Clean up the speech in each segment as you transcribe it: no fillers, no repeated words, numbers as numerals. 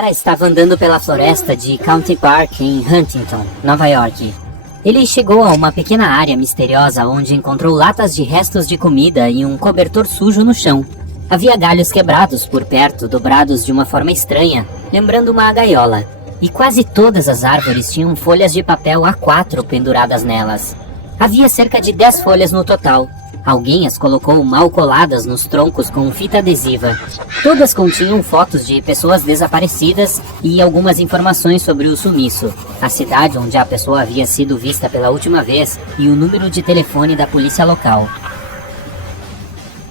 cara estava andando pela floresta de County Park em Huntington, Nova York. Ele chegou a uma pequena área misteriosa onde encontrou latas de restos de comida e um cobertor sujo no chão. Havia galhos quebrados por perto, dobrados de uma forma estranha, lembrando uma gaiola. E quase todas as árvores tinham folhas de papel A4 penduradas nelas. Havia cerca de 10 folhas no total. Alguém as colocou mal coladas nos troncos com fita adesiva. Todas continham fotos de pessoas desaparecidas e algumas informações sobre o sumiço, a cidade onde a pessoa havia sido vista pela última vez e o número de telefone da polícia local.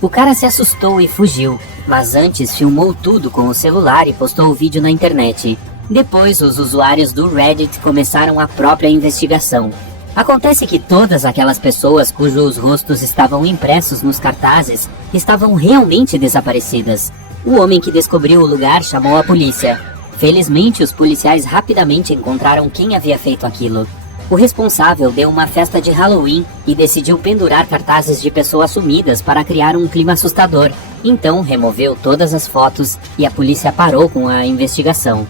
O cara se assustou e fugiu, mas antes filmou tudo com o celular e postou o vídeo na internet. Depois, os usuários do Reddit começaram a própria investigação. Acontece que todas aquelas pessoas cujos rostos estavam impressos nos cartazes estavam realmente desaparecidas. O homem que descobriu o lugar chamou a polícia. Felizmente, os policiais rapidamente encontraram quem havia feito aquilo. O responsável deu uma festa de Halloween e decidiu pendurar cartazes de pessoas sumidas para criar um clima assustador. Então, removeu todas as fotos e a polícia parou com a investigação.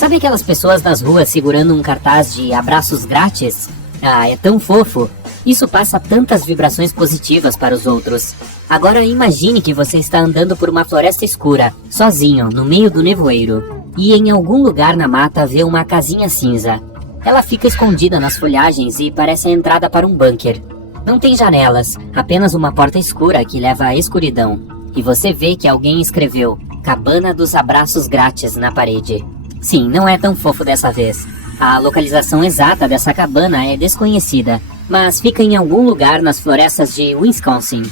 Sabe aquelas pessoas nas ruas segurando um cartaz de abraços grátis? Ah, é tão fofo! Isso passa tantas vibrações positivas para os outros. Agora imagine que você está andando por uma floresta escura, sozinho, no meio do nevoeiro. E em algum lugar na mata vê uma casinha cinza. Ela fica escondida nas folhagens e parece a entrada para um bunker. Não tem janelas, apenas uma porta escura que leva à escuridão. E você vê que alguém escreveu Cabana dos Abraços Grátis na parede. Sim, não é tão fofo dessa vez. A localização exata dessa cabana é desconhecida, mas fica em algum lugar nas florestas de Wisconsin.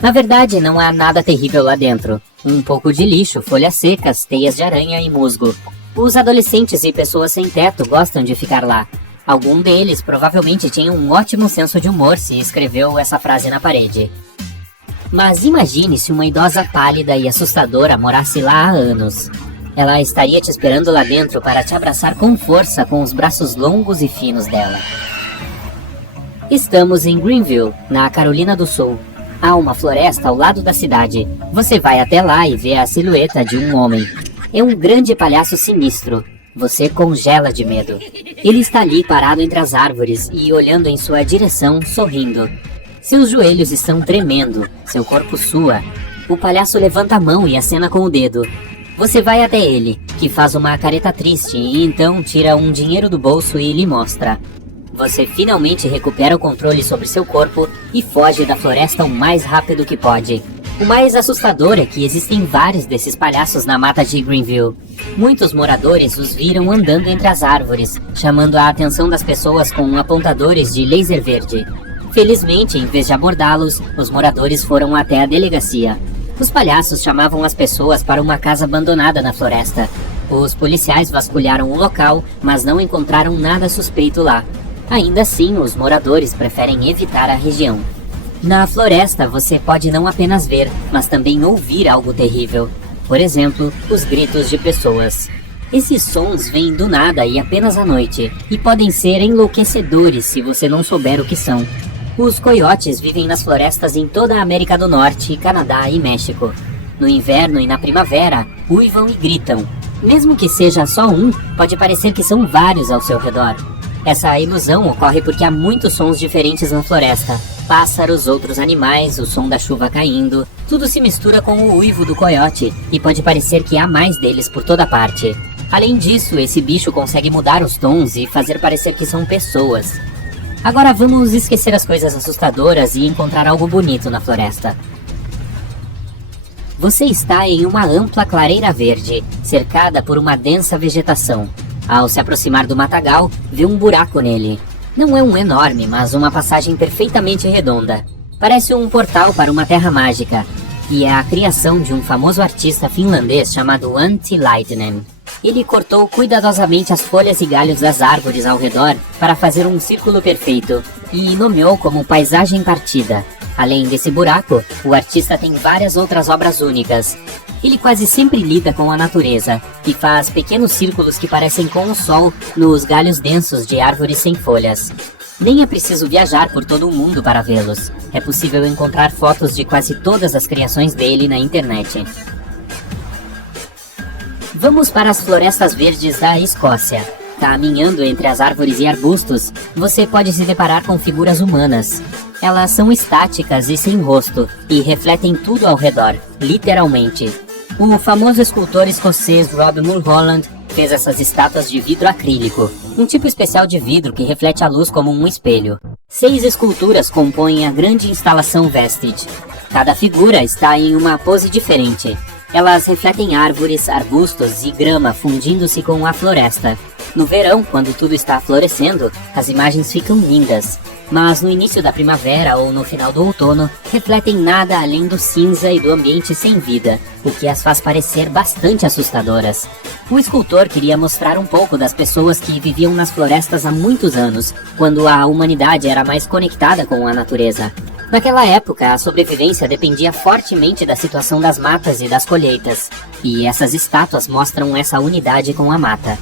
Na verdade, não há nada terrível lá dentro. Um pouco de lixo, folhas secas, teias de aranha e musgo. Os adolescentes e pessoas sem teto gostam de ficar lá. Algum deles provavelmente tinha um ótimo senso de humor se escreveu essa frase na parede. Mas imagine se uma idosa pálida e assustadora morasse lá há anos. Ela estaria te esperando lá dentro para te abraçar com força com os braços longos e finos dela. Estamos em Greenville, na Carolina do Sul. Há uma floresta ao lado da cidade. Você vai até lá e vê a silhueta de um homem. É um grande palhaço sinistro. Você congela de medo. Ele está ali parado entre as árvores e olhando em sua direção, sorrindo. Seus joelhos estão tremendo, seu corpo sua. O palhaço levanta a mão e acena com o dedo. Você vai até ele, que faz uma careta triste e então tira um dinheiro do bolso e lhe mostra. Você finalmente recupera o controle sobre seu corpo e foge da floresta o mais rápido que pode. O mais assustador é que existem vários desses palhaços na mata de Greenville. Muitos moradores os viram andando entre as árvores, chamando a atenção das pessoas com apontadores de laser verde. Felizmente, em vez de abordá-los, os moradores foram até a delegacia. Os palhaços chamavam as pessoas para uma casa abandonada na floresta. Os policiais vasculharam o local, mas não encontraram nada suspeito lá. Ainda assim, os moradores preferem evitar a região. Na floresta, você pode não apenas ver, mas também ouvir algo terrível. Por exemplo, os gritos de pessoas. Esses sons vêm do nada e apenas à noite, e podem ser enlouquecedores se você não souber o que são. Os coiotes vivem nas florestas em toda a América do Norte, Canadá e México. No inverno e na primavera, uivam e gritam. Mesmo que seja só um, pode parecer que são vários ao seu redor. Essa ilusão ocorre porque há muitos sons diferentes na floresta. Pássaros, outros animais, o som da chuva caindo, tudo se mistura com o uivo do coiote e pode parecer que há mais deles por toda parte. Além disso, esse bicho consegue mudar os tons e fazer parecer que são pessoas. Agora vamos esquecer as coisas assustadoras e encontrar algo bonito na floresta. Você está em uma ampla clareira verde, cercada por uma densa vegetação. Ao se aproximar do matagal, vê um buraco nele. Não é um enorme, mas uma passagem perfeitamente redonda. Parece um portal para uma terra mágica, e é a criação de um famoso artista finlandês chamado Antti Laitinen. Ele cortou cuidadosamente as folhas e galhos das árvores ao redor para fazer um círculo perfeito, e nomeou como Paisagem Partida. Além desse buraco, o artista tem várias outras obras únicas. Ele quase sempre lida com a natureza e faz pequenos círculos que parecem com o sol nos galhos densos de árvores sem folhas. Nem é preciso viajar por todo o mundo para vê-los. É possível encontrar fotos de quase todas as criações dele na internet. Vamos para as florestas verdes da Escócia. Caminhando entre as árvores e arbustos, você pode se deparar com figuras humanas. Elas são estáticas e sem rosto, e refletem tudo ao redor, literalmente. O famoso escultor escocês Rob Mulholland fez essas estátuas de vidro acrílico, um tipo especial de vidro que reflete a luz como um espelho. 6 esculturas compõem a grande instalação Vestige. Cada figura está em uma pose diferente. Elas refletem árvores, arbustos e grama fundindo-se com a floresta. No verão, quando tudo está florescendo, as imagens ficam lindas. Mas no início da primavera ou no final do outono, refletem nada além do cinza e do ambiente sem vida, o que as faz parecer bastante assustadoras. O escultor queria mostrar um pouco das pessoas que viviam nas florestas há muitos anos, quando a humanidade era mais conectada com a natureza. Naquela época, a sobrevivência dependia fortemente da situação das matas e das colheitas, e essas estátuas mostram essa unidade com a mata.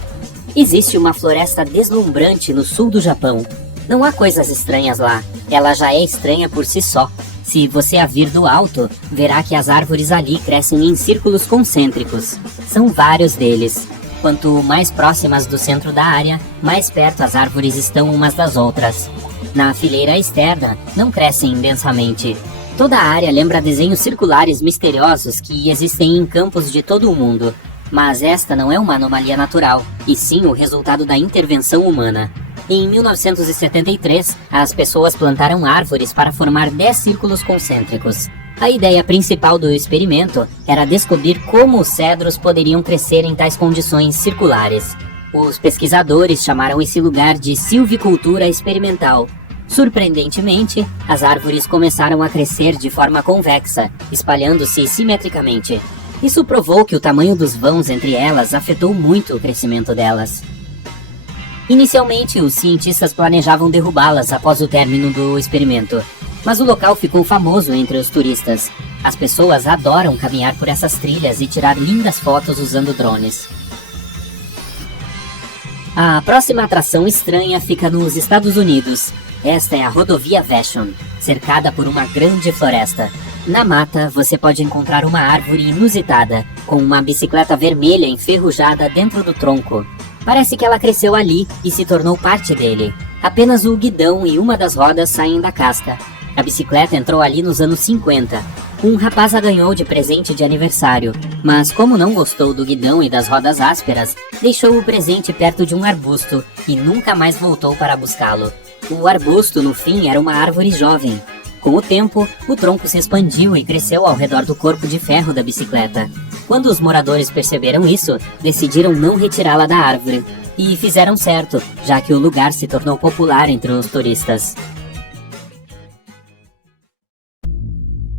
Existe uma floresta deslumbrante no sul do Japão. Não há coisas estranhas lá, ela já é estranha por si só. Se você a vir do alto, verá que as árvores ali crescem em círculos concêntricos. São vários deles. Quanto mais próximas do centro da área, mais perto as árvores estão umas das outras. Na fileira externa, não crescem densamente. Toda a área lembra desenhos circulares misteriosos que existem em campos de todo o mundo. Mas esta não é uma anomalia natural, e sim o resultado da intervenção humana. Em 1973, as pessoas plantaram árvores para formar 10 círculos concêntricos. A ideia principal do experimento era descobrir como os cedros poderiam crescer em tais condições circulares. Os pesquisadores chamaram esse lugar de silvicultura experimental. Surpreendentemente, as árvores começaram a crescer de forma convexa, espalhando-se simetricamente. Isso provou que o tamanho dos vãos entre elas afetou muito o crescimento delas. Inicialmente, os cientistas planejavam derrubá-las após o término do experimento, mas o local ficou famoso entre os turistas. As pessoas adoram caminhar por essas trilhas e tirar lindas fotos usando drones. A próxima atração estranha fica nos Estados Unidos. Esta é a rodovia Vashon, cercada por uma grande floresta. Na mata, você pode encontrar uma árvore inusitada, com uma bicicleta vermelha enferrujada dentro do tronco. Parece que ela cresceu ali e se tornou parte dele. Apenas o guidão e uma das rodas saem da casca. A bicicleta entrou ali nos anos 50. Um rapaz a ganhou de presente de aniversário, mas como não gostou do guidão e das rodas ásperas, deixou o presente perto de um arbusto e nunca mais voltou para buscá-lo. O arbusto, no fim, era uma árvore jovem. Com o tempo, o tronco se expandiu e cresceu ao redor do corpo de ferro da bicicleta. Quando os moradores perceberam isso, decidiram não retirá-la da árvore. E fizeram certo, já que o lugar se tornou popular entre os turistas.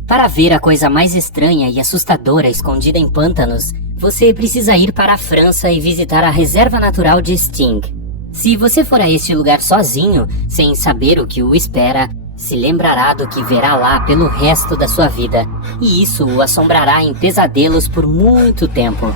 Para ver a coisa mais estranha e assustadora escondida em pântanos, você precisa ir para a França e visitar a Reserva Natural de Sting. Se você for a este lugar sozinho, sem saber o que o espera, se lembrará do que verá lá pelo resto da sua vida, e isso o assombrará em pesadelos por muito tempo.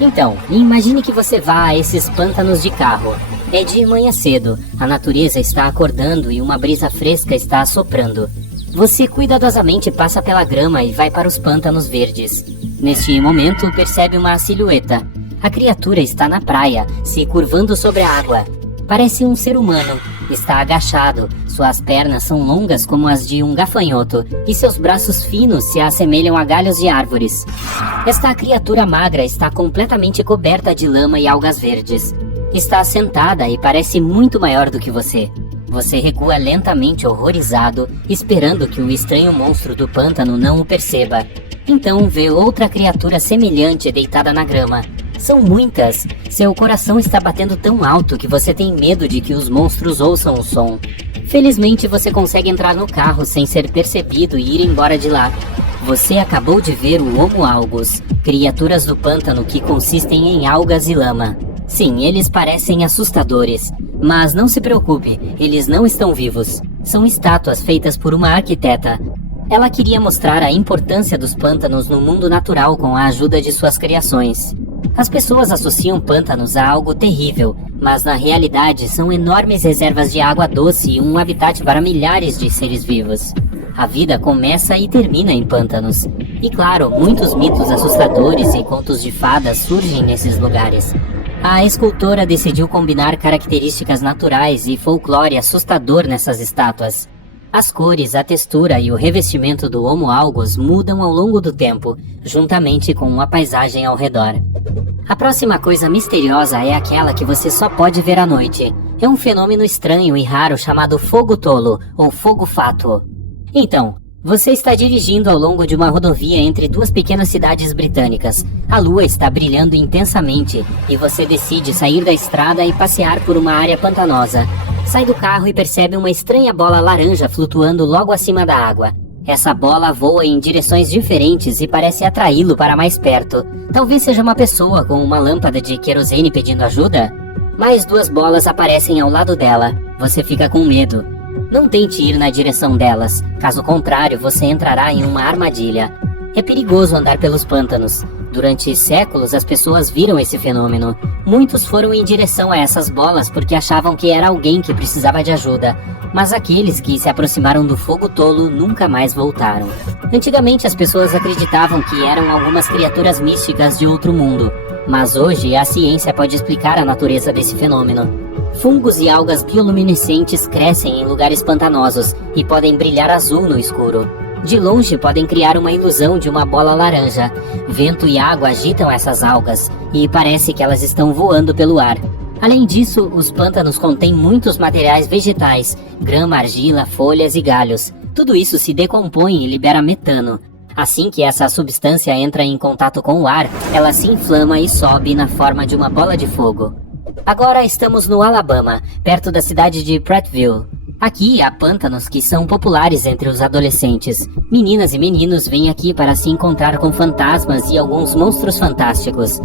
Então, imagine que você vá a esses pântanos de carro. É de manhã cedo, a natureza está acordando e uma brisa fresca está assoprando. Você cuidadosamente passa pela grama e vai para os pântanos verdes. Neste momento, percebe uma silhueta. A criatura está na praia, se curvando sobre a água. Parece um ser humano. Está agachado, suas pernas são longas como as de um gafanhoto e seus braços finos se assemelham a galhos de árvores. Esta criatura magra está completamente coberta de lama e algas verdes. Está sentada e parece muito maior do que você. Você recua lentamente horrorizado, esperando que o estranho monstro do pântano não o perceba. Então vê outra criatura semelhante deitada na grama. São muitas. Seu coração está batendo tão alto que você tem medo de que os monstros ouçam o som. Felizmente você consegue entrar no carro sem ser percebido e ir embora de lá. Você acabou de ver o Homo algus, criaturas do pântano que consistem em algas e lama. Sim, eles parecem assustadores, mas não se preocupe, eles não estão vivos. São estátuas feitas por uma arquiteta. Ela queria mostrar a importância dos pântanos no mundo natural com a ajuda de suas criações. As pessoas associam pântanos a algo terrível, mas na realidade são enormes reservas de água doce e um habitat para milhares de seres vivos. A vida começa e termina em pântanos, E claro, muitos mitos assustadores e contos de fadas surgem nesses lugares. A escultora decidiu combinar características naturais e folclore assustador nessas estátuas. As cores, a textura e o revestimento do Homo Algos mudam ao longo do tempo, juntamente com a paisagem ao redor. A próxima coisa misteriosa é aquela que você só pode ver à noite. É um fenômeno estranho e raro chamado fogo tolo, ou fogo fátuo. Então, você está dirigindo ao longo de uma rodovia entre duas pequenas cidades britânicas. A lua está brilhando intensamente e você decide sair da estrada e passear por uma área pantanosa. Sai do carro e percebe uma estranha bola laranja flutuando logo acima da água. Essa bola voa em direções diferentes e parece atraí-lo para mais perto. Talvez seja uma pessoa com uma lâmpada de querosene pedindo ajuda. Mais duas bolas aparecem ao lado dela. Você fica com medo. Não tente ir na direção delas, caso contrário você entrará em uma armadilha. É perigoso andar pelos pântanos. Durante séculos as pessoas viram esse fenômeno. Muitos foram em direção a essas bolas porque achavam que era alguém que precisava de ajuda. Mas aqueles que se aproximaram do fogo tolo nunca mais voltaram. Antigamente as pessoas acreditavam que eram algumas criaturas místicas de outro mundo. Mas hoje a ciência pode explicar a natureza desse fenômeno. Fungos e algas bioluminescentes crescem em lugares pantanosos e podem brilhar azul no escuro. De longe podem criar uma ilusão de uma bola laranja. Vento e água agitam essas algas e parece que elas estão voando pelo ar. Além disso, os pântanos contêm muitos materiais vegetais, grama, argila, folhas e galhos. Tudo isso se decompõe e libera metano. Assim que essa substância entra em contato com o ar, ela se inflama e sobe na forma de uma bola de fogo. Agora estamos no Alabama, perto da cidade de Prattville. Aqui há pântanos que são populares entre os adolescentes. Meninas e meninos vêm aqui para se encontrar com fantasmas e alguns monstros fantásticos.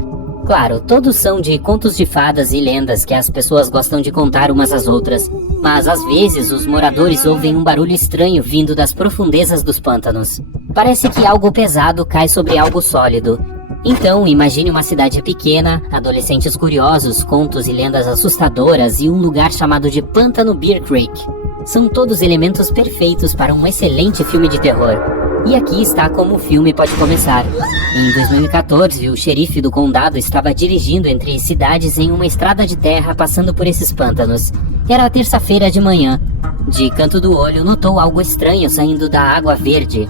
Claro, todos são de contos de fadas e lendas que as pessoas gostam de contar umas às outras. Mas às vezes os moradores ouvem um barulho estranho vindo das profundezas dos pântanos. Parece que algo pesado cai sobre algo sólido. Então, imagine uma cidade pequena, adolescentes curiosos, contos e lendas assustadoras e um lugar chamado de Pântano Bear Creek. São todos elementos perfeitos para um excelente filme de terror. E aqui está como o filme pode começar. Em 2014, o xerife do condado estava dirigindo entre cidades em uma estrada de terra passando por esses pântanos. Era terça-feira de manhã. De canto do olho, notou algo estranho saindo da água verde.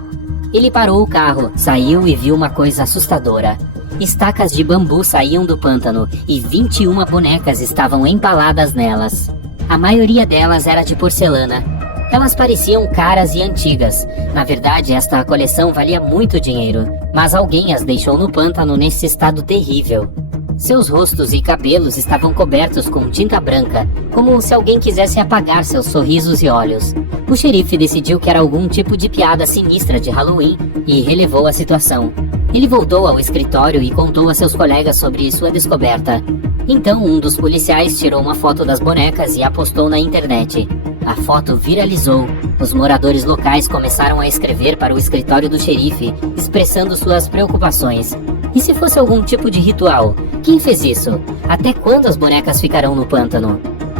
Ele parou o carro, saiu e viu uma coisa assustadora. Estacas de bambu saíam do pântano e 21 bonecas estavam empaladas nelas. A maioria delas era de porcelana. Elas pareciam caras e antigas. Na verdade, esta coleção valia muito dinheiro, mas alguém as deixou no pântano nesse estado terrível. Seus rostos e cabelos estavam cobertos com tinta branca, como se alguém quisesse apagar seus sorrisos e olhos. O xerife decidiu que era algum tipo de piada sinistra de Halloween e relevou a situação. Ele voltou ao escritório e contou a seus colegas sobre sua descoberta. Então, um dos policiais tirou uma foto das bonecas e a postou na internet. A foto viralizou. Os moradores locais começaram a escrever para o escritório do xerife, expressando suas preocupações. E se fosse algum tipo de ritual? Quem fez isso? Até quando as bonecas ficarão no pântano?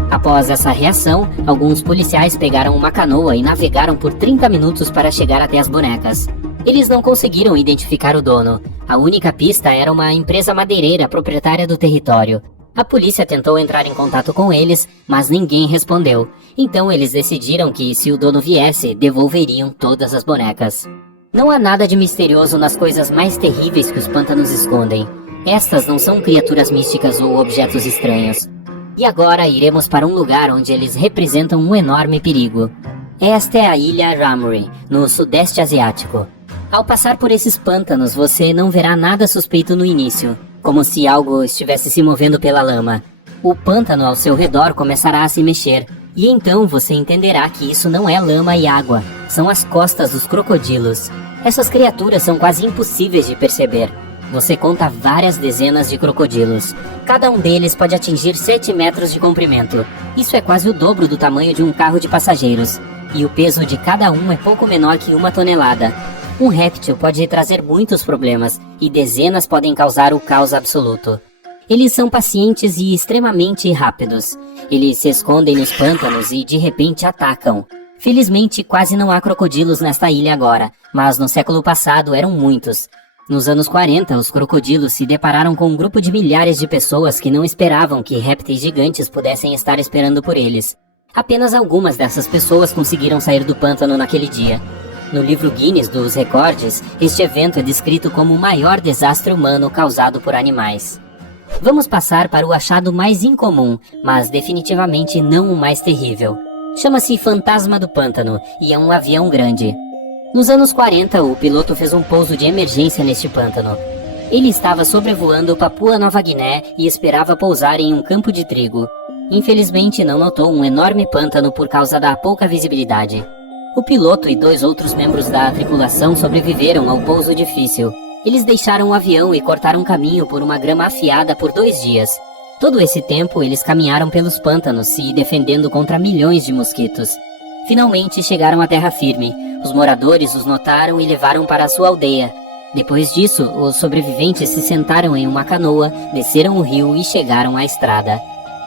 Após essa reação, alguns policiais pegaram uma canoa e navegaram por 30 minutos para chegar até as bonecas. Eles não conseguiram identificar o dono. A única pista era uma empresa madeireira proprietária do território. A polícia tentou entrar em contato com eles, mas ninguém respondeu. Então eles decidiram que, se o dono viesse, devolveriam todas as bonecas. Não há nada de misterioso nas coisas mais terríveis que os pântanos escondem. Estas não são criaturas místicas ou objetos estranhos. E agora iremos para um lugar onde eles representam um enorme perigo. Esta é a ilha Ramree, no sudeste asiático. Ao passar por esses pântanos, você não verá nada suspeito no início, como se algo estivesse se movendo pela lama. O pântano ao seu redor começará a se mexer, e então você entenderá que isso não é lama e água, são as costas dos crocodilos. Essas criaturas são quase impossíveis de perceber. Você conta várias dezenas de crocodilos. Cada um deles pode atingir 7 metros de comprimento. Isso é quase o dobro do tamanho de um carro de passageiros. E o peso de cada um é pouco menor que 1 tonelada. Um réptil pode trazer muitos problemas, e dezenas podem causar o caos absoluto. Eles são pacientes e extremamente rápidos. Eles se escondem nos pântanos e de repente atacam. Felizmente, quase não há crocodilos nesta ilha agora, mas no século passado eram muitos. Nos anos 40, os crocodilos se depararam com um grupo de milhares de pessoas que não esperavam que répteis gigantes pudessem estar esperando por eles. Apenas algumas dessas pessoas conseguiram sair do pântano naquele dia. No livro Guinness dos Recordes, este evento é descrito como o maior desastre humano causado por animais. Vamos passar para o achado mais incomum, mas definitivamente não o mais terrível. Chama-se Fantasma do Pântano e é um avião grande. Nos anos 40, o piloto fez um pouso de emergência neste pântano. Ele estava sobrevoando Papua Nova Guiné e esperava pousar em um campo de trigo. Infelizmente, não notou um enorme pântano por causa da pouca visibilidade. O piloto e 2 outros membros da tripulação sobreviveram ao pouso difícil. Eles deixaram o avião e cortaram caminho por uma grama afiada por 2 dias. Todo esse tempo, eles caminharam pelos pântanos, se defendendo contra milhões de mosquitos. Finalmente chegaram à terra firme. Os moradores os notaram e levaram para a sua aldeia. Depois disso, os sobreviventes se sentaram em uma canoa, desceram o rio e chegaram à estrada.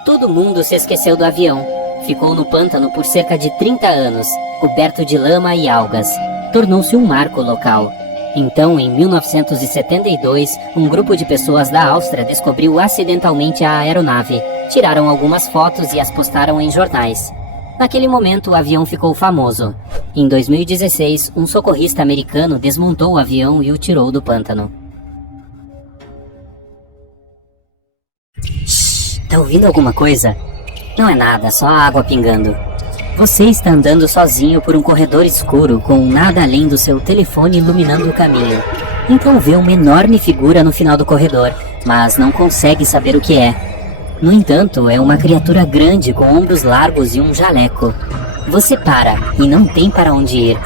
Todo mundo se esqueceu do avião. Ficou no pântano por cerca de 30 anos, coberto de lama e algas. Tornou-se um marco local. Então, em 1972, um grupo de pessoas da Áustria descobriu acidentalmente a aeronave. Tiraram algumas fotos e as postaram em jornais. Naquele momento, o avião ficou famoso. Em 2016, um socorrista americano desmontou o avião e o tirou do pântano. Shhh, tá ouvindo alguma coisa? Não é nada, só água pingando. Você está andando sozinho por um corredor escuro, com nada além do seu telefone iluminando o caminho. Então vê uma enorme figura no final do corredor, mas não consegue saber o que é. No entanto, é uma criatura grande com ombros largos e um jaleco. Você para e não tem para onde ir,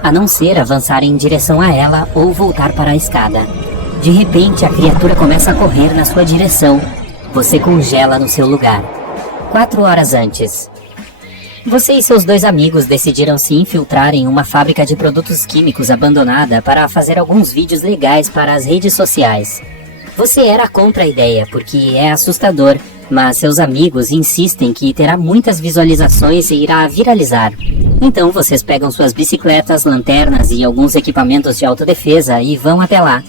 a não ser avançar em direção a ela ou voltar para a escada. De repente, a criatura começa a correr na sua direção. Você congela no seu lugar. 4 horas antes. Você e seus 2 amigos decidiram se infiltrar em uma fábrica de produtos químicos abandonada para fazer alguns vídeos legais para as redes sociais. Você era contra a ideia, porque é assustador, mas seus amigos insistem que terá muitas visualizações e irá viralizar. Então vocês pegam suas bicicletas, lanternas e alguns equipamentos de autodefesa e vão até lá.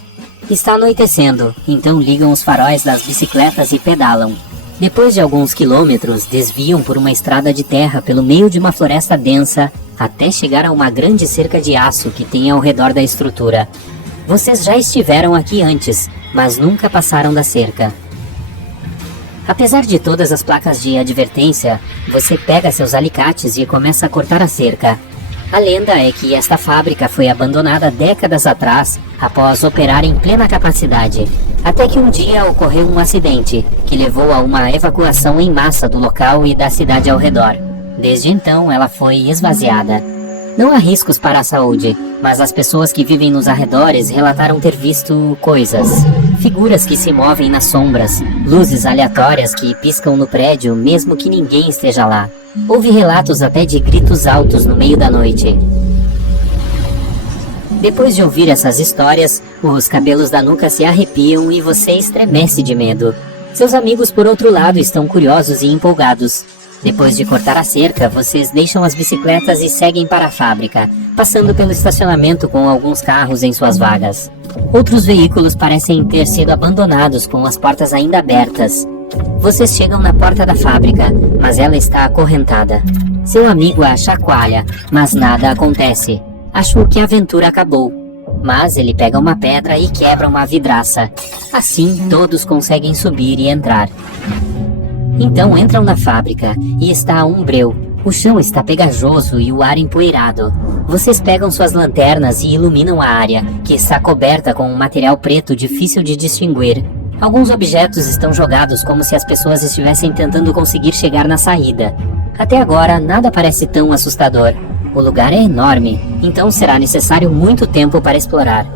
Está anoitecendo, então ligam os faróis das bicicletas e pedalam. Depois de alguns quilômetros, desviam por uma estrada de terra pelo meio de uma floresta densa até chegar a uma grande cerca de aço que tem ao redor da estrutura. Vocês já estiveram aqui antes, mas nunca passaram da cerca. Apesar de todas as placas de advertência, você pega seus alicates e começa a cortar a cerca. A lenda é que esta fábrica foi abandonada décadas atrás, após operar em plena capacidade, até que um dia ocorreu um acidente, que levou a uma evacuação em massa do local e da cidade ao redor. Desde então, ela foi esvaziada. Não há riscos para a saúde, mas as pessoas que vivem nos arredores relataram ter visto coisas. Figuras que se movem nas sombras, luzes aleatórias que piscam no prédio mesmo que ninguém esteja lá. Houve relatos até de gritos altos no meio da noite. Depois de ouvir essas histórias, os cabelos da nuca se arrepiam e você estremece de medo. Seus amigos, por outro lado, estão curiosos e empolgados. Depois de cortar a cerca, vocês deixam as bicicletas e seguem para a fábrica, passando pelo estacionamento com alguns carros em suas vagas. Outros veículos parecem ter sido abandonados com as portas ainda abertas. Vocês chegam na porta da fábrica, mas ela está acorrentada. Seu amigo a chacoalha, mas nada acontece. Achou que a aventura acabou. Mas ele pega uma pedra e quebra uma vidraça. Assim, todos conseguem subir e entrar. Então entram na fábrica e está um breu. O chão está pegajoso e o ar empoeirado. Vocês pegam suas lanternas e iluminam a área, que está coberta com um material preto difícil de distinguir. Alguns objetos estão jogados como se as pessoas estivessem tentando conseguir chegar na saída. Até agora, nada parece tão assustador. O lugar é enorme, então será necessário muito tempo para explorar.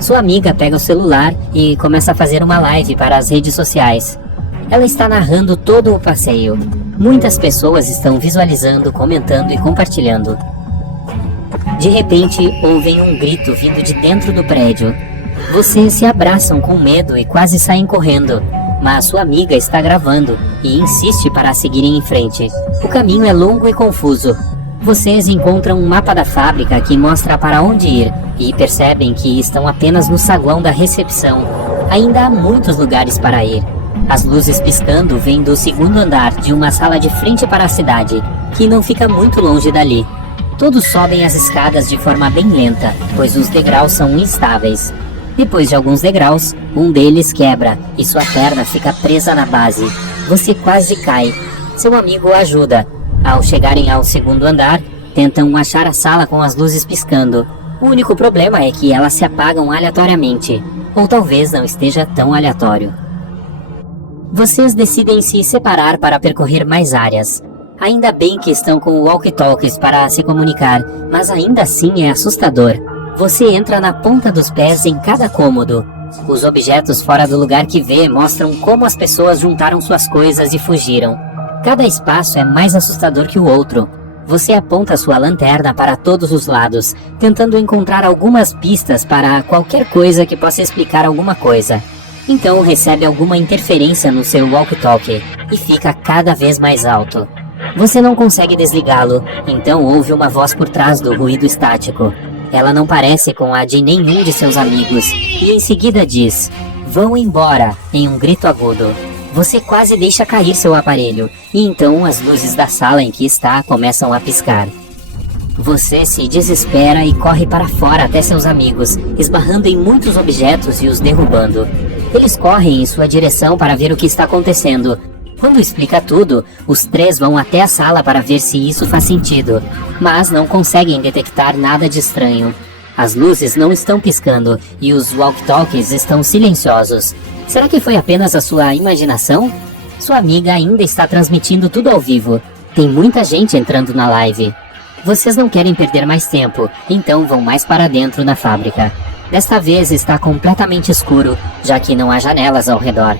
Sua amiga pega o celular e começa a fazer uma live para as redes sociais. Ela está narrando todo o passeio. Muitas pessoas estão visualizando, comentando e compartilhando. De repente, ouvem um grito vindo de dentro do prédio. Vocês se abraçam com medo e quase saem correndo, mas sua amiga está gravando e insiste para seguirem em frente. O caminho é longo e confuso. Vocês encontram um mapa da fábrica que mostra para onde ir e percebem que estão apenas no saguão da recepção. Ainda há muitos lugares para ir. As luzes piscando vêm do segundo andar de uma sala de frente para a cidade, que não fica muito longe dali. Todos sobem as escadas de forma bem lenta, pois os degraus são instáveis. Depois de alguns degraus, um deles quebra e sua perna fica presa na base. Você quase cai. Seu amigo o ajuda. Ao chegarem ao segundo andar, tentam achar a sala com as luzes piscando. O único problema é que elas se apagam aleatoriamente, ou talvez não esteja tão aleatório. Vocês decidem se separar para percorrer mais áreas. Ainda bem que estão com walkie-talkies para se comunicar, mas ainda assim é assustador. Você entra na ponta dos pés em cada cômodo. Os objetos fora do lugar que vê mostram como as pessoas juntaram suas coisas e fugiram. Cada espaço é mais assustador que o outro. Você aponta sua lanterna para todos os lados, tentando encontrar algumas pistas para qualquer coisa que possa explicar alguma coisa. Então recebe alguma interferência no seu walkie-talkie e fica cada vez mais alto. Você não consegue desligá-lo, então ouve uma voz por trás do ruído estático. Ela não parece com a de nenhum de seus amigos e em seguida diz: "Vão embora", em um grito agudo. Você quase deixa cair seu aparelho, e então as luzes da sala em que está começam a piscar. Você se desespera e corre para fora até seus amigos, esbarrando em muitos objetos e os derrubando. Eles correm em sua direção para ver o que está acontecendo. Quando explica tudo, os três vão até a sala para ver se isso faz sentido, mas não conseguem detectar nada de estranho. As luzes não estão piscando e os walkie-talkies estão silenciosos. Será que foi apenas a sua imaginação? Sua amiga ainda está transmitindo tudo ao vivo. Tem muita gente entrando na live. Vocês não querem perder mais tempo, então vão mais para dentro na fábrica. Desta vez está completamente escuro, já que não há janelas ao redor.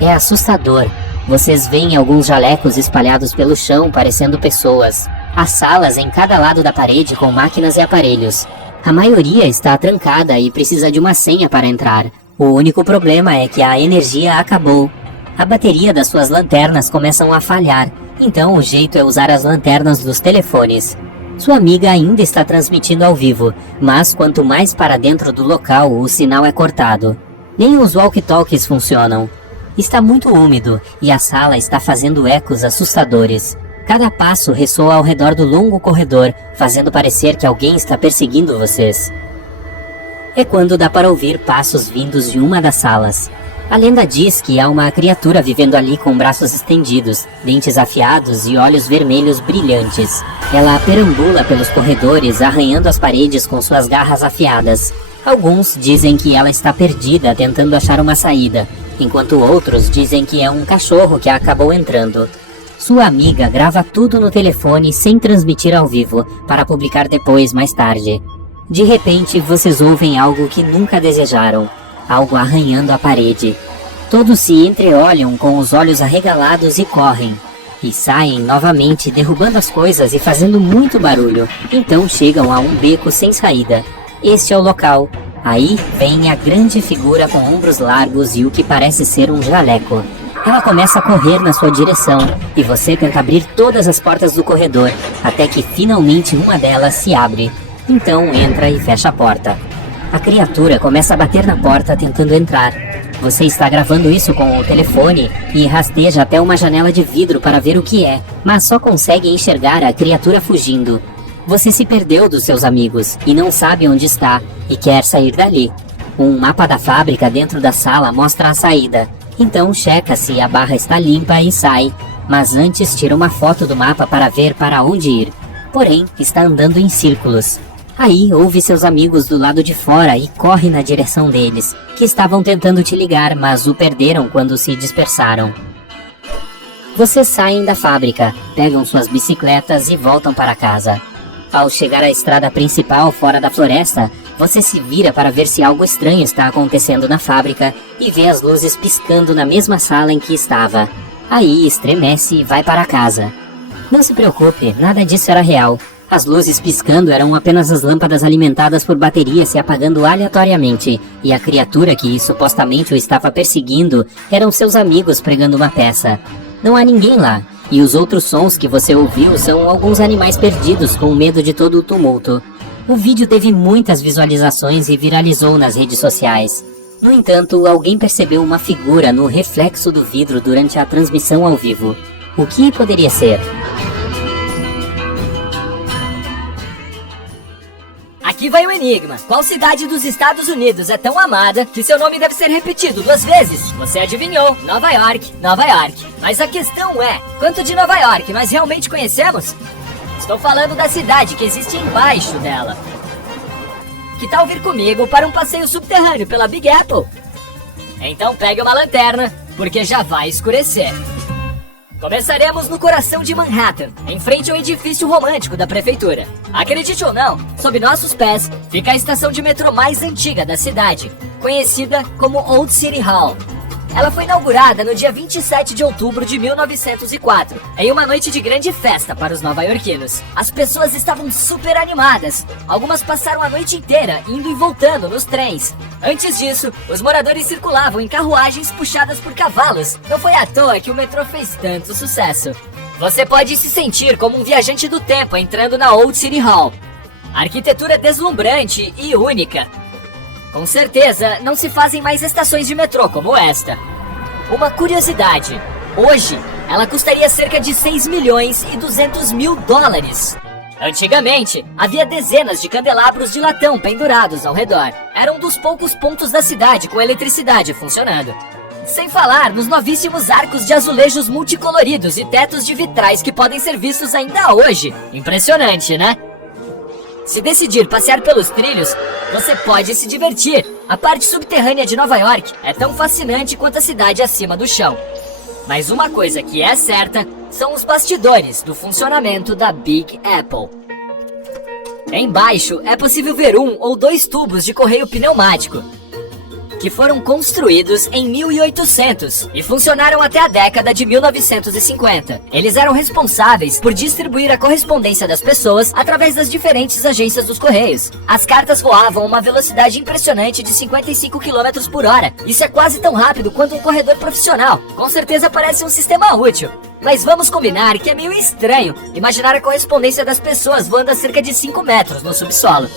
É assustador. Vocês veem alguns jalecos espalhados pelo chão parecendo pessoas. Há salas em cada lado da parede com máquinas e aparelhos. A maioria está trancada e precisa de uma senha para entrar. O único problema é que a energia acabou. A bateria das suas lanternas começam a falhar, então o jeito é usar as lanternas dos telefones. Sua amiga ainda está transmitindo ao vivo, mas quanto mais para dentro do local, o sinal é cortado. Nem os walkie-talkies funcionam. Está muito úmido e a sala está fazendo ecos assustadores. Cada passo ressoa ao redor do longo corredor, fazendo parecer que alguém está perseguindo vocês. É quando dá para ouvir passos vindos de uma das salas. A lenda diz que há uma criatura vivendo ali com braços estendidos, dentes afiados e olhos vermelhos brilhantes. Ela perambula pelos corredores, arranhando as paredes com suas garras afiadas. Alguns dizem que ela está perdida, tentando achar uma saída, enquanto outros dizem que é um cachorro que acabou entrando. Sua amiga grava tudo no telefone sem transmitir ao vivo, para publicar depois, mais tarde. De repente, vocês ouvem algo que nunca desejaram. Algo arranhando a parede. Todos se entreolham com os olhos arregalados e correm. E saem novamente, derrubando as coisas e fazendo muito barulho. Então chegam a um beco sem saída. Este é o local. Aí vem a grande figura com ombros largos e o que parece ser um jaleco. Ela começa a correr na sua direção, e você tenta abrir todas as portas do corredor, até que finalmente uma delas se abre. Então entra e fecha a porta. A criatura começa a bater na porta tentando entrar. Você está gravando isso com o telefone e rasteja até uma janela de vidro para ver o que é, mas só consegue enxergar a criatura fugindo. Você se perdeu dos seus amigos e não sabe onde está e quer sair dali. Um mapa da fábrica dentro da sala mostra a saída. Então checa se a barra está limpa e sai, mas antes tira uma foto do mapa para ver para onde ir. Porém, está andando em círculos. Aí ouve seus amigos do lado de fora e corre na direção deles, que estavam tentando te ligar, mas o perderam quando se dispersaram. Vocês saem da fábrica, pegam suas bicicletas e voltam para casa. Ao chegar à estrada principal fora da floresta, você se vira para ver se algo estranho está acontecendo na fábrica e vê as luzes piscando na mesma sala em que estava. Aí estremece e vai para casa. Não se preocupe, nada disso era real. As luzes piscando eram apenas as lâmpadas alimentadas por bateria se apagando aleatoriamente, e a criatura que supostamente o estava perseguindo eram seus amigos pregando uma peça. Não há ninguém lá, E os outros sons que você ouviu são alguns animais perdidos com medo de todo o tumulto. O vídeo teve muitas visualizações e viralizou nas redes sociais. No entanto, alguém percebeu uma figura no reflexo do vidro durante a transmissão ao vivo. O que poderia ser? Aqui vai o enigma. Qual cidade dos Estados Unidos é tão amada que seu nome deve ser repetido 2 vezes? Você adivinhou. Nova York, Nova York. Mas a questão é, quanto de Nova York nós realmente conhecemos? Estou falando da cidade que existe embaixo dela. Que tal vir comigo para um passeio subterrâneo pela Big Apple? Então pegue uma lanterna, porque já vai escurecer. Começaremos no coração de Manhattan, em frente ao edifício romântico da prefeitura. Acredite ou não, sob nossos pés fica a estação de metrô mais antiga da cidade, conhecida como Old City Hall. Ela foi inaugurada no dia 27 de outubro de 1904, em uma noite de grande festa para os nova-iorquinos. As pessoas estavam super animadas. Algumas passaram a noite inteira indo e voltando nos trens. Antes disso, os moradores circulavam em carruagens puxadas por cavalos. Não foi à toa que o metrô fez tanto sucesso. Você pode se sentir como um viajante do tempo entrando na Old City Hall. A arquitetura é deslumbrante e única. Com certeza, não se fazem mais estações de metrô como esta. Uma curiosidade, hoje ela custaria cerca de 6 milhões e 200 mil dólares. Antigamente, havia dezenas de candelabros de latão pendurados ao redor. Era um dos poucos pontos da cidade com eletricidade funcionando. Sem falar nos novíssimos arcos de azulejos multicoloridos e tetos de vitrais que podem ser vistos ainda hoje. Impressionante, né? Se decidir passear pelos trilhos, você pode se divertir. A parte subterrânea de Nova York é tão fascinante quanto a cidade acima do chão. Mas uma coisa que é certa são os bastidores do funcionamento da Big Apple. Embaixo é possível ver 1 ou 2 tubos de correio pneumático, que foram construídos em 1800 e funcionaram até a década de 1950. Eles eram responsáveis por distribuir a correspondência das pessoas através das diferentes agências dos Correios. As cartas voavam a uma velocidade impressionante de 55 km por hora. Isso é quase tão rápido quanto um corredor profissional. Com certeza parece um sistema útil. Mas vamos combinar que é meio estranho imaginar a correspondência das pessoas voando a cerca de 5 metros no subsolo.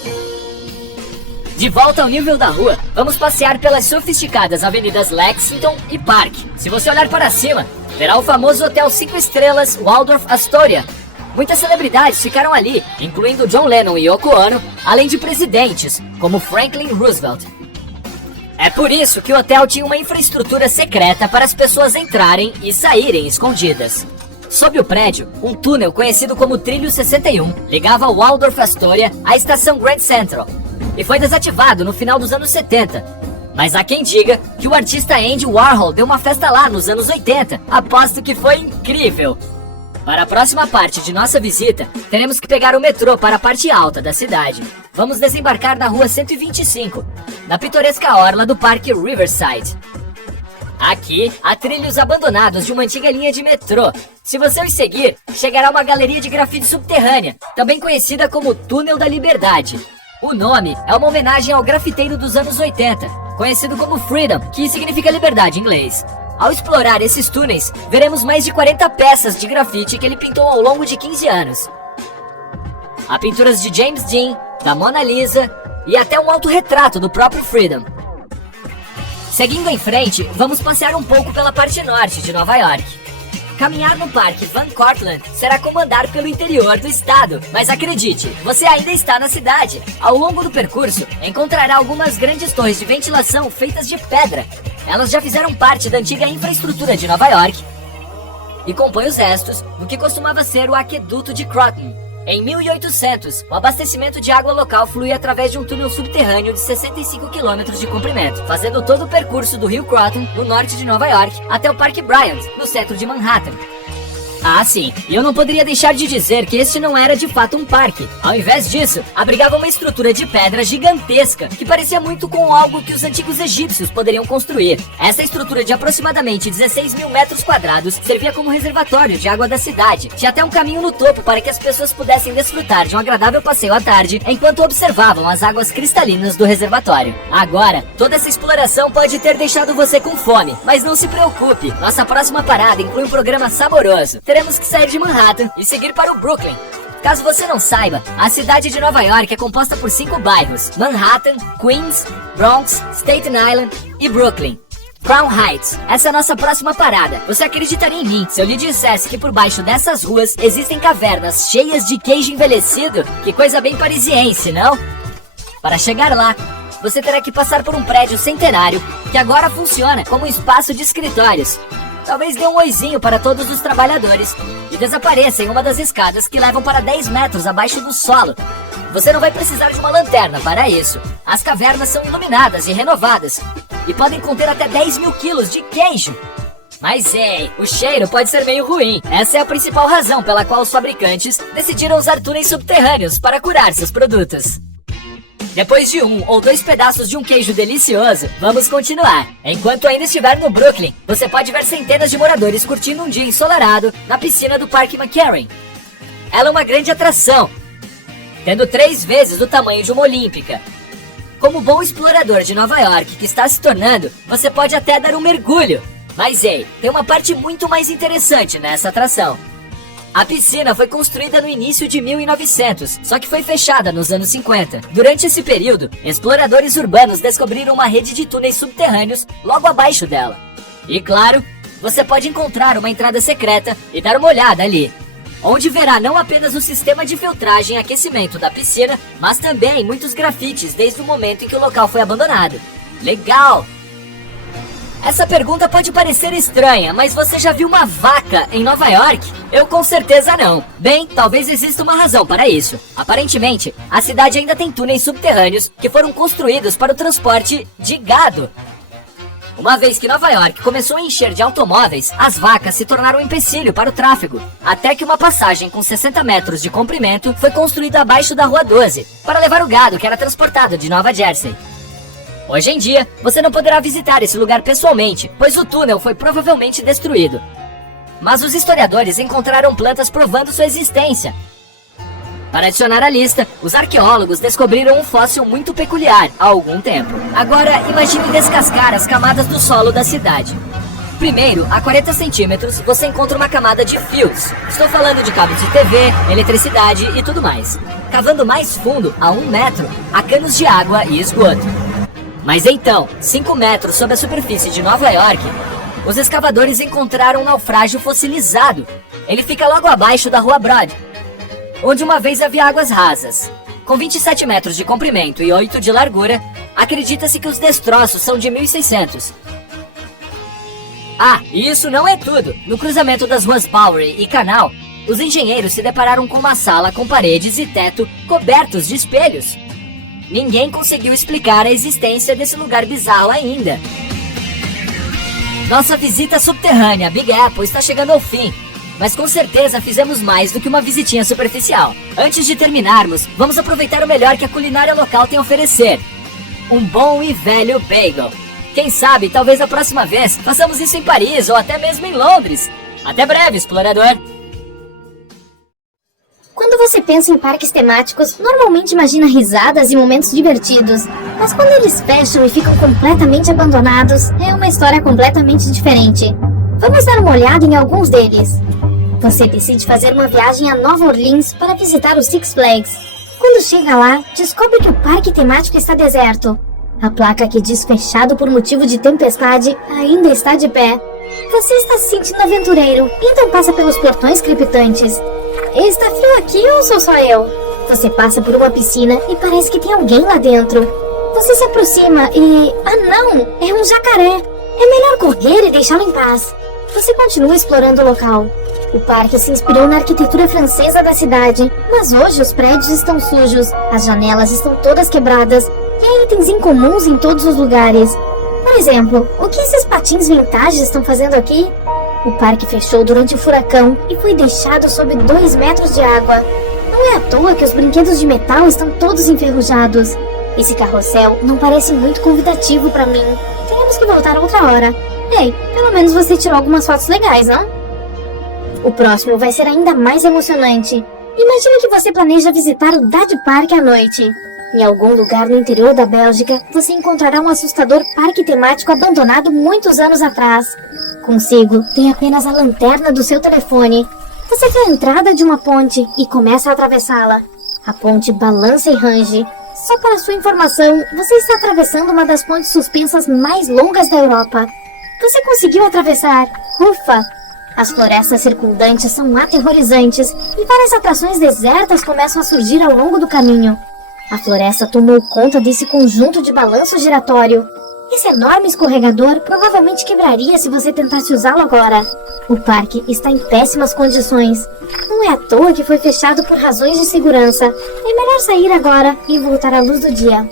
De volta ao nível da rua, vamos passear pelas sofisticadas avenidas Lexington e Park. Se você olhar para cima, verá o famoso Hotel 5 Estrelas Waldorf Astoria. Muitas celebridades ficaram ali, incluindo John Lennon e Yoko Ono, além de presidentes, como Franklin Roosevelt. É por isso que o hotel tinha uma infraestrutura secreta para as pessoas entrarem e saírem escondidas. Sob o prédio, um túnel conhecido como Trilho 61 ligava o Waldorf Astoria à estação Grand Central, e foi desativado no final dos anos 70. Mas há quem diga que o artista Andy Warhol deu uma festa lá nos anos 80. Aposto que foi incrível. Para a próxima parte de nossa visita, teremos que pegar o metrô para a parte alta da cidade. Vamos desembarcar na rua 125, na pitoresca orla do Parque Riverside. Aqui, há trilhos abandonados de uma antiga linha de metrô. Se você os seguir, chegará a uma galeria de grafite subterrânea, também conhecida como Túnel da Liberdade. O nome é uma homenagem ao grafiteiro dos anos 80, conhecido como Freedom, que significa liberdade em inglês. Ao explorar esses túneis, veremos mais de 40 peças de grafite que ele pintou ao longo de 15 anos. Há pinturas de James Dean, da Mona Lisa e até um autorretrato do próprio Freedom. Seguindo em frente, vamos passear um pouco pela parte norte de Nova York. Caminhar no Parque Van Cortlandt será como andar pelo interior do estado, mas acredite, você ainda está na cidade. Ao longo do percurso, encontrará algumas grandes torres de ventilação feitas de pedra. Elas já fizeram parte da antiga infraestrutura de Nova York e compõem os restos do que costumava ser o aqueduto de Croton. Em 1800, o abastecimento de água local flui através de um túnel subterrâneo de 65 km de comprimento, fazendo todo o percurso do rio Croton, no norte de Nova York, até o Parque Bryant, no centro de Manhattan. Ah, sim, e eu não poderia deixar de dizer que este não era de fato um parque. Ao invés disso, abrigava uma estrutura de pedra gigantesca, que parecia muito com algo que os antigos egípcios poderiam construir. Essa estrutura de aproximadamente 16 mil metros quadrados servia como reservatório de água da cidade. Tinha até um caminho no topo para que as pessoas pudessem desfrutar de um agradável passeio à tarde, enquanto observavam as águas cristalinas do reservatório. Agora, toda essa exploração pode ter deixado você com fome, mas não se preocupe, nossa próxima parada inclui um programa saboroso. teremos que sair de Manhattan e seguir para o Brooklyn. Caso você não saiba, a cidade de Nova York é composta por 5 bairros: Manhattan, Queens, Bronx, Staten Island e Brooklyn. Crown Heights, essa é a nossa próxima parada. Você acreditaria em mim se eu lhe dissesse que por baixo dessas ruas existem cavernas cheias de queijo envelhecido? Que coisa bem parisiense, não? Para chegar lá, você terá que passar por um prédio centenário que agora funciona como um espaço de escritórios. Talvez dê um oizinho para todos os trabalhadores e desapareça em uma das escadas que levam para 10 metros abaixo do solo. Você não vai precisar de uma lanterna para isso. As cavernas são iluminadas e renovadas e podem conter até 10 mil quilos de queijo. Mas ei, o cheiro pode ser meio ruim. Essa é a principal razão pela qual os fabricantes decidiram usar túneis subterrâneos para curar seus produtos. Depois de 1 ou 2 pedaços de um queijo delicioso, vamos continuar. Enquanto ainda estiver no Brooklyn, você pode ver centenas de moradores curtindo um dia ensolarado na piscina do Parque McCarran. Ela é uma grande atração, tendo 3 vezes o tamanho de uma olímpica. Como bom explorador de Nova York que está se tornando, você pode até dar um mergulho. Mas ei, tem uma parte muito mais interessante nessa atração. A piscina foi construída no início de 1900, só que foi fechada nos anos 50. Durante esse período, exploradores urbanos descobriram uma rede de túneis subterrâneos logo abaixo dela. E claro, você pode encontrar uma entrada secreta e dar uma olhada ali, onde verá não apenas o sistema de filtragem e aquecimento da piscina, mas também muitos grafites desde o momento em que o local foi abandonado. Legal! Essa pergunta pode parecer estranha, mas você já viu uma vaca em Nova York? Eu com certeza não. Bem, talvez exista uma razão para isso. Aparentemente, a cidade ainda tem túneis subterrâneos que foram construídos para o transporte de gado. Uma vez que Nova York começou a encher de automóveis, as vacas se tornaram um empecilho para o tráfego, até que uma passagem com 60 metros de comprimento foi construída abaixo da Rua 12, para levar o gado que era transportado de Nova Jersey. Hoje em dia, você não poderá visitar esse lugar pessoalmente, pois o túnel foi provavelmente destruído. Mas os historiadores encontraram plantas provando sua existência. Para adicionar à lista, os arqueólogos descobriram um fóssil muito peculiar há algum tempo. Agora, imagine descascar as camadas do solo da cidade. Primeiro, a 40 centímetros, você encontra uma camada de fios. Estou falando de cabos de TV, eletricidade e tudo mais. Cavando mais fundo, a 1 metro, há canos de água e esgoto. Mas então, 5 metros sob a superfície de Nova York, os escavadores encontraram um naufrágio fossilizado. Ele fica logo abaixo da Rua Broad, onde uma vez havia águas rasas. Com 27 metros de comprimento e 8 de largura, acredita-se que os destroços são de 1600. Ah, e isso não é tudo. No cruzamento das ruas Bowery e Canal, os engenheiros se depararam com uma sala com paredes e teto cobertos de espelhos. Ninguém conseguiu explicar a existência desse lugar bizarro ainda. Nossa visita subterrânea a Big Apple está chegando ao fim, mas com certeza fizemos mais do que uma visitinha superficial. Antes de terminarmos, vamos aproveitar o melhor que a culinária local tem a oferecer: um bom e velho bagel. Quem sabe, talvez a próxima vez, façamos isso em Paris ou até mesmo em Londres. Até breve, explorador! Quando você pensa em parques temáticos, normalmente imagina risadas e momentos divertidos. Mas quando eles fecham e ficam completamente abandonados, é uma história completamente diferente. Vamos dar uma olhada em alguns deles. Você decide fazer uma viagem a Nova Orleans para visitar o Six Flags. Quando chega lá, descobre que o parque temático está deserto. A placa que diz fechado por motivo de tempestade ainda está de pé. Você está se sentindo aventureiro, então passa pelos portões crepitantes. Está frio aqui ou sou só eu? Você passa por uma piscina e parece que tem alguém lá dentro. Você se aproxima e... ah não! É um jacaré! É melhor correr e deixá-lo em paz. Você continua explorando o local. O parque se inspirou na arquitetura francesa da cidade, mas hoje os prédios estão sujos, as janelas estão todas quebradas e há itens incomuns em todos os lugares. Por exemplo, o que esses patins vintage estão fazendo aqui? O parque fechou durante o furacão e foi deixado sob 2 metros de água. Não é à toa que os brinquedos de metal estão todos enferrujados. Esse carrossel não parece muito convidativo para mim. Teremos que voltar outra hora. Ei, pelo menos você tirou algumas fotos legais, não? O próximo vai ser ainda mais emocionante. Imagine que você planeja visitar o Dade Park à noite. Em algum lugar no interior da Bélgica, você encontrará um assustador parque temático abandonado muitos anos atrás. Consigo, tem apenas a lanterna do seu telefone. Você vê a entrada de uma ponte e começa a atravessá-la. A ponte balança e range. Só para sua informação, você está atravessando uma das pontes suspensas mais longas da Europa. Você conseguiu atravessar! Ufa! As florestas circundantes são aterrorizantes e várias atrações desertas começam a surgir ao longo do caminho. A floresta tomou conta desse conjunto de balanço giratório. Esse enorme escorregador provavelmente quebraria se você tentasse usá-lo agora. O parque está em péssimas condições. Não é à toa que foi fechado por razões de segurança. É melhor sair agora e voltar à luz do dia.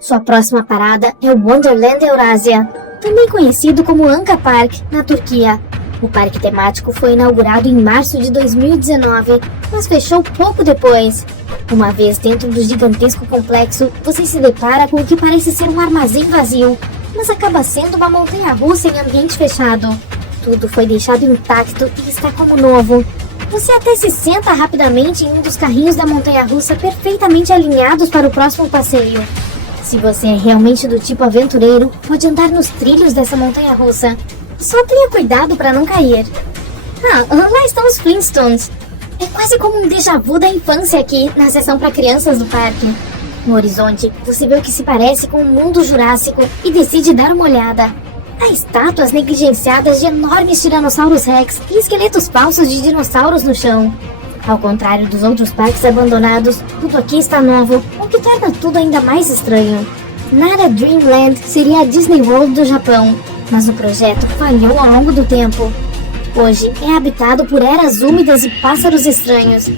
Sua próxima parada é o Wonderland Eurasia, também conhecido como Anka Park, na Turquia. O parque temático foi inaugurado em março de 2019, mas fechou pouco depois. Uma vez dentro do gigantesco complexo, você se depara com o que parece ser um armazém vazio, mas acaba sendo uma montanha-russa em ambiente fechado. Tudo foi deixado intacto e está como novo. Você até se senta rapidamente em um dos carrinhos da montanha-russa perfeitamente alinhados para o próximo passeio. Se você é realmente do tipo aventureiro, pode andar nos trilhos dessa montanha-russa. Só tenha cuidado para não cair. Lá estão os Flintstones. É quase como um déjà vu da infância aqui, na seção para crianças do parque. No horizonte, você vê o que se parece com o mundo jurássico e decide dar uma olhada. Há estátuas negligenciadas de enormes tiranossauros rex e esqueletos falsos de dinossauros no chão. Ao contrário dos outros parques abandonados, tudo aqui está novo, o que torna tudo ainda mais estranho. Nara Dreamland seria a Disney World do Japão, mas o projeto falhou ao longo do tempo. Hoje é habitado por eras úmidas e pássaros estranhos.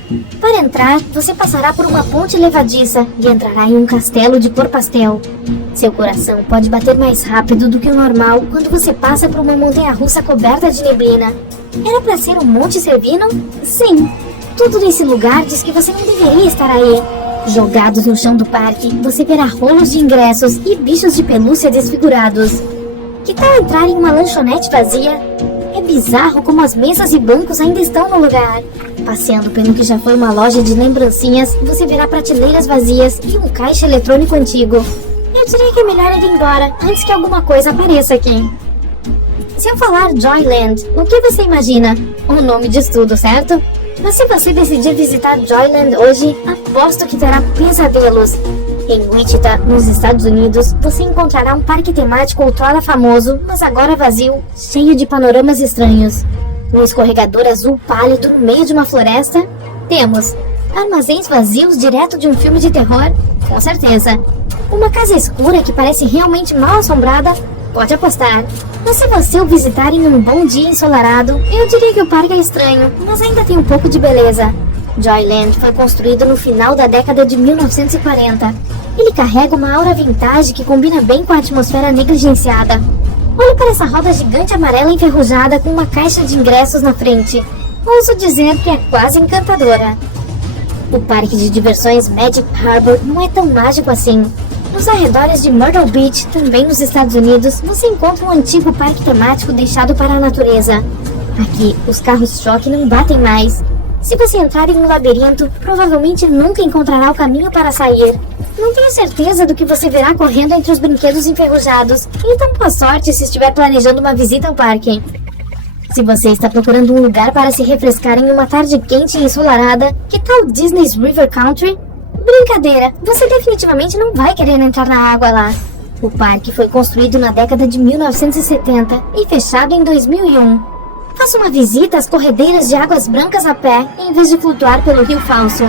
Para entrar, você passará por uma ponte levadiça e entrará em um castelo de cor pastel. Seu coração pode bater mais rápido do que o normal quando você passa por uma montanha-russa coberta de neblina. Era para ser um Monte Cervino? Sim. Tudo nesse lugar diz que você não deveria estar aí. Jogados no chão do parque, você verá rolos de ingressos e bichos de pelúcia desfigurados. Que tal entrar em uma lanchonete vazia? É bizarro como as mesas e bancos ainda estão no lugar. Passeando pelo que já foi uma loja de lembrancinhas, você verá prateleiras vazias e um caixa eletrônico antigo. Eu diria que é melhor ir embora antes que alguma coisa apareça aqui. Se eu falar Joyland, o que você imagina? O nome diz tudo, certo? Mas se você decidir visitar Joyland hoje, aposto que terá pesadelos. Em Wichita, nos Estados Unidos, você encontrará um parque temático outrora famoso, mas agora vazio, cheio de panoramas estranhos. Um escorregador azul pálido no meio de uma floresta? Temos. Armazéns vazios direto de um filme de terror? Com certeza. Uma casa escura que parece realmente mal assombrada? Pode apostar. Mas se você o visitar em um bom dia ensolarado, eu diria que o parque é estranho, mas ainda tem um pouco de beleza. Joyland foi construído no final da década de 1940. Ele carrega uma aura vintage que combina bem com a atmosfera negligenciada. Olhe para essa roda gigante amarela enferrujada com uma caixa de ingressos na frente. Ouso dizer que é quase encantadora. O parque de diversões Magic Harbor não é tão mágico assim. Nos arredores de Myrtle Beach, também nos Estados Unidos, você encontra um antigo parque temático deixado para a natureza. Aqui, os carros-choque não batem mais. Se você entrar em um labirinto, provavelmente nunca encontrará o caminho para sair. Não tenho certeza do que você verá correndo entre os brinquedos enferrujados, então boa sorte se estiver planejando uma visita ao parque. Se você está procurando um lugar para se refrescar em uma tarde quente e ensolarada, que tal Disney's River Country? Brincadeira, você definitivamente não vai querer entrar na água lá. O parque foi construído na década de 1970 e fechado em 2001. Faça uma visita às corredeiras de águas brancas a pé, em vez de flutuar pelo rio falso.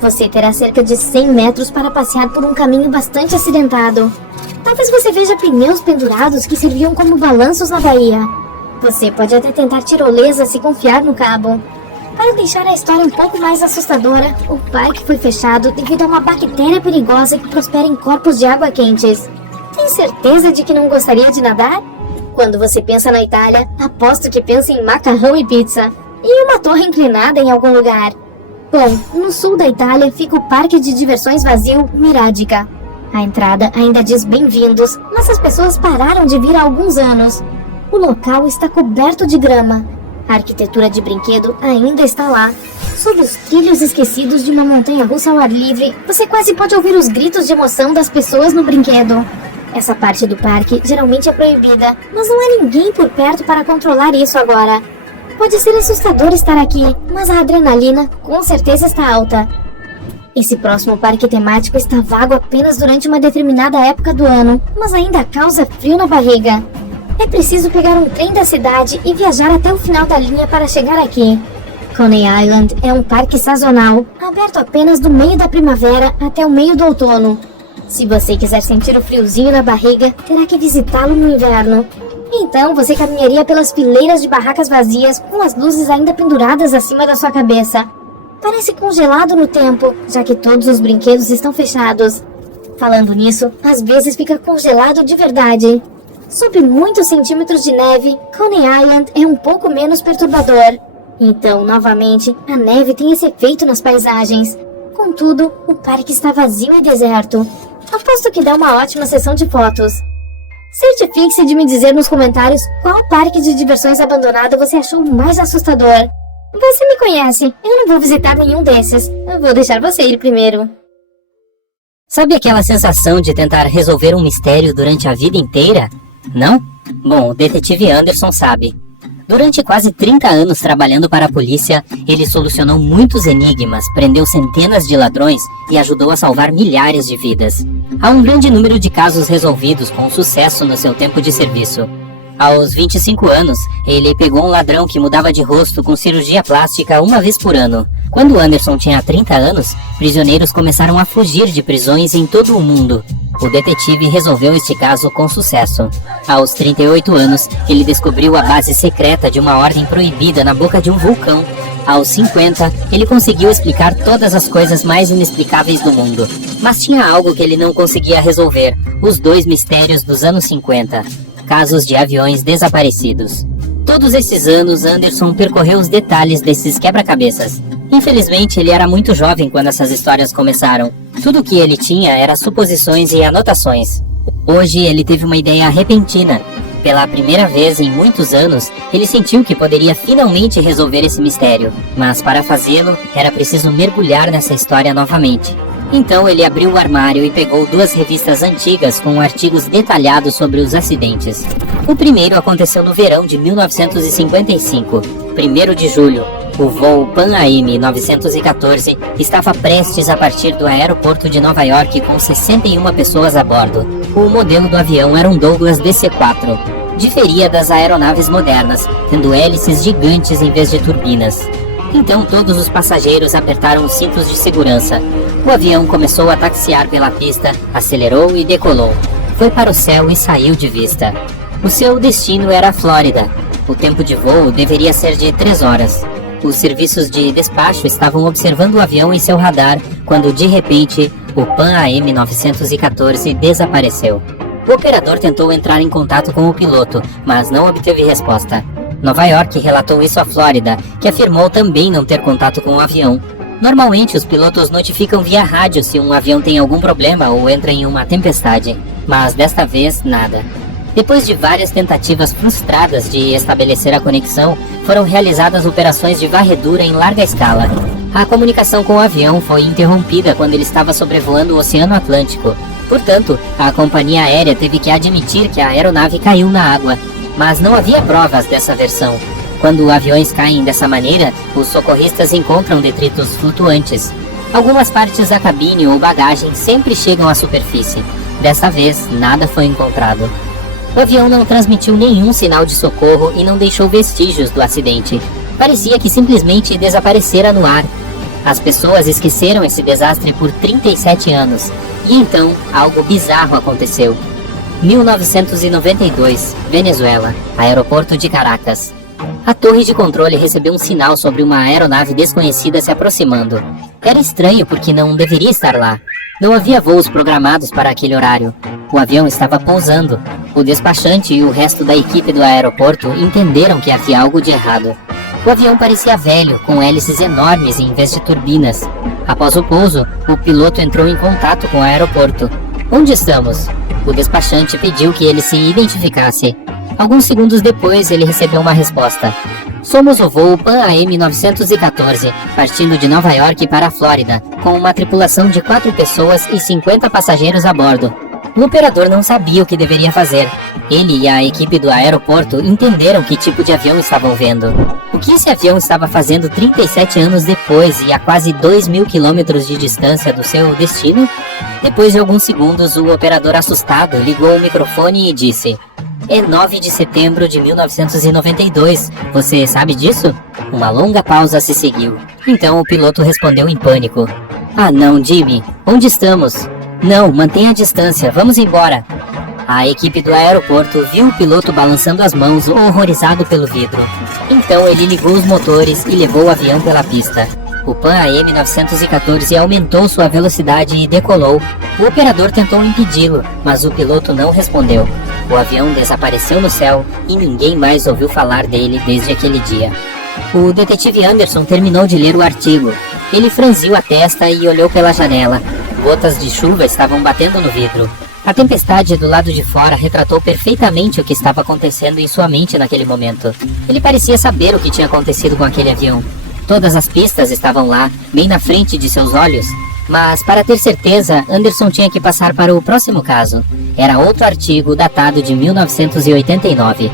Você terá cerca de 100 metros para passear por um caminho bastante acidentado. Talvez você veja pneus pendurados que serviam como balanços na baía. Você pode até tentar tirolesa se confiar no cabo. Para deixar a história um pouco mais assustadora, o parque foi fechado devido a uma bactéria perigosa que prospera em corpos de água quentes. Tem certeza de que não gostaria de nadar? Quando você pensa na Itália, aposto que pensa em macarrão e pizza. E uma torre inclinada em algum lugar. Bom, no sul da Itália fica o parque de diversões vazio Miradica. A entrada ainda diz bem-vindos, mas as pessoas pararam de vir há alguns anos. O local está coberto de grama. A arquitetura de brinquedo ainda está lá. Sob os trilhos esquecidos de uma montanha-russa ao ar livre, você quase pode ouvir os gritos de emoção das pessoas no brinquedo. Essa parte do parque geralmente é proibida, mas não há ninguém por perto para controlar isso agora. Pode ser assustador estar aqui, mas a adrenalina com certeza está alta. Esse próximo parque temático está vago apenas durante uma determinada época do ano, mas ainda causa frio na barriga. É preciso pegar um trem da cidade e viajar até o final da linha para chegar aqui. Coney Island é um parque sazonal, aberto apenas do meio da primavera até o meio do outono. Se você quiser sentir o friozinho na barriga, terá que visitá-lo no inverno. Então você caminharia pelas fileiras de barracas vazias com as luzes ainda penduradas acima da sua cabeça. Parece congelado no tempo, já que todos os brinquedos estão fechados. Falando nisso, às vezes fica congelado de verdade. Sob muitos centímetros de neve, Coney Island é um pouco menos perturbador. Então, novamente, a neve tem esse efeito nas paisagens. Contudo, o parque está vazio e deserto. Aposto que dá uma ótima sessão de fotos. Certifique-se de me dizer nos comentários qual parque de diversões abandonado você achou mais assustador. Você me conhece, eu não vou visitar nenhum desses. Eu vou deixar você ir primeiro. Sabe aquela sensação de tentar resolver um mistério durante a vida inteira? Não? Bom, o detetive Anderson sabe. Durante quase 30 anos trabalhando para a polícia, ele solucionou muitos enigmas, prendeu centenas de ladrões e ajudou a salvar milhares de vidas. Há um grande número de casos resolvidos com sucesso no seu tempo de serviço. Aos 25 anos, ele pegou um ladrão que mudava de rosto com cirurgia plástica uma vez por ano. Quando Anderson tinha 30 anos, prisioneiros começaram a fugir de prisões em todo o mundo. O detetive resolveu este caso com sucesso. Aos 38 anos, ele descobriu a base secreta de uma ordem proibida na boca de um vulcão. Aos 50, ele conseguiu explicar todas as coisas mais inexplicáveis do mundo. Mas tinha algo que ele não conseguia resolver: os 2 mistérios dos anos 50. Casos de aviões desaparecidos. Todos esses anos, Anderson percorreu os detalhes desses quebra-cabeças. Infelizmente, ele era muito jovem quando essas histórias começaram. Tudo o que ele tinha era suposições e anotações. Hoje, ele teve uma ideia repentina. Pela primeira vez em muitos anos, ele sentiu que poderia finalmente resolver esse mistério. Mas para fazê-lo, era preciso mergulhar nessa história novamente. Então ele abriu o armário e pegou 2 revistas antigas com artigos detalhados sobre os acidentes. O primeiro aconteceu no verão de 1955, 1º de julho. O voo Pan AM 914 estava prestes a partir do aeroporto de Nova York com 61 pessoas a bordo. O modelo do avião era um Douglas DC-4. Diferia das aeronaves modernas, tendo hélices gigantes em vez de turbinas. Então todos os passageiros apertaram os cintos de segurança. O avião começou a taxiar pela pista, acelerou e decolou. Foi para o céu e saiu de vista. O seu destino era a Flórida. O tempo de voo deveria ser de 3 horas. Os serviços de despacho estavam observando o avião em seu radar quando, de repente, o Pan AM 914 desapareceu. O operador tentou entrar em contato com o piloto, mas não obteve resposta. Nova York relatou isso à Flórida, que afirmou também não ter contato com o avião. Normalmente, os pilotos notificam via rádio se um avião tem algum problema ou entra em uma tempestade, mas desta vez, nada. Depois de várias tentativas frustradas de estabelecer a conexão, foram realizadas operações de varredura em larga escala. A comunicação com o avião foi interrompida quando ele estava sobrevoando o Oceano Atlântico. Portanto, a companhia aérea teve que admitir que a aeronave caiu na água. Mas não havia provas dessa versão. Quando aviões caem dessa maneira, os socorristas encontram detritos flutuantes. Algumas partes da cabine ou bagagem sempre chegam à superfície. Dessa vez, nada foi encontrado. O avião não transmitiu nenhum sinal de socorro e não deixou vestígios do acidente. Parecia que simplesmente desaparecera no ar. As pessoas esqueceram esse desastre por 37 anos. E então, algo bizarro aconteceu. 1992, Venezuela, aeroporto de Caracas. A torre de controle recebeu um sinal sobre uma aeronave desconhecida se aproximando. Era estranho porque não deveria estar lá. Não havia voos programados para aquele horário. O avião estava pousando. O despachante e o resto da equipe do aeroporto entenderam que havia algo de errado. O avião parecia velho, com hélices enormes em vez de turbinas. Após o pouso, o piloto entrou em contato com o aeroporto. Onde estamos? O despachante pediu que ele se identificasse. Alguns segundos depois, ele recebeu uma resposta. Somos o voo Pan AM 914, partindo de Nova York para a Flórida, com uma tripulação de 4 pessoas e 50 passageiros a bordo. O operador não sabia o que deveria fazer. Ele e a equipe do aeroporto entenderam que tipo de avião estavam vendo. O que esse avião estava fazendo 37 anos depois e a quase 2.000 quilômetros de distância do seu destino? Depois de alguns segundos, o operador assustado ligou o microfone e disse: "É 9 de setembro de 1992. Você sabe disso?" Uma longa pausa se seguiu. Então o piloto respondeu em pânico: "Ah não, Jimmy. Onde estamos?" "Não, mantenha a distância. Vamos embora." A equipe do aeroporto viu o piloto balançando as mãos, horrorizado pelo vidro. Então ele ligou os motores e levou o avião pela pista. O Pan AM 914 aumentou sua velocidade e decolou. O operador tentou impedi-lo, mas o piloto não respondeu. O avião desapareceu no céu e ninguém mais ouviu falar dele desde aquele dia. O detetive Anderson terminou de ler o artigo. Ele franziu a testa e olhou pela janela. Gotas de chuva estavam batendo no vidro. A tempestade do lado de fora retratou perfeitamente o que estava acontecendo em sua mente naquele momento. Ele parecia saber o que tinha acontecido com aquele avião. Todas as pistas estavam lá, bem na frente de seus olhos. Mas, para ter certeza, Anderson tinha que passar para o próximo caso. Era outro artigo datado de 1989.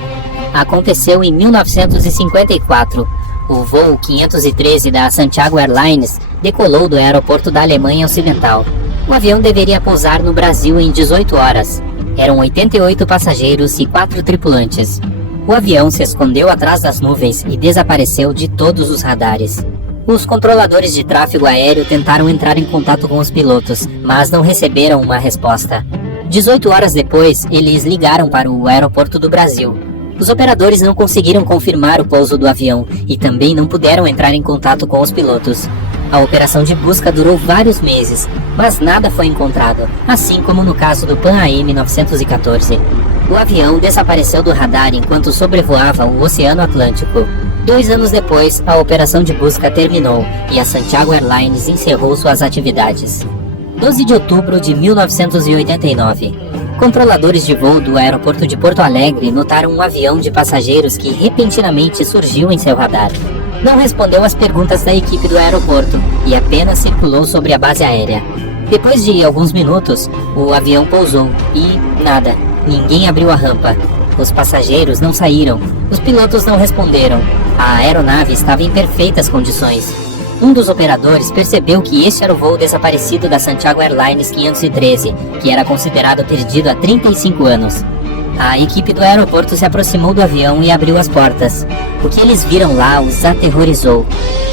Aconteceu em 1954. O voo 513 da Santiago Airlines decolou do aeroporto da Alemanha Ocidental. O avião deveria pousar no Brasil em 18 horas. Eram 88 passageiros e 4 tripulantes. O avião se escondeu atrás das nuvens e desapareceu de todos os radares. Os controladores de tráfego aéreo tentaram entrar em contato com os pilotos, mas não receberam uma resposta. 18 horas depois, eles ligaram para o aeroporto do Brasil. Os operadores não conseguiram confirmar o pouso do avião e também não puderam entrar em contato com os pilotos. A operação de busca durou vários meses, mas nada foi encontrado, assim como no caso do Pan AM 914. O avião desapareceu do radar enquanto sobrevoava o Oceano Atlântico. 2 anos depois, a operação de busca terminou e a Santiago Airlines encerrou suas atividades. 12 de outubro de 1989. Controladores de voo do aeroporto de Porto Alegre notaram um avião de passageiros que repentinamente surgiu em seu radar. Não respondeu às perguntas da equipe do aeroporto e apenas circulou sobre a base aérea. Depois de alguns minutos, o avião pousou e nada. Ninguém abriu a rampa. Os passageiros não saíram. Os pilotos não responderam. A aeronave estava em perfeitas condições. Um dos operadores percebeu que este era o voo desaparecido da Santiago Airlines 513, que era considerado perdido há 35 anos. A equipe do aeroporto se aproximou do avião e abriu as portas. O que eles viram lá os aterrorizou.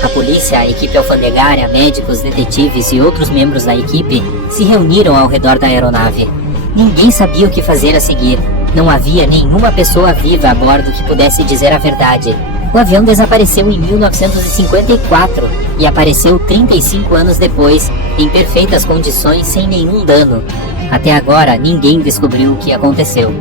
A polícia, a equipe alfandegária, médicos, detetives e outros membros da equipe se reuniram ao redor da aeronave. Ninguém sabia o que fazer a seguir. Não havia nenhuma pessoa viva a bordo que pudesse dizer a verdade. O avião desapareceu em 1954 e apareceu 35 anos depois, em perfeitas condições, sem nenhum dano. Até agora, ninguém descobriu o que aconteceu.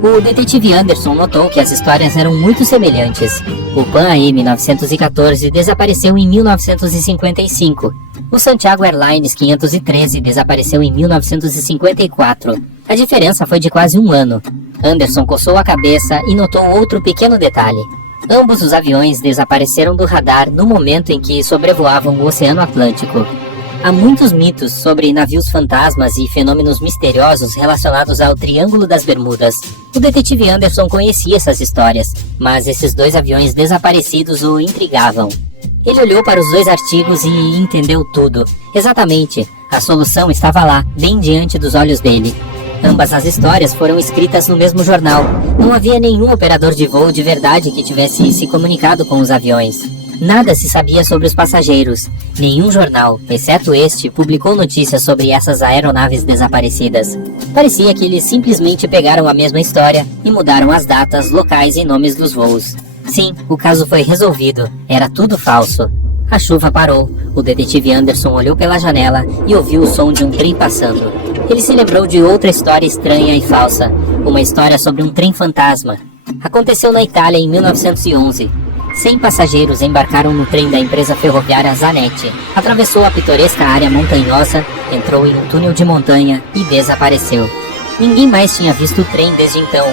O detetive Anderson notou que as histórias eram muito semelhantes. O Pan AM 914 desapareceu em 1955. O Santiago Airlines 513 desapareceu em 1954. A diferença foi de quase um ano. Anderson coçou a cabeça e notou outro pequeno detalhe. Ambos os aviões desapareceram do radar no momento em que sobrevoavam o Oceano Atlântico. Há muitos mitos sobre navios fantasmas e fenômenos misteriosos relacionados ao Triângulo das Bermudas. O detetive Anderson conhecia essas histórias, mas esses 2 aviões desaparecidos o intrigavam. Ele olhou para os 2 artigos e entendeu tudo. Exatamente, a solução estava lá, bem diante dos olhos dele. Ambas as histórias foram escritas no mesmo jornal. Não havia nenhum operador de voo de verdade que tivesse se comunicado com os aviões. Nada se sabia sobre os passageiros. Nenhum jornal, exceto este, publicou notícias sobre essas aeronaves desaparecidas. Parecia que eles simplesmente pegaram a mesma história e mudaram as datas, locais e nomes dos voos. Sim, o caso foi resolvido. Era tudo falso. A chuva parou. O detetive Anderson olhou pela janela e ouviu o som de um trem passando. Ele se lembrou de outra história estranha e falsa. Uma história sobre um trem fantasma. Aconteceu na Itália em 1911. 100 passageiros embarcaram no trem da empresa ferroviária Zanetti. Atravessou a pitoresca área montanhosa, entrou em um túnel de montanha e desapareceu. Ninguém mais tinha visto o trem desde então.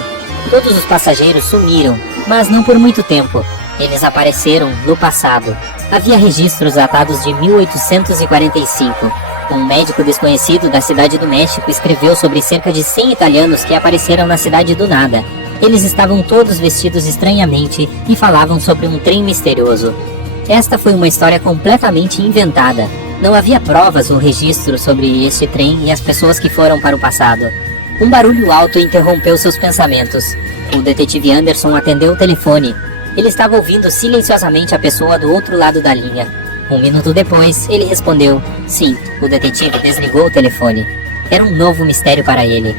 Todos os passageiros sumiram, mas não por muito tempo. Eles apareceram no passado. Havia registros datados de 1845. Um médico desconhecido da cidade do México escreveu sobre cerca de 100 italianos que apareceram na cidade do nada. Eles estavam todos vestidos estranhamente e falavam sobre um trem misterioso. Esta foi uma história completamente inventada. Não havia provas ou registro sobre este trem e as pessoas que foram para o passado. Um barulho alto interrompeu seus pensamentos. O detetive Anderson atendeu o telefone. Ele estava ouvindo silenciosamente a pessoa do outro lado da linha. 1 minuto depois, ele respondeu. Sim, o detetive desligou o telefone. Era um novo mistério para ele.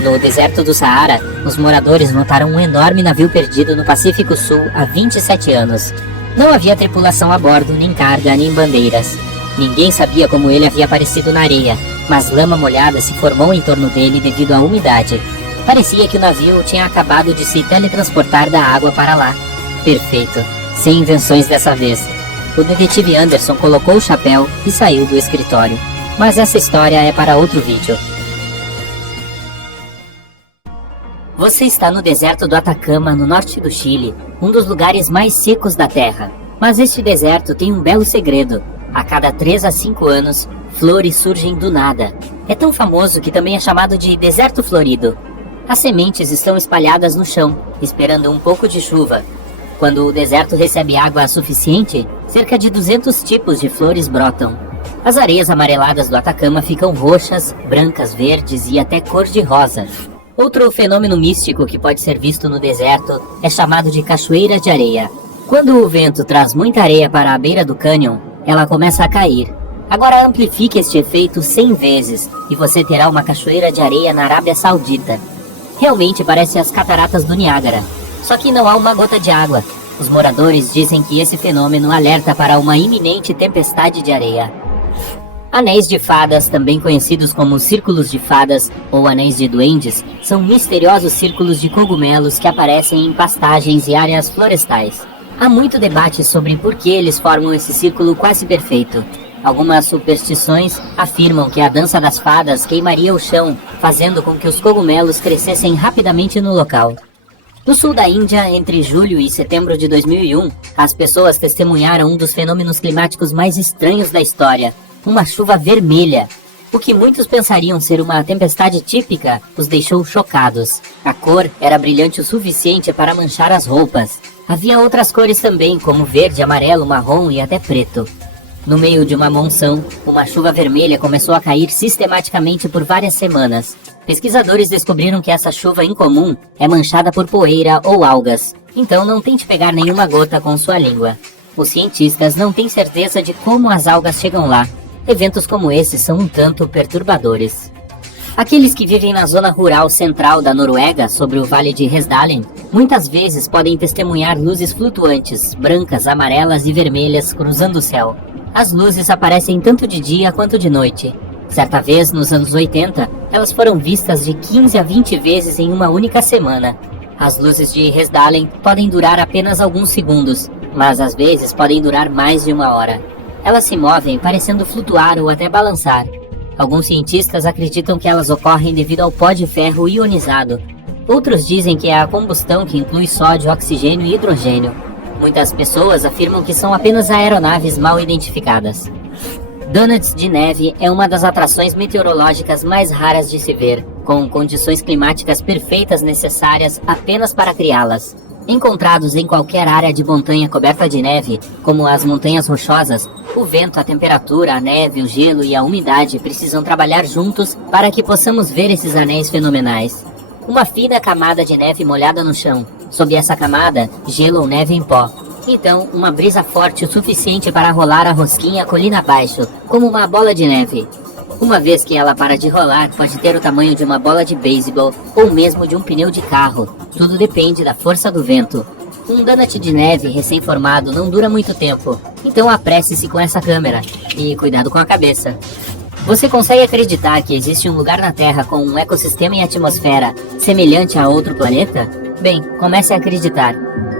No deserto do Saara, os moradores notaram um enorme navio perdido no Pacífico Sul há 27 anos. Não havia tripulação a bordo, nem carga, nem bandeiras. Ninguém sabia como ele havia aparecido na areia, mas lama molhada se formou em torno dele devido à umidade. Parecia que o navio tinha acabado de se teletransportar da água para lá. Perfeito, sem invenções dessa vez. O detetive Anderson colocou o chapéu e saiu do escritório. Mas essa história é para outro vídeo. Você está no deserto do Atacama, no norte do Chile, um dos lugares mais secos da Terra. Mas este deserto tem um belo segredo. A cada 3 a 5 anos, flores surgem do nada. É tão famoso que também é chamado de deserto florido. As sementes estão espalhadas no chão, esperando um pouco de chuva. Quando o deserto recebe água suficiente, cerca de 200 tipos de flores brotam. As areias amareladas do Atacama ficam roxas, brancas, verdes e até cor-de-rosa. Outro fenômeno místico que pode ser visto no deserto é chamado de cachoeira de areia. Quando o vento traz muita areia para a beira do cânion, ela começa a cair. Agora amplifique este efeito 100 vezes e você terá uma cachoeira de areia na Arábia Saudita. Realmente parece as cataratas do Niágara, só que não há uma gota de água. Os moradores dizem que esse fenômeno alerta para uma iminente tempestade de areia. Anéis de fadas, também conhecidos como círculos de fadas ou anéis de duendes, são misteriosos círculos de cogumelos que aparecem em pastagens e áreas florestais. Há muito debate sobre por que eles formam esse círculo quase perfeito. Algumas superstições afirmam que a dança das fadas queimaria o chão, fazendo com que os cogumelos crescessem rapidamente no local. No sul da Índia, entre julho e setembro de 2001, as pessoas testemunharam um dos fenômenos climáticos mais estranhos da história, uma chuva vermelha. O que muitos pensariam ser uma tempestade típica os deixou chocados. A cor era brilhante o suficiente para manchar as roupas. Havia outras cores também, como verde, amarelo, marrom e até preto. No meio de uma monção, uma chuva vermelha começou a cair sistematicamente por várias semanas. Pesquisadores descobriram que essa chuva incomum é manchada por poeira ou algas, então não tente pegar nenhuma gota com sua língua. Os cientistas não têm certeza de como as algas chegam lá. Eventos como esses são um tanto perturbadores. Aqueles que vivem na zona rural central da Noruega, sobre o Vale de Hesdalen, muitas vezes podem testemunhar luzes flutuantes, brancas, amarelas e vermelhas cruzando o céu. As luzes aparecem tanto de dia quanto de noite. Certa vez, nos anos 80, elas foram vistas de 15 a 20 vezes em uma única semana. As luzes de Hesdalen podem durar apenas alguns segundos, mas às vezes podem durar mais de 1 hora. Elas se movem parecendo flutuar ou até balançar. Alguns cientistas acreditam que elas ocorrem devido ao pó de ferro ionizado. Outros dizem que é a combustão que inclui sódio, oxigênio e hidrogênio. Muitas pessoas afirmam que são apenas aeronaves mal identificadas. Donuts de neve é uma das atrações meteorológicas mais raras de se ver, com condições climáticas perfeitas necessárias apenas para criá-las. Encontrados em qualquer área de montanha coberta de neve, como as montanhas rochosas, o vento, a temperatura, a neve, o gelo e a umidade precisam trabalhar juntos para que possamos ver esses anéis fenomenais. Uma fina camada de neve molhada no chão. Sob essa camada, gelo ou neve em pó. Então, uma brisa forte o suficiente para rolar a rosquinha colina abaixo, como uma bola de neve. Uma vez que ela para de rolar, pode ter o tamanho de uma bola de beisebol ou mesmo de um pneu de carro. Tudo depende da força do vento. Um donut de neve recém-formado não dura muito tempo, então apresse-se com essa câmera e cuidado com a cabeça. Você consegue acreditar que existe um lugar na Terra com um ecossistema e atmosfera semelhante a outro planeta? Bem, comece a acreditar.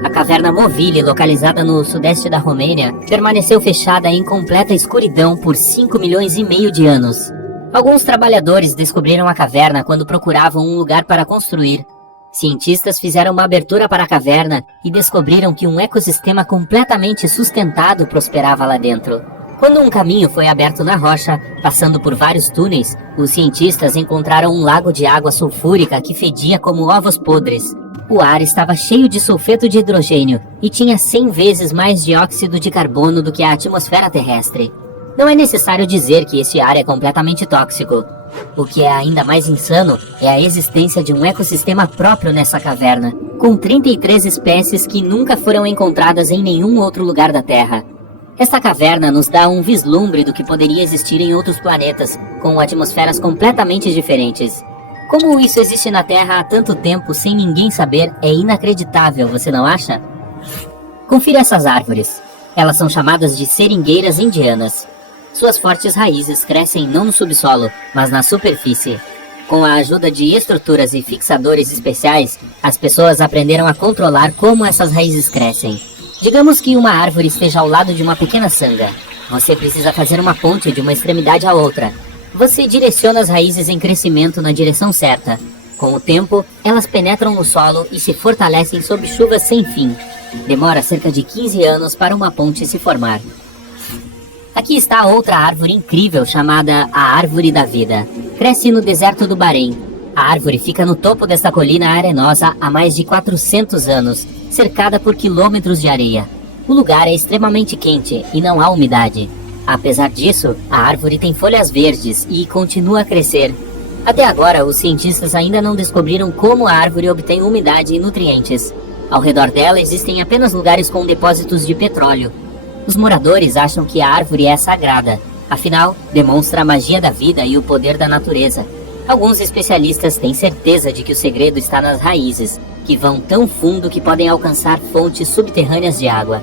A caverna Movile, localizada no sudeste da Romênia, permaneceu fechada em completa escuridão por 5,5 milhões de anos. Alguns trabalhadores descobriram a caverna quando procuravam um lugar para construir. Cientistas fizeram uma abertura para a caverna e descobriram que um ecossistema completamente sustentado prosperava lá dentro. Quando um caminho foi aberto na rocha, passando por vários túneis, os cientistas encontraram um lago de água sulfúrica que fedia como ovos podres. O ar estava cheio de sulfeto de hidrogênio e tinha 100 vezes mais dióxido de carbono do que a atmosfera terrestre. Não é necessário dizer que esse ar é completamente tóxico. O que é ainda mais insano é a existência de um ecossistema próprio nessa caverna, com 33 espécies que nunca foram encontradas em nenhum outro lugar da Terra. Esta caverna nos dá um vislumbre do que poderia existir em outros planetas, com atmosferas completamente diferentes. Como isso existe na Terra há tanto tempo sem ninguém saber é inacreditável, você não acha? Confira essas árvores. Elas são chamadas de seringueiras indianas. Suas fortes raízes crescem não no subsolo, mas na superfície. Com a ajuda de estruturas e fixadores especiais, as pessoas aprenderam a controlar como essas raízes crescem. Digamos que uma árvore esteja ao lado de uma pequena sanga. Você precisa fazer uma ponte de uma extremidade à outra. Você direciona as raízes em crescimento na direção certa. Com o tempo, elas penetram no solo e se fortalecem sob chuvas sem fim. Demora cerca de 15 anos para uma ponte se formar. Aqui está outra árvore incrível chamada a Árvore da Vida. Cresce no deserto do Bahrein. A árvore fica no topo desta colina arenosa há mais de 400 anos, cercada por quilômetros de areia. O lugar é extremamente quente e não há umidade. Apesar disso, a árvore tem folhas verdes e continua a crescer. Até agora, os cientistas ainda não descobriram como a árvore obtém umidade e nutrientes. Ao redor dela existem apenas lugares com depósitos de petróleo. Os moradores acham que a árvore é sagrada, afinal, demonstra a magia da vida e o poder da natureza. Alguns especialistas têm certeza de que o segredo está nas raízes, que vão tão fundo que podem alcançar fontes subterrâneas de água.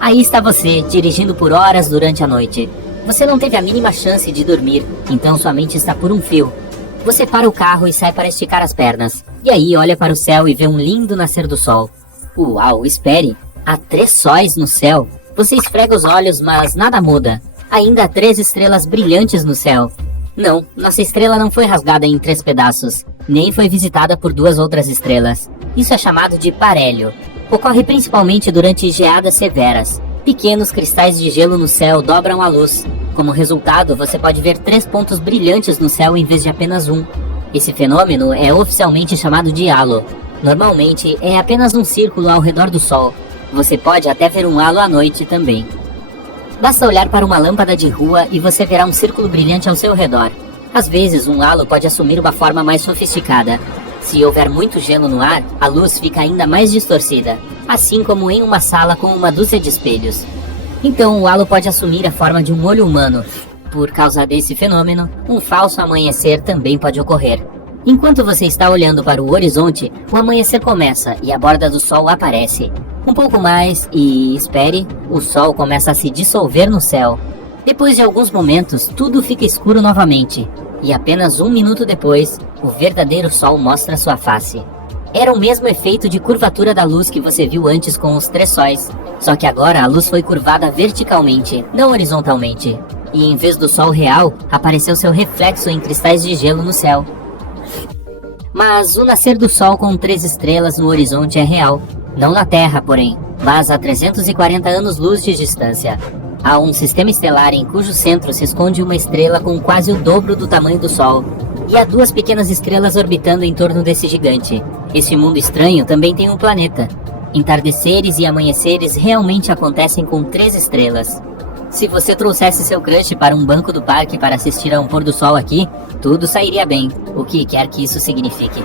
Aí está você, dirigindo por horas durante a noite. Você não teve a mínima chance de dormir, então sua mente está por um fio. Você para o carro e sai para esticar as pernas. E aí olha para o céu e vê um lindo nascer do sol. Uau, espere! Há 3 sóis no céu. Você esfrega os olhos, mas nada muda. Ainda há 3 estrelas brilhantes no céu. Não, nossa estrela não foi rasgada em 3 pedaços, nem foi visitada por 2 outras estrelas. Isso é chamado de parélio. Ocorre principalmente durante geadas severas. Pequenos cristais de gelo no céu dobram a luz. Como resultado, você pode ver 3 pontos brilhantes no céu em vez de apenas um. Esse fenômeno é oficialmente chamado de halo. Normalmente, é apenas um círculo ao redor do Sol. Você pode até ver um halo à noite também. Basta olhar para uma lâmpada de rua e você verá um círculo brilhante ao seu redor. Às vezes, um halo pode assumir uma forma mais sofisticada. Se houver muito gelo no ar, a luz fica ainda mais distorcida, assim como em uma sala com uma dúzia de espelhos. Então, o halo pode assumir a forma de um olho humano. Por causa desse fenômeno, um falso amanhecer também pode ocorrer. Enquanto você está olhando para o horizonte, o amanhecer começa e a borda do sol aparece. Um pouco mais e, espere, o sol começa a se dissolver no céu. Depois de alguns momentos, tudo fica escuro novamente. E apenas 1 minuto depois, o verdadeiro sol mostra sua face. Era o mesmo efeito de curvatura da luz que você viu antes com os 3 sóis. Só que agora a luz foi curvada verticalmente, não horizontalmente. E em vez do sol real, apareceu seu reflexo em cristais de gelo no céu. Mas o nascer do sol com 3 estrelas no horizonte é real. Não na Terra, porém, mas a 340 anos-luz de distância. Há um sistema estelar em cujo centro se esconde uma estrela com quase o dobro do tamanho do Sol. E há 2 pequenas estrelas orbitando em torno desse gigante. Este mundo estranho também tem um planeta. Entardeceres e amanheceres realmente acontecem com 3 estrelas. Se você trouxesse seu crush para um banco do parque para assistir a um pôr do sol aqui, tudo sairia bem, o que quer que isso signifique.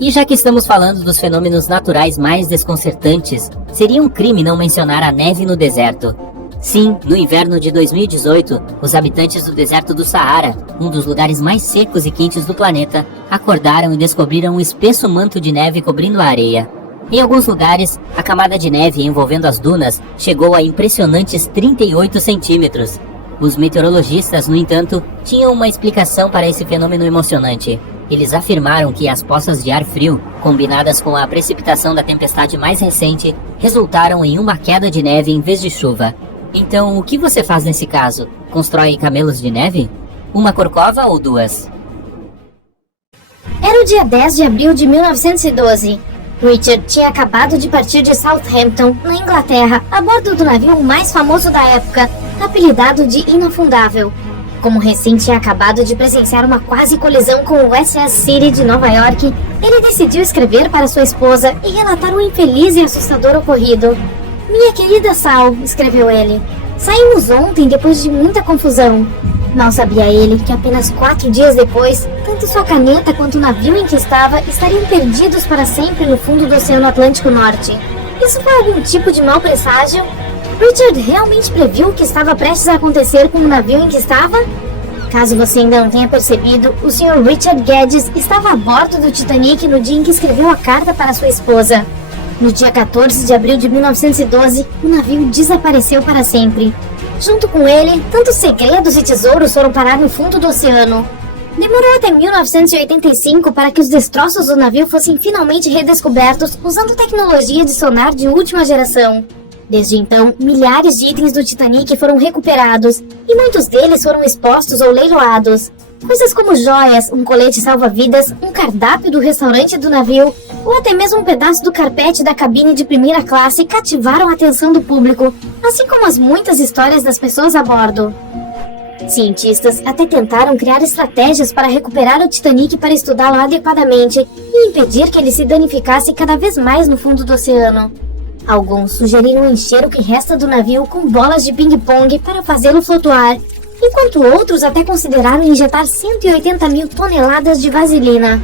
E já que estamos falando dos fenômenos naturais mais desconcertantes, seria um crime não mencionar a neve no deserto. Sim, no inverno de 2018, os habitantes do deserto do Saara, um dos lugares mais secos e quentes do planeta, acordaram e descobriram um espesso manto de neve cobrindo a areia. Em alguns lugares, a camada de neve envolvendo as dunas chegou a impressionantes 38 centímetros. Os meteorologistas, no entanto, tinham uma explicação para esse fenômeno emocionante. Eles afirmaram que as poças de ar frio, combinadas com a precipitação da tempestade mais recente, resultaram em uma queda de neve em vez de chuva. Então, o que você faz nesse caso? Constrói camelos de neve? Uma corcova ou 2? Era o dia 10 de abril de 1912. Richard tinha acabado de partir de Southampton, na Inglaterra, a bordo do navio mais famoso da época, apelidado de Inafundável. Como recém tinha acabado de presenciar uma quase colisão com o SS City de Nova York, ele decidiu escrever para sua esposa e relatar o infeliz e assustador ocorrido. "Minha querida Sal", escreveu ele, "saímos ontem depois de muita confusão." Mal sabia ele que apenas 4 dias depois, tanto sua caneta quanto o navio em que estava estariam perdidos para sempre no fundo do Oceano Atlântico Norte. Isso foi algum tipo de mau presságio? Richard realmente previu o que estava prestes a acontecer com o navio em que estava? Caso você ainda não tenha percebido, o Sr. Richard Geddes estava a bordo do Titanic no dia em que escreveu a carta para sua esposa. No dia 14 de abril de 1912, o navio desapareceu para sempre. Junto com ele, tantos segredos e tesouros foram parar no fundo do oceano. Demorou até 1985 para que os destroços do navio fossem finalmente redescobertos usando tecnologia de sonar de última geração. Desde então, milhares de itens do Titanic foram recuperados, e muitos deles foram expostos ou leiloados. Coisas como joias, um colete salva-vidas, um cardápio do restaurante do navio, ou até mesmo um pedaço do carpete da cabine de primeira classe cativaram a atenção do público, assim como as muitas histórias das pessoas a bordo. Cientistas até tentaram criar estratégias para recuperar o Titanic para estudá-lo adequadamente e impedir que ele se danificasse cada vez mais no fundo do oceano. Alguns sugeriram encher o que resta do navio com bolas de ping-pong para fazê-lo flutuar, enquanto outros até consideraram injetar 180 mil toneladas de vaselina.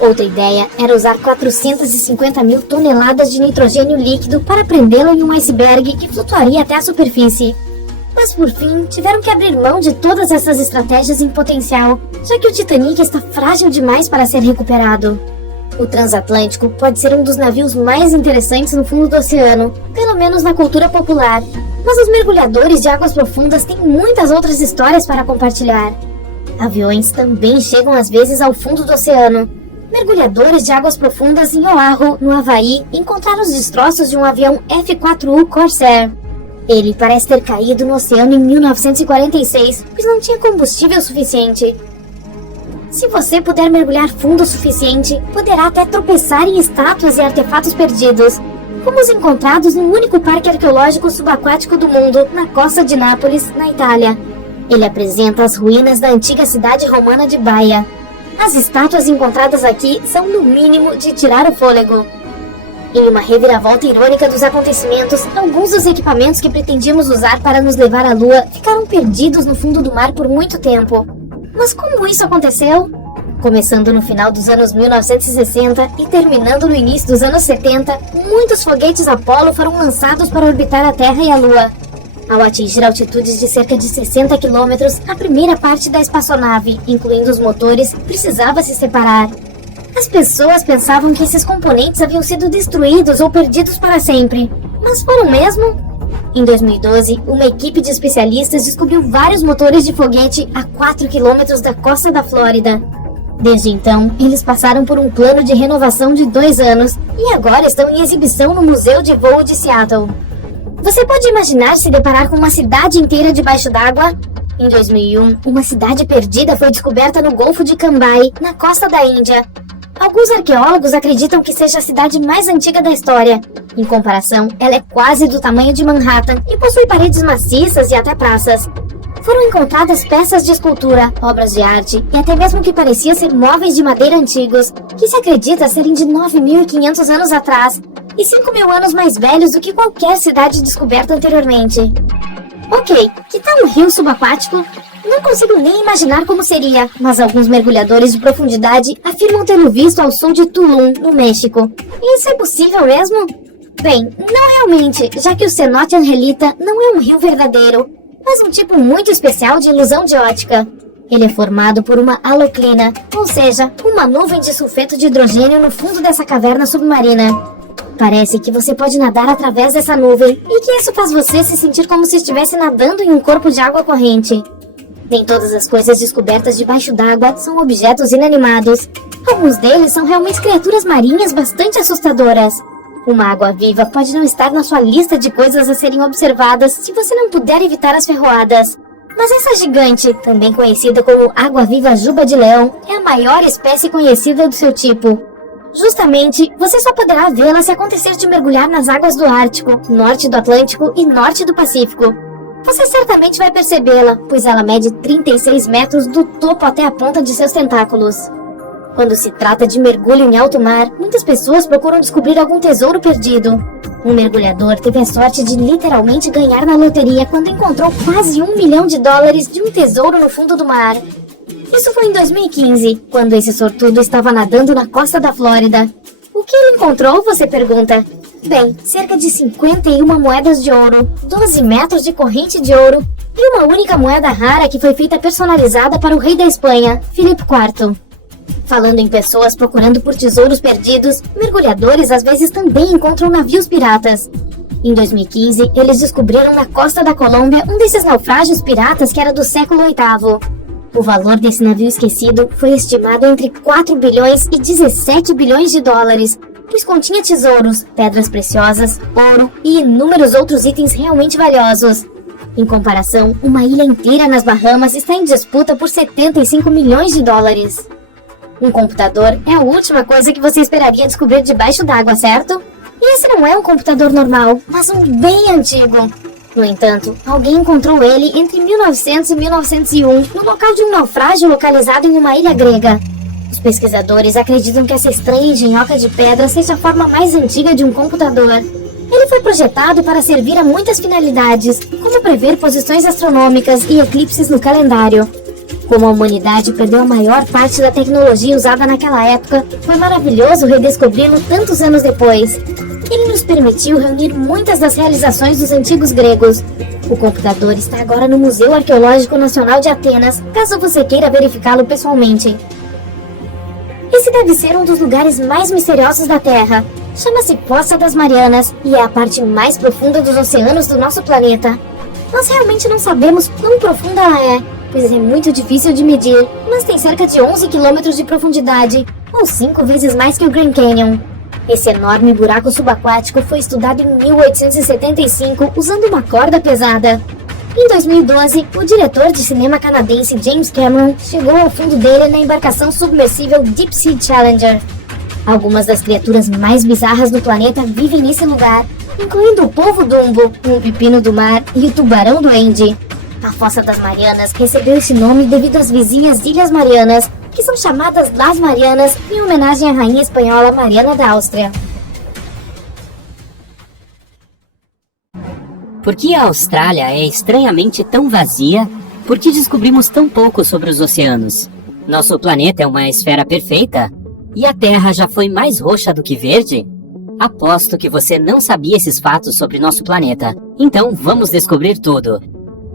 Outra ideia era usar 450 mil toneladas de nitrogênio líquido para prendê-lo em um iceberg que flutuaria até a superfície. Mas por fim, tiveram que abrir mão de todas essas estratégias em potencial, já que o Titanic está frágil demais para ser recuperado. O transatlântico pode ser um dos navios mais interessantes no fundo do oceano, pelo menos na cultura popular, mas os mergulhadores de águas profundas têm muitas outras histórias para compartilhar. Aviões também chegam às vezes ao fundo do oceano. Mergulhadores de águas profundas em Oahu, no Havaí, encontraram os destroços de um avião F-4U Corsair. Ele parece ter caído no oceano em 1946, pois não tinha combustível suficiente. Se você puder mergulhar fundo o suficiente, poderá até tropeçar em estátuas e artefatos perdidos, como os encontrados no único parque arqueológico subaquático do mundo, na costa de Nápoles, na Itália. Ele apresenta as ruínas da antiga cidade romana de Baia. As estátuas encontradas aqui são, no mínimo, de tirar o fôlego. Em uma reviravolta irônica dos acontecimentos, alguns dos equipamentos que pretendíamos usar para nos levar à Lua ficaram perdidos no fundo do mar por muito tempo. Mas como isso aconteceu? Começando no final dos anos 1960 e terminando no início dos anos 70, muitos foguetes Apollo foram lançados para orbitar a Terra e a Lua. Ao atingir altitudes de cerca de 60 km, a primeira parte da espaçonave, incluindo os motores, precisava se separar. As pessoas pensavam que esses componentes haviam sido destruídos ou perdidos para sempre, mas foram mesmo? Em 2012, uma equipe de especialistas descobriu vários motores de foguete a 4 km da costa da Flórida. Desde então, eles passaram por um plano de renovação de 2 anos e agora estão em exibição no Museu de Voo de Seattle. Você pode imaginar se deparar com uma cidade inteira debaixo d'água? Em 2001, uma cidade perdida foi descoberta no Golfo de Cambai, na costa da Índia. Alguns arqueólogos acreditam que seja a cidade mais antiga da história. Em comparação, ela é quase do tamanho de Manhattan e possui paredes maciças e até praças. Foram encontradas peças de escultura, obras de arte e até mesmo o que parecia ser móveis de madeira antigos, que se acredita serem de 9.500 anos atrás e 5.000 anos mais velhos do que qualquer cidade descoberta anteriormente. Ok, que tal um rio subaquático? Não consigo nem imaginar como seria, mas alguns mergulhadores de profundidade afirmam tê-lo visto ao sul de Tulum, no México. Isso é possível mesmo? Bem, não realmente, já que o cenote Angelita não é um rio verdadeiro, mas um tipo muito especial de ilusão de ótica. Ele é formado por uma haloclina, ou seja, uma nuvem de sulfeto de hidrogênio no fundo dessa caverna submarina. Parece que você pode nadar através dessa nuvem e que isso faz você se sentir como se estivesse nadando em um corpo de água corrente. Nem todas as coisas descobertas debaixo d'água são objetos inanimados. Alguns deles são realmente criaturas marinhas bastante assustadoras. Uma água-viva pode não estar na sua lista de coisas a serem observadas se você não puder evitar as ferroadas. Mas essa gigante, também conhecida como água-viva juba de leão, é a maior espécie conhecida do seu tipo. Justamente, você só poderá vê-la se acontecer de mergulhar nas águas do Ártico, norte do Atlântico e norte do Pacífico. Você certamente vai percebê-la, pois ela mede 36 metros do topo até a ponta de seus tentáculos. Quando se trata de mergulho em alto mar, muitas pessoas procuram descobrir algum tesouro perdido. Um mergulhador teve a sorte de literalmente ganhar na loteria quando encontrou quase $1 milhão de um tesouro no fundo do mar. Isso foi em 2015, quando esse sortudo estava nadando na costa da Flórida. O que ele encontrou, você pergunta? Bem, cerca de 51 moedas de ouro, 12 metros de corrente de ouro e uma única moeda rara que foi feita personalizada para o rei da Espanha, Filipe IV. Falando em pessoas procurando por tesouros perdidos, mergulhadores às vezes também encontram navios piratas. Em 2015, eles descobriram na costa da Colômbia um desses naufrágios piratas que era do século VIII. O valor desse navio esquecido foi estimado entre 4 bilhões e 17 bilhões de dólares, pois continha tesouros, pedras preciosas, ouro e inúmeros outros itens realmente valiosos. Em comparação, uma ilha inteira nas Bahamas está em disputa por 75 milhões de dólares. Um computador é a última coisa que você esperaria descobrir debaixo d'água, certo? E esse não é um computador normal, mas um bem antigo. No entanto, alguém encontrou ele entre 1900 e 1901 no local de um naufrágio localizado em uma ilha grega. Os pesquisadores acreditam que essa estranha engenhoca de pedra seja a forma mais antiga de um computador. Ele foi projetado para servir a muitas finalidades, como prever posições astronômicas e eclipses no calendário. Como a humanidade perdeu a maior parte da tecnologia usada naquela época, foi maravilhoso redescobri-lo tantos anos depois. Ele nos permitiu reunir muitas das realizações dos antigos gregos. O computador está agora no Museu Arqueológico Nacional de Atenas, caso você queira verificá-lo pessoalmente. Esse deve ser um dos lugares mais misteriosos da Terra. Chama-se Fossa das Marianas e é a parte mais profunda dos oceanos do nosso planeta. Nós realmente não sabemos quão profunda ela é, pois é muito difícil de medir, mas tem cerca de 11 quilômetros de profundidade, ou 5 vezes mais que o Grand Canyon. Esse enorme buraco subaquático foi estudado em 1875 usando uma corda pesada. Em 2012, o diretor de cinema canadense James Cameron chegou ao fundo dele na embarcação submersível Deep Sea Challenger. Algumas das criaturas mais bizarras do planeta vivem nesse lugar, incluindo o polvo Dumbo, um pepino do mar e o tubarão duende. A Fossa das Marianas recebeu esse nome devido às vizinhas Ilhas Marianas, que são chamadas Las Marianas em homenagem à rainha espanhola Mariana da Áustria. Por que a Austrália é estranhamente tão vazia? Por que descobrimos tão pouco sobre os oceanos? Nosso planeta é uma esfera perfeita? E a Terra já foi mais roxa do que verde? Aposto que você não sabia esses fatos sobre nosso planeta. Então vamos descobrir tudo.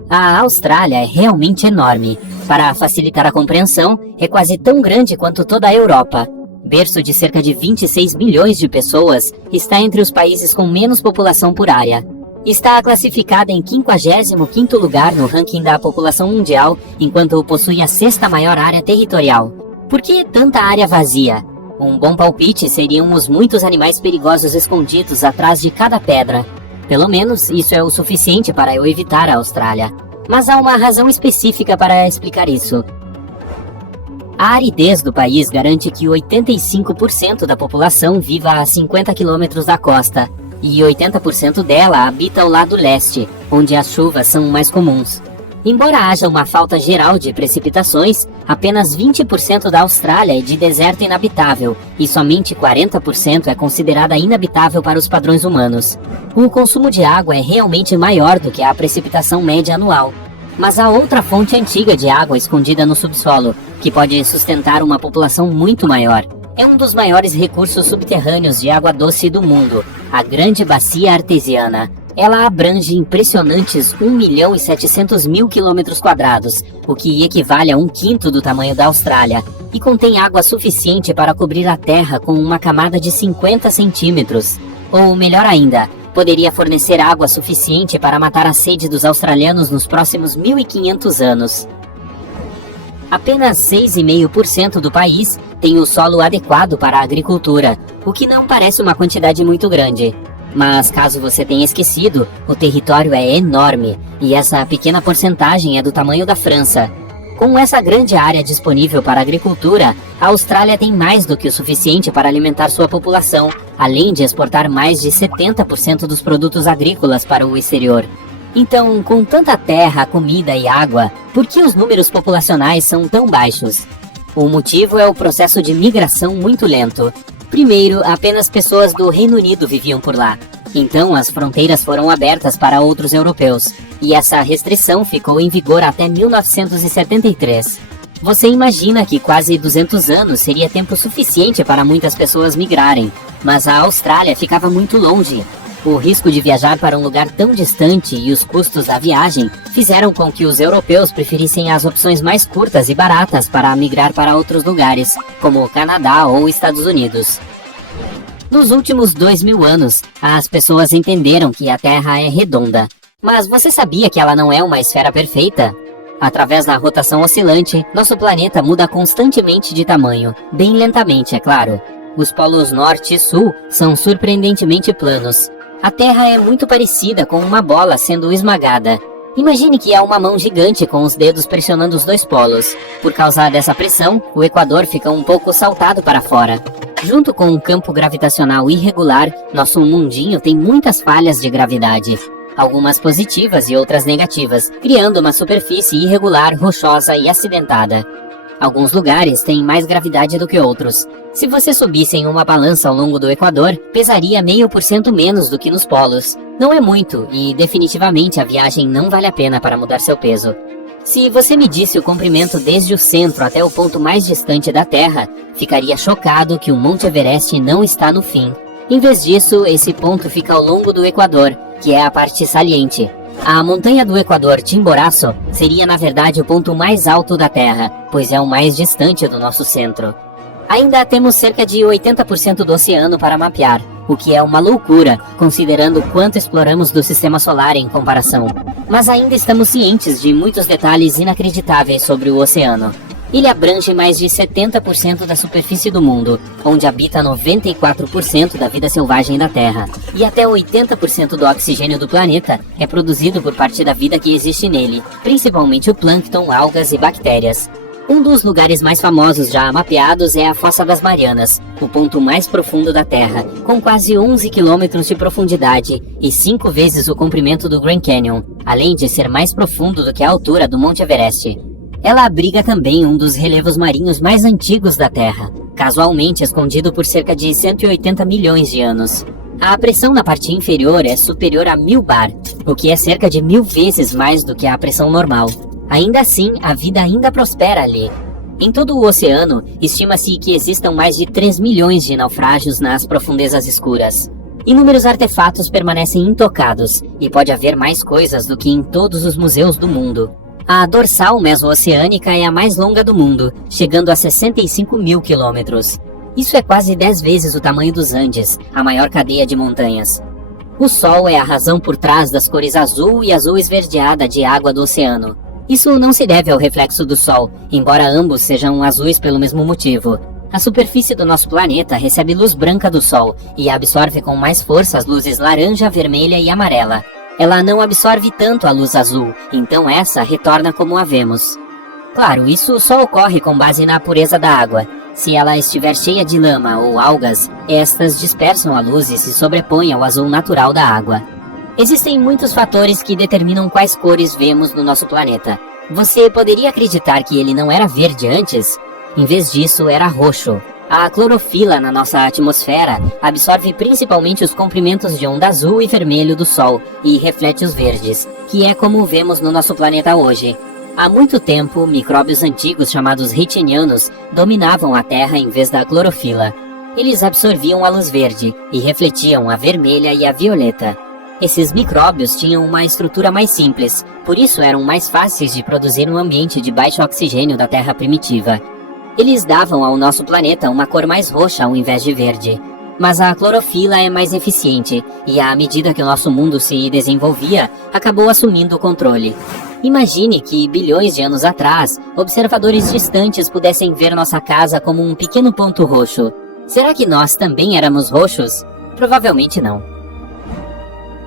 A Austrália é realmente enorme. Para facilitar a compreensão, é quase tão grande quanto toda a Europa. Berço de cerca de 26 milhões de pessoas, está entre os países com menos população por área. Está classificada em 55º lugar no ranking da população mundial, enquanto possui a 6ª maior área territorial. Por que tanta área vazia? Um bom palpite seriam os muitos animais perigosos escondidos atrás de cada pedra. Pelo menos isso é o suficiente para eu evitar a Austrália. Mas há uma razão específica para explicar isso. A aridez do país garante que 85% da população viva a 50 quilômetros da costa, e 80% dela habita ao lado leste, onde as chuvas são mais comuns. Embora haja uma falta geral de precipitações, apenas 20% da Austrália é de deserto inabitável, e somente 40% é considerada inabitável para os padrões humanos. O consumo de água é realmente maior do que a precipitação média anual. Mas há outra fonte antiga de água escondida no subsolo, que pode sustentar uma população muito maior. É um dos maiores recursos subterrâneos de água doce do mundo, a Grande Bacia Artesiana. Ela abrange impressionantes 1.700.000 km², o que equivale a 1/5 do tamanho da Austrália, e contém água suficiente para cobrir a Terra com uma camada de 50 centímetros. Ou melhor ainda, poderia fornecer água suficiente para matar a sede dos australianos nos próximos 1.500 anos. Apenas 6,5% do país tem o solo adequado para a agricultura, o que não parece uma quantidade muito grande. Mas caso você tenha esquecido, o território é enorme, e essa pequena porcentagem é do tamanho da França. Com essa grande área disponível para a agricultura, a Austrália tem mais do que o suficiente para alimentar sua população, além de exportar mais de 70% dos produtos agrícolas para o exterior. Então, com tanta terra, comida e água, por que os números populacionais são tão baixos? O motivo é o processo de migração muito lento. Primeiro, apenas pessoas do Reino Unido viviam por lá. Então, as fronteiras foram abertas para outros europeus, e essa restrição ficou em vigor até 1973. Você imagina que quase 200 anos seria tempo suficiente para muitas pessoas migrarem, mas a Austrália ficava muito longe. O risco de viajar para um lugar tão distante e os custos da viagem fizeram com que os europeus preferissem as opções mais curtas e baratas para migrar para outros lugares, como o Canadá ou Estados Unidos. Nos últimos 2000 anos, as pessoas entenderam que a Terra é redonda. Mas você sabia que ela não é uma esfera perfeita? Através da rotação oscilante, nosso planeta muda constantemente de tamanho, bem lentamente, é claro. Os polos norte e sul são surpreendentemente planos. A Terra é muito parecida com uma bola sendo esmagada. Imagine que há uma mão gigante com os dedos pressionando os dois polos. Por causa dessa pressão, o Equador fica um pouco saltado para fora. Junto com um campo gravitacional irregular, nosso mundinho tem muitas falhas de gravidade. Algumas positivas e outras negativas, criando uma superfície irregular, rochosa e acidentada. Alguns lugares têm mais gravidade do que outros. Se você subisse em uma balança ao longo do Equador, pesaria 0,5% menos do que nos polos. Não é muito, e definitivamente a viagem não vale a pena para mudar seu peso. Se você medisse o comprimento desde o centro até o ponto mais distante da Terra, ficaria chocado que o Monte Everest não está no fim. Em vez disso, esse ponto fica ao longo do Equador, que é a parte saliente. A montanha do Equador, Chimborazo, seria na verdade o ponto mais alto da Terra, pois é o mais distante do nosso centro. Ainda temos cerca de 80% do oceano para mapear, o que é uma loucura, considerando quanto exploramos do sistema solar em comparação. Mas ainda estamos cientes de muitos detalhes inacreditáveis sobre o oceano. Ele abrange mais de 70% da superfície do mundo, onde habita 94% da vida selvagem da Terra. E até 80% do oxigênio do planeta é produzido por parte da vida que existe nele, principalmente o plâncton, algas e bactérias. Um dos lugares mais famosos já mapeados é a Fossa das Marianas, o ponto mais profundo da Terra, com quase 11 quilômetros de profundidade e 5 vezes o comprimento do Grand Canyon, além de ser mais profundo do que a altura do Monte Everest. Ela abriga também um dos relevos marinhos mais antigos da Terra, casualmente escondido por cerca de 180 milhões de anos. A pressão na parte inferior é superior a 1000 bar, o que é cerca de 1000 vezes mais do que a pressão normal. Ainda assim, a vida ainda prospera ali. Em todo o oceano, estima-se que existam mais de 3 milhões de naufrágios nas profundezas escuras. Inúmeros artefatos permanecem intocados, e pode haver mais coisas do que em todos os museus do mundo. A dorsal meso-oceânica é a mais longa do mundo, chegando a 65 mil quilômetros. Isso é quase 10 vezes o tamanho dos Andes, a maior cadeia de montanhas. O Sol é a razão por trás das cores azul e azul esverdeada de água do oceano. Isso não se deve ao reflexo do Sol, embora ambos sejam azuis pelo mesmo motivo. A superfície do nosso planeta recebe luz branca do Sol e absorve com mais força as luzes laranja, vermelha e amarela. Ela não absorve tanto a luz azul, então essa retorna como a vemos. Claro, isso só ocorre com base na pureza da água. Se ela estiver cheia de lama ou algas, estas dispersam a luz e se sobrepõem ao azul natural da água. Existem muitos fatores que determinam quais cores vemos no nosso planeta. Você poderia acreditar que ele não era verde antes? Em vez disso, era roxo. A clorofila na nossa atmosfera absorve principalmente os comprimentos de onda azul e vermelho do Sol e reflete os verdes, que é como vemos no nosso planeta hoje. Há muito tempo, micróbios antigos chamados retinianos dominavam a Terra em vez da clorofila. Eles absorviam a luz verde e refletiam a vermelha e a violeta. Esses micróbios tinham uma estrutura mais simples, por isso eram mais fáceis de produzir no ambiente de baixo oxigênio da Terra primitiva. Eles davam ao nosso planeta uma cor mais roxa ao invés de verde. Mas a clorofila é mais eficiente, e à medida que o nosso mundo se desenvolvia, acabou assumindo o controle. Imagine que, bilhões de anos atrás, observadores distantes pudessem ver nossa casa como um pequeno ponto roxo. Será que nós também éramos roxos? Provavelmente não.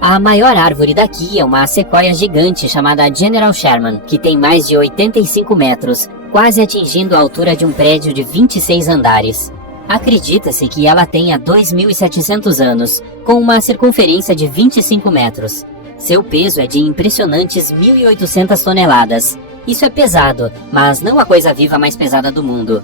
A maior árvore daqui é uma sequoia gigante chamada General Sherman, que tem mais de 85 metros, quase atingindo a altura de um prédio de 26 andares. Acredita-se que ela tenha 2.700 anos, com uma circunferência de 25 metros. Seu peso é de impressionantes 1.800 toneladas. Isso é pesado, mas não a coisa viva mais pesada do mundo.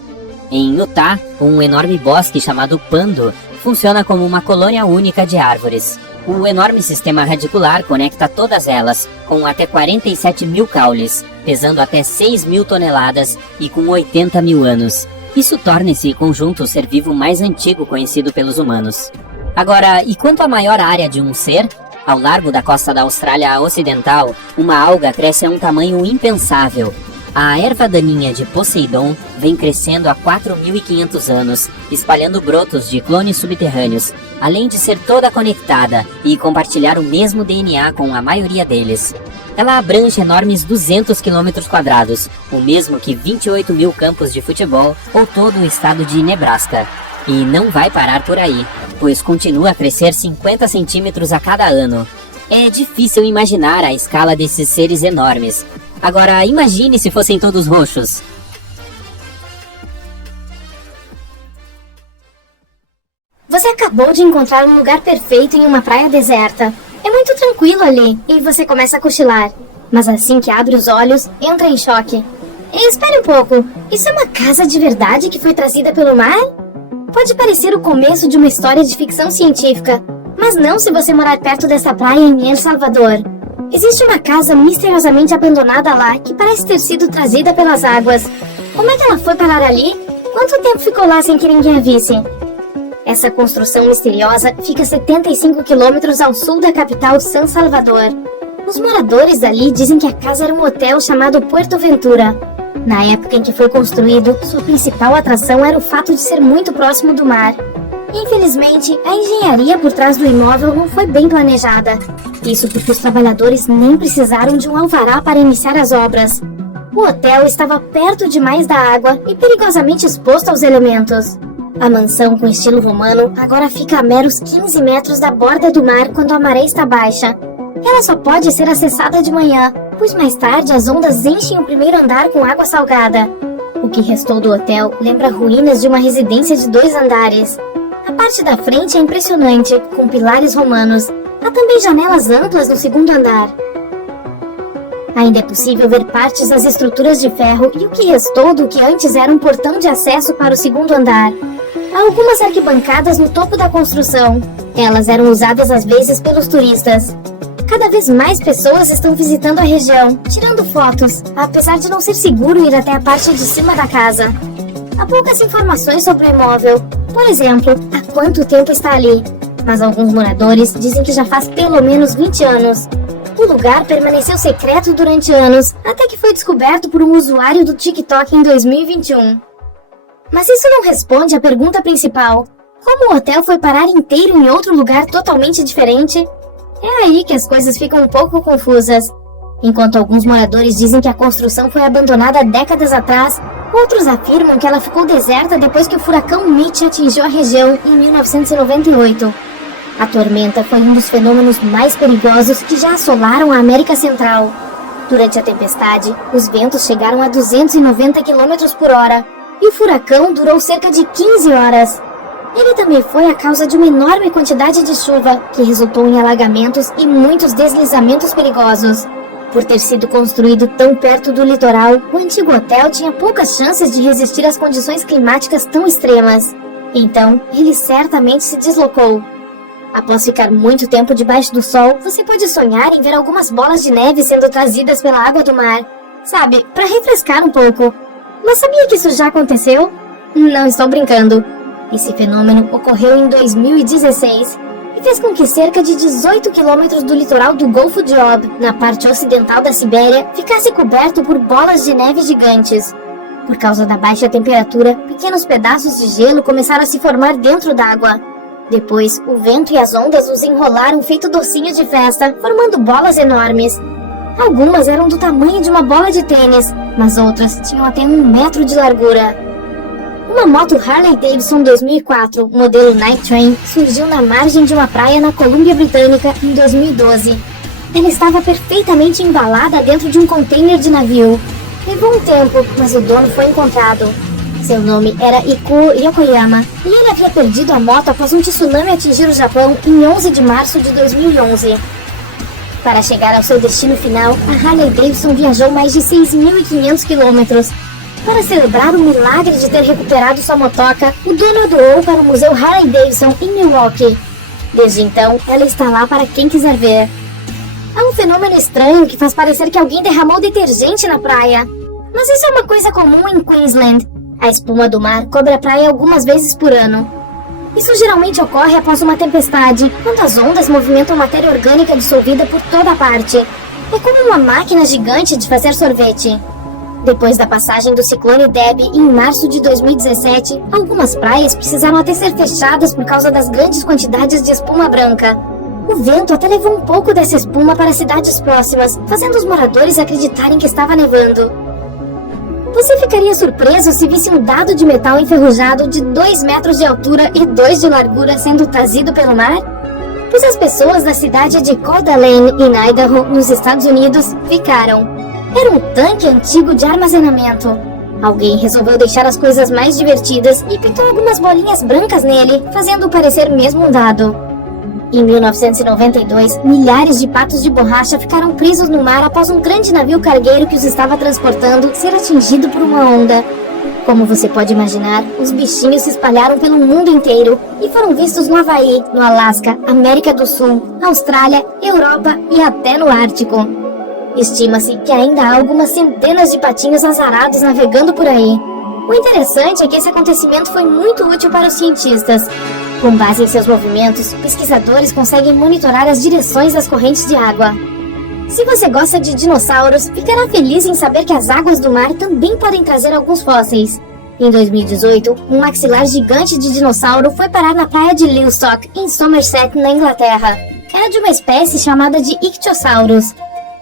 Em Utah, um enorme bosque chamado Pando funciona como uma colônia única de árvores. O enorme sistema radicular conecta todas elas, com até 47 mil caules, pesando até 6.000 toneladas e com 80 mil anos. Isso torna esse conjunto o ser vivo mais antigo conhecido pelos humanos. Agora, e quanto à maior área de um ser? Ao largo da costa da Austrália Ocidental, uma alga cresce a um tamanho impensável. A erva daninha de Poseidon vem crescendo há 4.500 anos, espalhando brotos de clones subterrâneos, além de ser toda conectada e compartilhar o mesmo DNA com a maioria deles. Ela abrange enormes 200 km², o mesmo que 28 mil campos de futebol ou todo o estado de Nebraska. E não vai parar por aí, pois continua a crescer 50 centímetros a cada ano. É difícil imaginar a escala desses seres enormes. Agora, imagine se fossem todos roxos. Você acabou de encontrar um lugar perfeito em uma praia deserta. É muito tranquilo ali, e você começa a cochilar. Mas assim que abre os olhos, entra em choque. E espere um pouco, isso é uma casa de verdade que foi trazida pelo mar? Pode parecer o começo de uma história de ficção científica, mas não se você morar perto dessa praia em El Salvador. Existe uma casa misteriosamente abandonada lá que parece ter sido trazida pelas águas. Como é que ela foi parar ali? Quanto tempo ficou lá sem que ninguém a visse? Essa construção misteriosa fica a 75 quilômetros ao sul da capital San Salvador. Os moradores dali dizem que a casa era um hotel chamado Puerto Ventura. Na época em que foi construído, sua principal atração era o fato de ser muito próximo do mar. Infelizmente, a engenharia por trás do imóvel não foi bem planejada. Isso porque os trabalhadores nem precisaram de um alvará para iniciar as obras. O hotel estava perto demais da água e perigosamente exposto aos elementos. A mansão com estilo romano agora fica a meros 15 metros da borda do mar quando a maré está baixa. Ela só pode ser acessada de manhã, pois mais tarde as ondas enchem o primeiro andar com água salgada. O que restou do hotel lembra ruínas de uma residência de 2 andares. A parte da frente é impressionante, com pilares romanos. Há também janelas amplas no segundo andar. Ainda é possível ver partes das estruturas de ferro e o que restou do que antes era um portão de acesso para o segundo andar. Há algumas arquibancadas no topo da construção. Elas eram usadas às vezes pelos turistas. Cada vez mais pessoas estão visitando a região, tirando fotos, apesar de não ser seguro ir até a parte de cima da casa. Há poucas informações sobre o imóvel. Por exemplo, há quanto tempo está ali? Mas alguns moradores dizem que já faz pelo menos 20 anos. O lugar permaneceu secreto durante anos, até que foi descoberto por um usuário do TikTok em 2021. Mas isso não responde à pergunta principal. Como o hotel foi parar inteiro em outro lugar totalmente diferente? É aí que as coisas ficam um pouco confusas. Enquanto alguns moradores dizem que a construção foi abandonada décadas atrás, outros afirmam que ela ficou deserta depois que o furacão Mitch atingiu a região em 1998. A tormenta foi um dos fenômenos mais perigosos que já assolaram a América Central. Durante a tempestade, os ventos chegaram a 290 km por hora e o furacão durou cerca de 15 horas. Ele também foi a causa de uma enorme quantidade de chuva, que resultou em alagamentos e muitos deslizamentos perigosos. Por ter sido construído tão perto do litoral, o antigo hotel tinha poucas chances de resistir às condições climáticas tão extremas. Então, ele certamente se deslocou. Após ficar muito tempo debaixo do sol, você pode sonhar em ver algumas bolas de neve sendo trazidas pela água do mar. Sabe, para refrescar um pouco. Mas sabia que isso já aconteceu? Não estou brincando. Esse fenômeno ocorreu em 2016 e fez com que cerca de 18 quilômetros do litoral do Golfo de Ob, na parte ocidental da Sibéria, ficasse coberto por bolas de neve gigantes. Por causa da baixa temperatura, pequenos pedaços de gelo começaram a se formar dentro d'água. Depois, o vento e as ondas os enrolaram feito docinho de festa, formando bolas enormes. Algumas eram do tamanho de uma bola de tênis, mas outras tinham até 1 metro de largura. Uma moto Harley Davidson 2004, modelo Night Train, surgiu na margem de uma praia na Colômbia Britânica em 2012. Ela estava perfeitamente embalada dentro de um container de navio. Levou um tempo, mas o dono foi encontrado. Seu nome era Ikuo Yokoyama, e ele havia perdido a moto após um tsunami atingir o Japão em 11 de março de 2011. Para chegar ao seu destino final, a Harley Davidson viajou mais de 6.500 quilômetros. Para celebrar o milagre de ter recuperado sua motoca, o dono a doou para o Museu Harley Davidson em Milwaukee. Desde então, ela está lá para quem quiser ver. Há um fenômeno estranho que faz parecer que alguém derramou detergente na praia. Mas isso é uma coisa comum em Queensland. A espuma do mar cobre a praia algumas vezes por ano. Isso geralmente ocorre após uma tempestade, quando as ondas movimentam matéria orgânica dissolvida por toda parte. É como uma máquina gigante de fazer sorvete. Depois da passagem do ciclone Debbie em março de 2017, algumas praias precisaram até ser fechadas por causa das grandes quantidades de espuma branca. O vento até levou um pouco dessa espuma para cidades próximas, fazendo os moradores acreditarem que estava nevando. Você ficaria surpreso se visse um dado de metal enferrujado de 2 metros de altura e 2 de largura sendo trazido pelo mar? Pois as pessoas da cidade de Coeur d'Alene, em Idaho, nos Estados Unidos, ficaram. Era um tanque antigo de armazenamento. Alguém resolveu deixar as coisas mais divertidas e pintou algumas bolinhas brancas nele, fazendo-o parecer mesmo um dado. Em 1992, milhares de patos de borracha ficaram presos no mar após um grande navio cargueiro que os estava transportando ser atingido por uma onda. Como você pode imaginar, os bichinhos se espalharam pelo mundo inteiro e foram vistos no Havaí, no Alasca, América do Sul, Austrália, Europa e até no Ártico. Estima-se que ainda há algumas centenas de patinhos azarados navegando por aí. O interessante é que esse acontecimento foi muito útil para os cientistas. Com base em seus movimentos, pesquisadores conseguem monitorar as direções das correntes de água. Se você gosta de dinossauros, ficará feliz em saber que as águas do mar também podem trazer alguns fósseis. Em 2018, um maxilar gigante de dinossauro foi parar na praia de Lowestoft, em Somerset, na Inglaterra. Era de uma espécie chamada de Ichthyosaurus.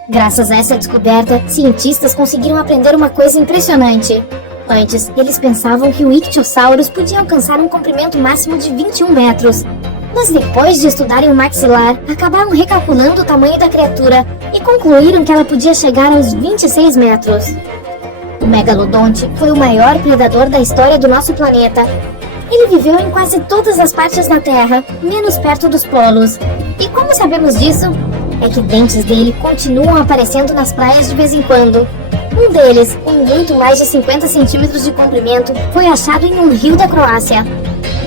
Graças a essa descoberta, cientistas conseguiram aprender uma coisa impressionante. Antes, eles pensavam que o Ichthyosaurus podia alcançar um comprimento máximo de 21 metros. Mas depois de estudarem o maxilar, acabaram recalculando o tamanho da criatura e concluíram que ela podia chegar aos 26 metros. O megalodonte foi o maior predador da história do nosso planeta. Ele viveu em quase todas as partes da Terra, menos perto dos polos. E como sabemos disso? É que dentes dele continuam aparecendo nas praias de vez em quando. Um deles, com muito mais de 50 centímetros de comprimento, foi achado em um rio da Croácia.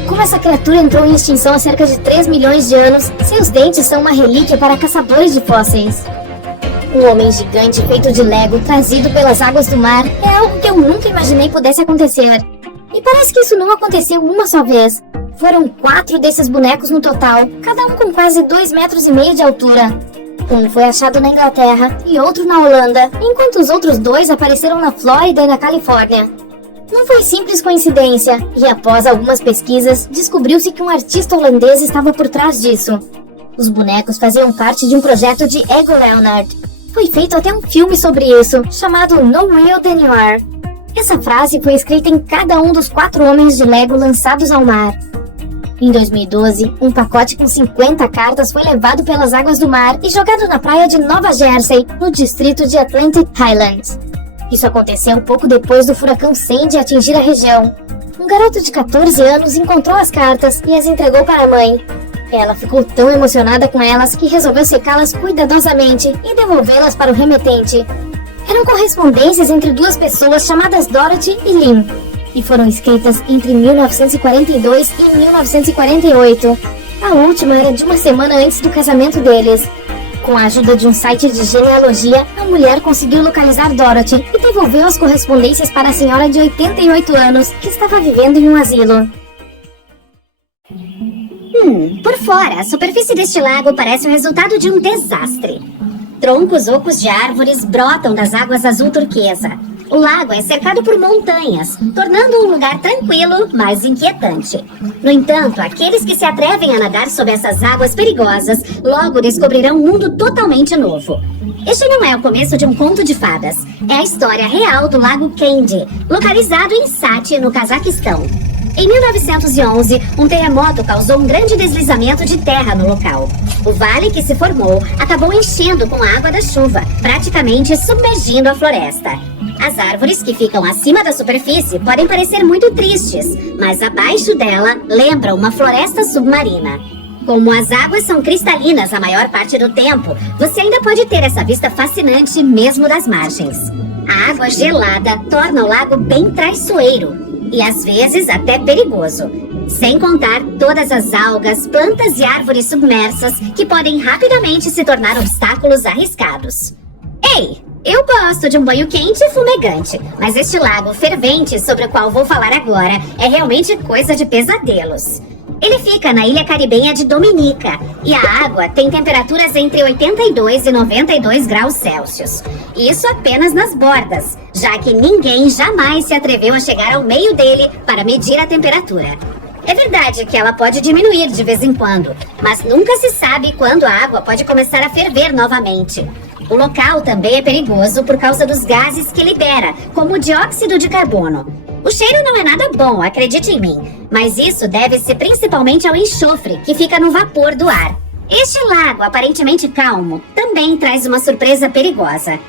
Como essa criatura entrou em extinção há cerca de 3 milhões de anos, seus dentes são uma relíquia para caçadores de fósseis. Um homem gigante feito de Lego, trazido pelas águas do mar, é algo que eu nunca imaginei pudesse acontecer. E parece que isso não aconteceu uma só vez. Foram 4 desses bonecos no total, cada um com quase 2,5 metros de altura. Um foi achado na Inglaterra e outro na Holanda, enquanto os outros 2 apareceram na Flórida e na Califórnia. Não foi simples coincidência, e após algumas pesquisas, descobriu-se que um artista holandês estava por trás disso. Os bonecos faziam parte de um projeto de Ego Leonard. Foi feito até um filme sobre isso, chamado No Real Than You Are. Essa frase foi escrita em cada um dos 4 homens de Lego lançados ao mar. Em 2012, um pacote com 50 cartas foi levado pelas águas do mar e jogado na praia de Nova Jersey, no distrito de Atlantic Highlands. Isso aconteceu pouco depois do furacão Sandy atingir a região. Um garoto de 14 anos encontrou as cartas e as entregou para a mãe. Ela ficou tão emocionada com elas que resolveu secá-las cuidadosamente e devolvê-las para o remetente. Eram correspondências entre 2 pessoas chamadas Dorothy e Lynn, e foram escritas entre 1942 e 1948. A última era de uma semana antes do casamento deles. Com a ajuda de um site de genealogia, a mulher conseguiu localizar Dorothy e devolveu as correspondências para a senhora de 88 anos, que estava vivendo em um asilo. Por fora, a superfície deste lago parece o resultado de um desastre. Troncos ocos de árvores brotam das águas azul turquesa. O lago é cercado por montanhas, tornando um lugar tranquilo, mas inquietante. No entanto, aqueles que se atrevem a nadar sob essas águas perigosas logo descobrirão um mundo totalmente novo. Este não é o começo de um conto de fadas. É a história real do Lago Khendy, localizado em Sati, no Cazaquistão. Em 1911, um terremoto causou um grande deslizamento de terra no local. O vale que se formou acabou enchendo com a água da chuva, praticamente submergindo a floresta. As árvores que ficam acima da superfície podem parecer muito tristes, mas abaixo dela lembram uma floresta submarina. Como as águas são cristalinas a maior parte do tempo, você ainda pode ter essa vista fascinante mesmo das margens. A água gelada torna o lago bem traiçoeiro e às vezes até perigoso. Sem contar todas as algas, plantas e árvores submersas que podem rapidamente se tornar obstáculos arriscados. Ei, eu gosto de um banho quente e fumegante, mas este lago fervente sobre o qual vou falar agora é realmente coisa de pesadelos. Ele fica na ilha caribenha de Dominica e a água tem temperaturas entre 82 e 92 graus Celsius. Isso apenas nas bordas, já que ninguém jamais se atreveu a chegar ao meio dele para medir a temperatura. É verdade que ela pode diminuir de vez em quando, mas nunca se sabe quando a água pode começar a ferver novamente. O local também é perigoso por causa dos gases que libera, como o dióxido de carbono. O cheiro não é nada bom, acredite em mim, mas isso deve-se principalmente ao enxofre que fica no vapor do ar. Este lago, aparentemente calmo, também traz uma surpresa perigosa.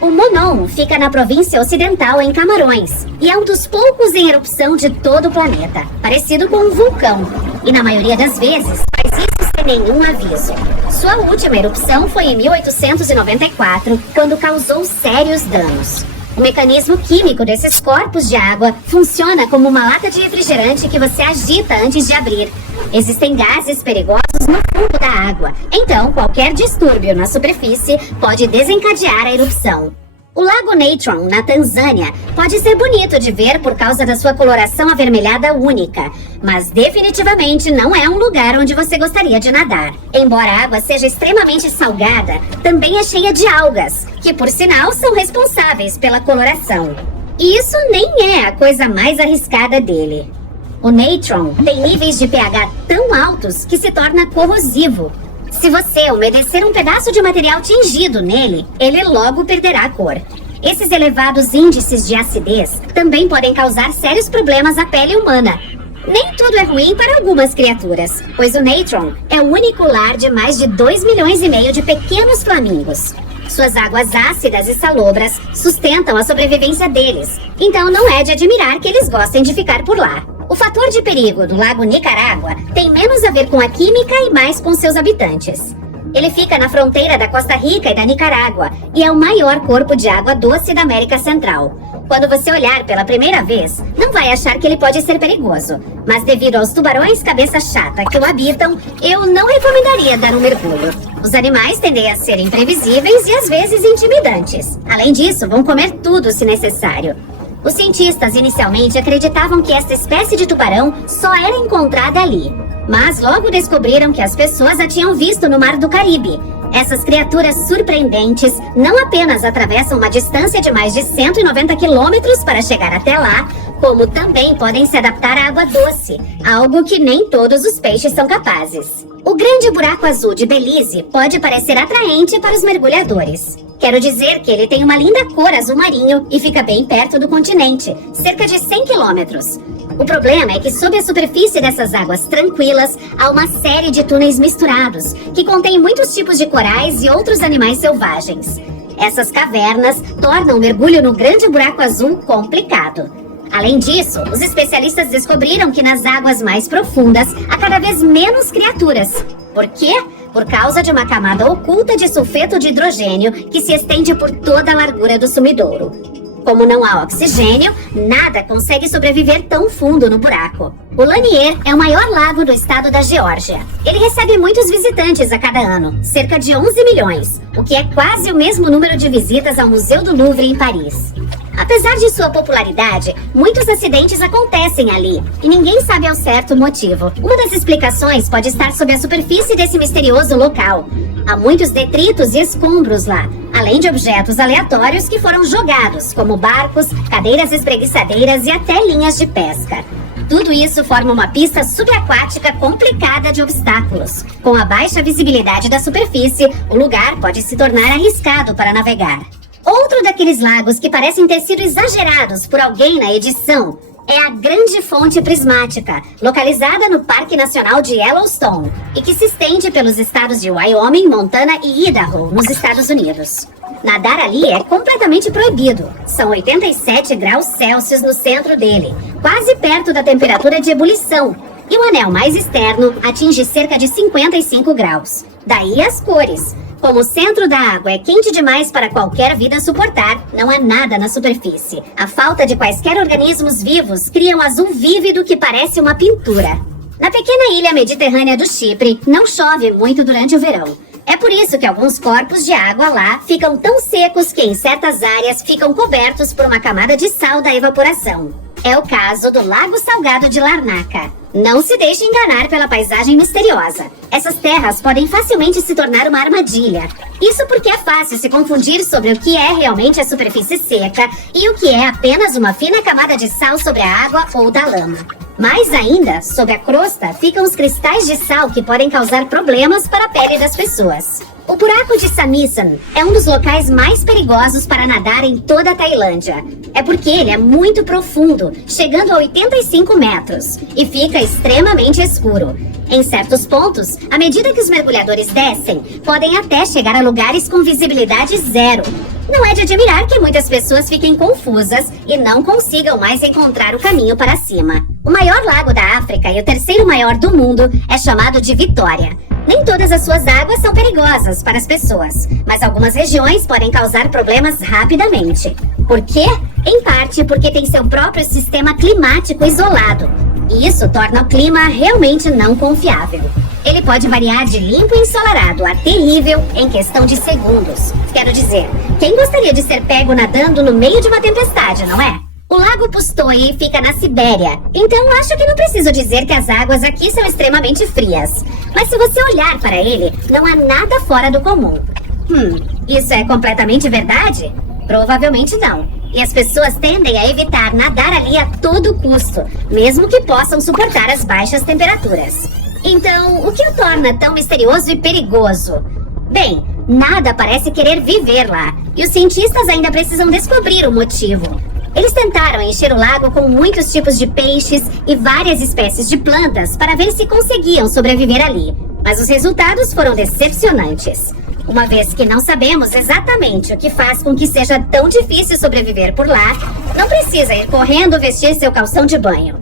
O Monon fica na província ocidental em Camarões e é um dos poucos em erupção de todo o planeta, parecido com um vulcão, e na maioria das vezes faz isso sem nenhum aviso. Sua última erupção foi em 1894, quando causou sérios danos. O mecanismo químico desses corpos de água funciona como uma lata de refrigerante que você agita antes de abrir. Existem gases perigosos no fundo da água, então qualquer distúrbio na superfície pode desencadear a erupção. O Lago Natron, na Tanzânia, pode ser bonito de ver por causa da sua coloração avermelhada única, mas definitivamente não é um lugar onde você gostaria de nadar. Embora a água seja extremamente salgada, também é cheia de algas, que por sinal são responsáveis pela coloração. E isso nem é a coisa mais arriscada dele. O Natron tem níveis de pH tão altos que se torna corrosivo. Se você umedecer um pedaço de material tingido nele, ele logo perderá a cor. Esses elevados índices de acidez também podem causar sérios problemas à pele humana. Nem tudo é ruim para algumas criaturas, pois o Natron é o único lar de mais de 2,5 milhões de pequenos flamingos. Suas águas ácidas e salobras sustentam a sobrevivência deles, então não é de admirar que eles gostem de ficar por lá. O fator de perigo do Lago Nicarágua tem menos a ver com a química e mais com seus habitantes. Ele fica na fronteira da Costa Rica e da Nicarágua e é o maior corpo de água doce da América Central. Quando você olhar pela primeira vez, não vai achar que ele pode ser perigoso, mas devido aos tubarões cabeça chata que o habitam, eu não recomendaria dar um mergulho. Os animais tendem a ser imprevisíveis e às vezes intimidantes. Além disso, vão comer tudo se necessário. Os cientistas inicialmente acreditavam que esta espécie de tubarão só era encontrada ali, mas logo descobriram que as pessoas a tinham visto no Mar do Caribe. Essas criaturas surpreendentes não apenas atravessam uma distância de mais de 190 quilômetros para chegar até lá, como também podem se adaptar à água doce, algo que nem todos os peixes são capazes. O grande buraco azul de Belize pode parecer atraente para os mergulhadores. Quero dizer que ele tem uma linda cor azul marinho e fica bem perto do continente, cerca de 100 quilômetros. O problema é que sob a superfície dessas águas tranquilas há uma série de túneis misturados, que contêm muitos tipos de corais e outros animais selvagens. Essas cavernas tornam o mergulho no grande buraco azul complicado. Além disso, os especialistas descobriram que nas águas mais profundas há cada vez menos criaturas. Por quê? Por causa de uma camada oculta de sulfeto de hidrogênio que se estende por toda a largura do sumidouro. Como não há oxigênio, nada consegue sobreviver tão fundo no buraco. O Lanier é o maior lago do estado da Geórgia. Ele recebe muitos visitantes a cada ano, cerca de 11 milhões, o que é quase o mesmo número de visitas ao Museu do Louvre em Paris. Apesar de sua popularidade, muitos acidentes acontecem ali e ninguém sabe ao certo o motivo. Uma das explicações pode estar sob a superfície desse misterioso local. Há muitos detritos e escombros lá, além de objetos aleatórios que foram jogados, como barcos, cadeiras espreguiçadeiras e até linhas de pesca. Tudo isso forma uma pista subaquática complicada de obstáculos. Com a baixa visibilidade da superfície, o lugar pode se tornar arriscado para navegar. Outro daqueles lagos que parecem ter sido exagerados por alguém na edição é a Grande Fonte Prismática, localizada no Parque Nacional de Yellowstone e que se estende pelos estados de Wyoming, Montana e Idaho, nos Estados Unidos. Nadar ali é completamente proibido. São 87 graus Celsius no centro dele, quase perto da temperatura de ebulição, e o anel mais externo atinge cerca de 55 graus. Daí as cores. Como o centro da água é quente demais para qualquer vida suportar, não há nada na superfície. A falta de quaisquer organismos vivos cria um azul vívido que parece uma pintura. Na pequena ilha mediterrânea do Chipre, não chove muito durante o verão. É por isso que alguns corpos de água lá ficam tão secos que em certas áreas ficam cobertos por uma camada de sal da evaporação. É o caso do Lago Salgado de Larnaca. Não se deixe enganar pela paisagem misteriosa. Essas terras podem facilmente se tornar uma armadilha. Isso porque é fácil se confundir sobre o que é realmente a superfície seca e o que é apenas uma fina camada de sal sobre a água ou da lama. Mais ainda, sob a crosta ficam os cristais de sal que podem causar problemas para a pele das pessoas. O buraco de Samisan é um dos locais mais perigosos para nadar em toda a Tailândia. É porque ele é muito profundo, chegando a 85 metros, e fica extremamente escuro. Em certos pontos, à medida que os mergulhadores descem, podem até chegar a lugares com visibilidade zero. Não é de admirar que muitas pessoas fiquem confusas e não consigam mais encontrar o caminho para cima. O maior lago da África e o terceiro maior do mundo é chamado de Vitória. Nem todas as suas águas são perigosas para as pessoas, mas algumas regiões podem causar problemas rapidamente. Por quê? Em parte porque tem seu próprio sistema climático isolado. E isso torna o clima realmente não confiável. Ele pode variar de limpo e ensolarado a terrível em questão de segundos. Quero dizer, quem gostaria de ser pego nadando no meio de uma tempestade, não é? O Lago Pustoy fica na Sibéria, então acho que não preciso dizer que as águas aqui são extremamente frias. Mas se você olhar para ele, não há nada fora do comum. Isso é completamente verdade? Provavelmente não. E as pessoas tendem a evitar nadar ali a todo custo, mesmo que possam suportar as baixas temperaturas. Então, o que o torna tão misterioso e perigoso? Bem, nada parece querer viver lá, e os cientistas ainda precisam descobrir o motivo. Eles tentaram encher o lago com muitos tipos de peixes e várias espécies de plantas para ver se conseguiam sobreviver ali, mas os resultados foram decepcionantes. Uma vez que não sabemos exatamente o que faz com que seja tão difícil sobreviver por lá, não precisa ir correndo vestir seu calção de banho.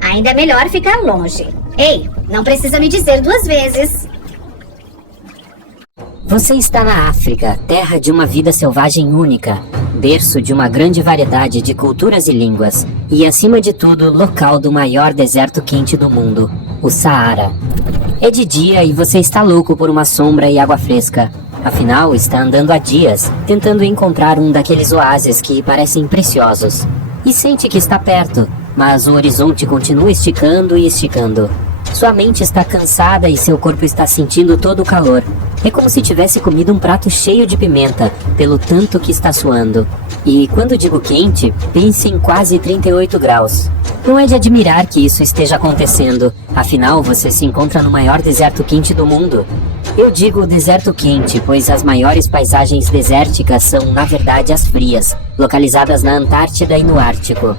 Ainda é melhor ficar longe. Ei, não precisa me dizer 2 vezes. Você está na África, terra de uma vida selvagem única, berço de uma grande variedade de culturas e línguas, e acima de tudo, local do maior deserto quente do mundo, o Saara. É de dia e você está louco por uma sombra e água fresca. Afinal, está andando há dias, tentando encontrar um daqueles oásis que parecem preciosos. E sente que está perto, mas o horizonte continua esticando e esticando. Sua mente está cansada e seu corpo está sentindo todo o calor. É como se tivesse comido um prato cheio de pimenta, pelo tanto que está suando. E quando digo quente, pense em quase 38 graus. Não é de admirar que isso esteja acontecendo, afinal você se encontra no maior deserto quente do mundo. Eu digo deserto quente, pois as maiores paisagens desérticas são, na verdade, as frias, localizadas na Antártida e no Ártico.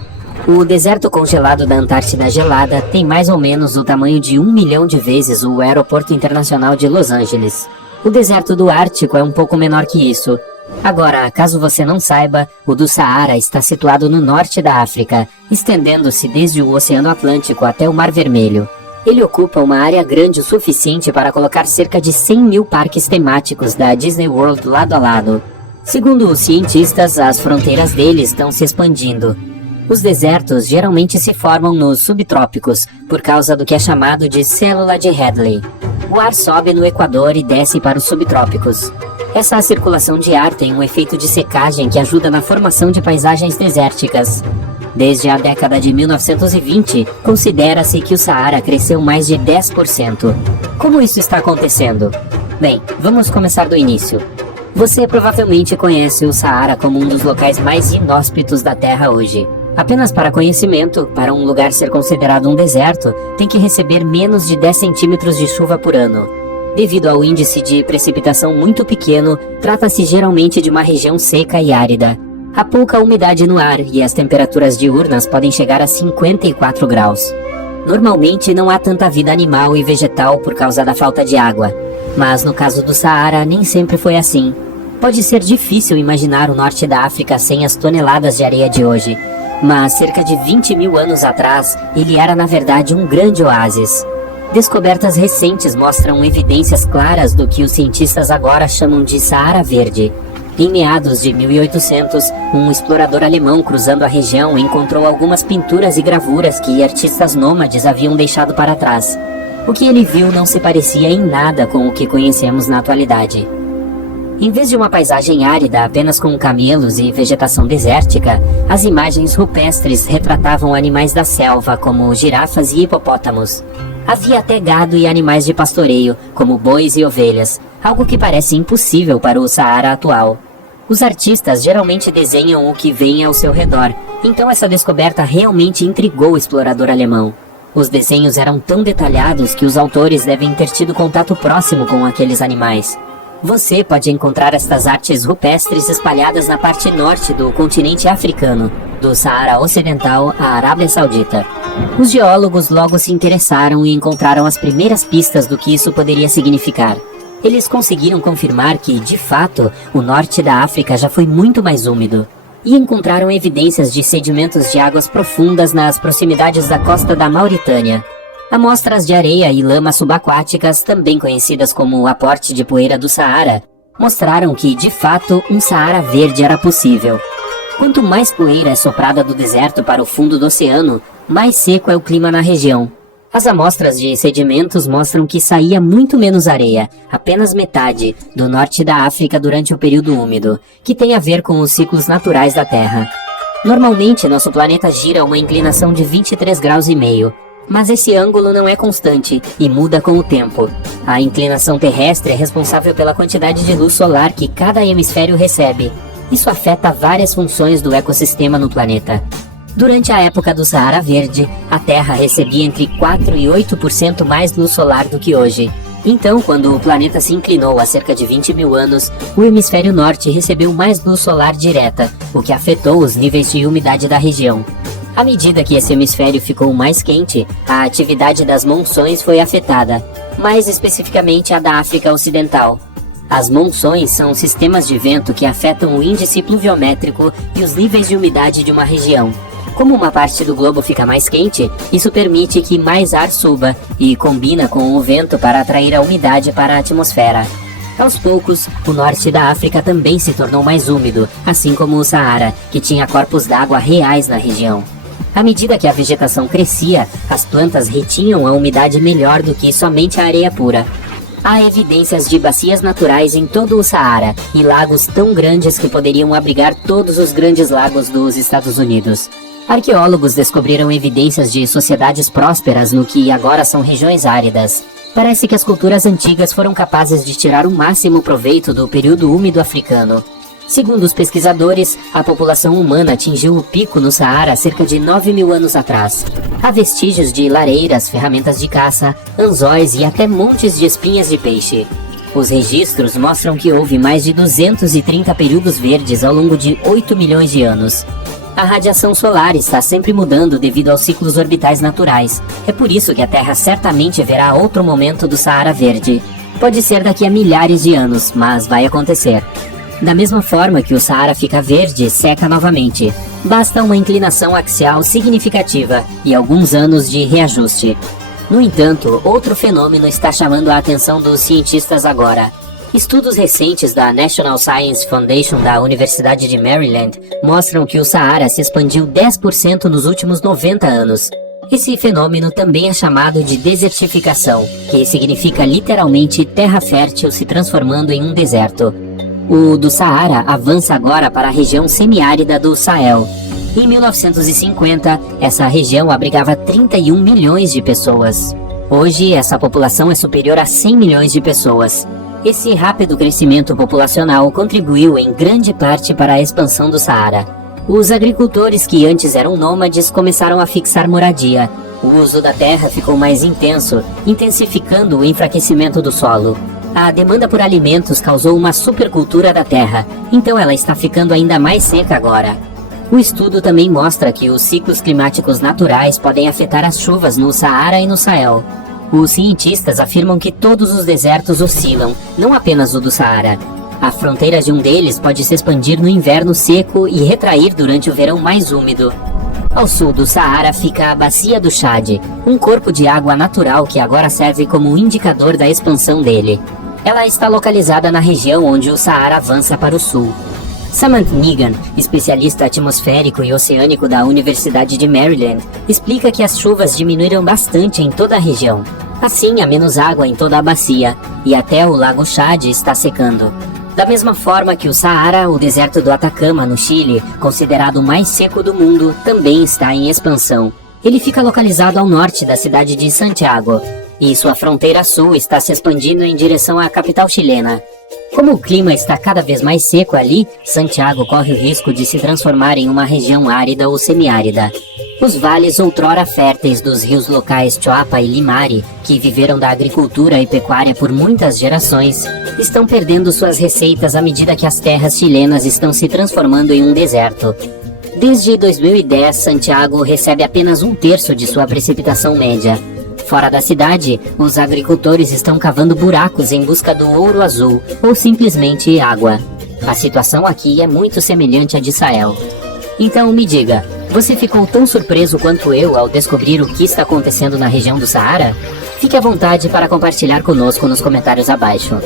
O deserto congelado da Antártida gelada tem mais ou menos o tamanho de 1 milhão de vezes o Aeroporto Internacional de Los Angeles. O deserto do Ártico é um pouco menor que isso. Agora, caso você não saiba, o do Saara está situado no norte da África, estendendo-se desde o Oceano Atlântico até o Mar Vermelho. Ele ocupa uma área grande o suficiente para colocar cerca de 100 mil parques temáticos da Disney World lado a lado. Segundo os cientistas, as fronteiras dele estão se expandindo. Os desertos geralmente se formam nos subtrópicos, por causa do que é chamado de célula de Hadley. O ar sobe no Equador e desce para os subtrópicos. Essa circulação de ar tem um efeito de secagem que ajuda na formação de paisagens desérticas. Desde a década de 1920, considera-se que o Saara cresceu mais de 10%. Como isso está acontecendo? Bem, vamos começar do início. Você provavelmente conhece o Saara como um dos locais mais inóspitos da Terra hoje. Apenas para conhecimento, para um lugar ser considerado um deserto, tem que receber menos de 10 centímetros de chuva por ano. Devido ao índice de precipitação muito pequeno, trata-se geralmente de uma região seca e árida. Há pouca umidade no ar e as temperaturas diurnas podem chegar a 54 graus. Normalmente não há tanta vida animal e vegetal por causa da falta de água, mas no caso do Saara nem sempre foi assim. Pode ser difícil imaginar o norte da África sem as toneladas de areia de hoje, mas cerca de 20 mil anos atrás, ele era na verdade um grande oásis. Descobertas recentes mostram evidências claras do que os cientistas agora chamam de Saara Verde. Em meados de 1800, um explorador alemão cruzando a região encontrou algumas pinturas e gravuras que artistas nômades haviam deixado para trás. O que ele viu não se parecia em nada com o que conhecemos na atualidade. Em vez de uma paisagem árida apenas com camelos e vegetação desértica, as imagens rupestres retratavam animais da selva, como girafas e hipopótamos. Havia até gado e animais de pastoreio, como bois e ovelhas, algo que parece impossível para o Saara atual. Os artistas geralmente desenham o que vem ao seu redor, então essa descoberta realmente intrigou o explorador alemão. Os desenhos eram tão detalhados que os autores devem ter tido contato próximo com aqueles animais. Você pode encontrar estas artes rupestres espalhadas na parte norte do continente africano, do Saara Ocidental à Arábia Saudita. Os geólogos logo se interessaram e encontraram as primeiras pistas do que isso poderia significar. Eles conseguiram confirmar que, de fato, o norte da África já foi muito mais úmido. E encontraram evidências de sedimentos de águas profundas nas proximidades da costa da Mauritânia. Amostras de areia e lama subaquáticas, também conhecidas como o aporte de poeira do Saara, mostraram que, de fato, um Saara verde era possível. Quanto mais poeira é soprada do deserto para o fundo do oceano, mais seco é o clima na região. As amostras de sedimentos mostram que saía muito menos areia, apenas metade, do norte da África durante o período úmido, que tem a ver com os ciclos naturais da Terra. Normalmente, nosso planeta gira a uma inclinação de 23 graus e meio, mas esse ângulo não é constante e muda com o tempo. A inclinação terrestre é responsável pela quantidade de luz solar que cada hemisfério recebe. Isso afeta várias funções do ecossistema no planeta. Durante a época do Saara Verde, a Terra recebia entre 4 e 8% mais luz solar do que hoje. Então, quando o planeta se inclinou há cerca de 20 mil anos, o hemisfério norte recebeu mais luz solar direta, o que afetou os níveis de umidade da região. À medida que esse hemisfério ficou mais quente, a atividade das monções foi afetada, mais especificamente a da África Ocidental. As monções são sistemas de vento que afetam o índice pluviométrico e os níveis de umidade de uma região. Como uma parte do globo fica mais quente, isso permite que mais ar suba e combina com o vento para atrair a umidade para a atmosfera. Aos poucos, o norte da África também se tornou mais úmido, assim como o Saara, que tinha corpos d'água reais na região. À medida que a vegetação crescia, as plantas retinham a umidade melhor do que somente a areia pura. Há evidências de bacias naturais em todo o Saara e lagos tão grandes que poderiam abrigar todos os grandes lagos dos Estados Unidos. Arqueólogos descobriram evidências de sociedades prósperas no que agora são regiões áridas. Parece que as culturas antigas foram capazes de tirar o máximo proveito do período úmido africano. Segundo os pesquisadores, a população humana atingiu o pico no Saara cerca de 9 mil anos atrás. Há vestígios de lareiras, ferramentas de caça, anzóis e até montes de espinhas de peixe. Os registros mostram que houve mais de 230 períodos verdes ao longo de 8 milhões de anos. A radiação solar está sempre mudando devido aos ciclos orbitais naturais. É por isso que a Terra certamente verá outro momento do Saara Verde. Pode ser daqui a milhares de anos, mas vai acontecer. Da mesma forma que o Saara fica verde, seca novamente. Basta uma inclinação axial significativa e alguns anos de reajuste. No entanto, outro fenômeno está chamando a atenção dos cientistas agora. Estudos recentes da National Science Foundation da Universidade de Maryland mostram que o Saara se expandiu 10% nos últimos 90 anos. Esse fenômeno também é chamado de desertificação, que significa literalmente terra fértil se transformando em um deserto. O do Saara avança agora para a região semiárida do Sahel. Em 1950, essa região abrigava 31 milhões de pessoas. Hoje, essa população é superior a 100 milhões de pessoas. Esse rápido crescimento populacional contribuiu em grande parte para a expansão do Saara. Os agricultores que antes eram nômades começaram a fixar moradia. O uso da terra ficou mais intenso, intensificando o enfraquecimento do solo. A demanda por alimentos causou uma supercultura da terra, então ela está ficando ainda mais seca agora. O estudo também mostra que os ciclos climáticos naturais podem afetar as chuvas no Saara e no Sahel. Os cientistas afirmam que todos os desertos oscilam, não apenas o do Saara. A fronteira de um deles pode se expandir no inverno seco e retrair durante o verão mais úmido. Ao sul do Saara fica a Bacia do Chad, um corpo de água natural que agora serve como indicador da expansão dele. Ela está localizada na região onde o Saara avança para o sul. Samantha Negan, especialista atmosférico e oceânico da Universidade de Maryland, explica que as chuvas diminuíram bastante em toda a região. Assim, há menos água em toda a bacia, e até o Lago Chad está secando. Da mesma forma que o Saara, o deserto do Atacama, no Chile, considerado o mais seco do mundo, também está em expansão. Ele fica localizado ao norte da cidade de Santiago, e sua fronteira sul está se expandindo em direção à capital chilena. Como o clima está cada vez mais seco ali, Santiago corre o risco de se transformar em uma região árida ou semiárida. Os vales outrora férteis dos rios locais Choapa e Limari, que viveram da agricultura e pecuária por muitas gerações, estão perdendo suas receitas à medida que as terras chilenas estão se transformando em um deserto. Desde 2010, Santiago recebe apenas 1/3 de sua precipitação média. Fora da cidade, os agricultores estão cavando buracos em busca do ouro azul, ou simplesmente água. A situação aqui é muito semelhante à de Sahel. Então me diga, você ficou tão surpreso quanto eu ao descobrir o que está acontecendo na região do Saara? Fique à vontade para compartilhar conosco nos comentários abaixo.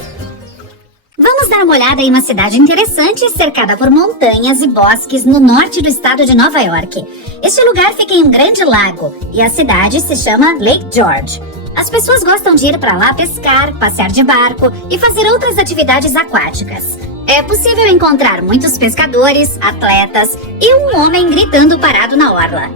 Vamos dar uma olhada em uma cidade interessante cercada por montanhas e bosques no norte do estado de Nova York. Este lugar fica em um grande lago e a cidade se chama Lake George. As pessoas gostam de ir para lá pescar, passear de barco e fazer outras atividades aquáticas. É possível encontrar muitos pescadores, atletas e um homem gritando parado na orla.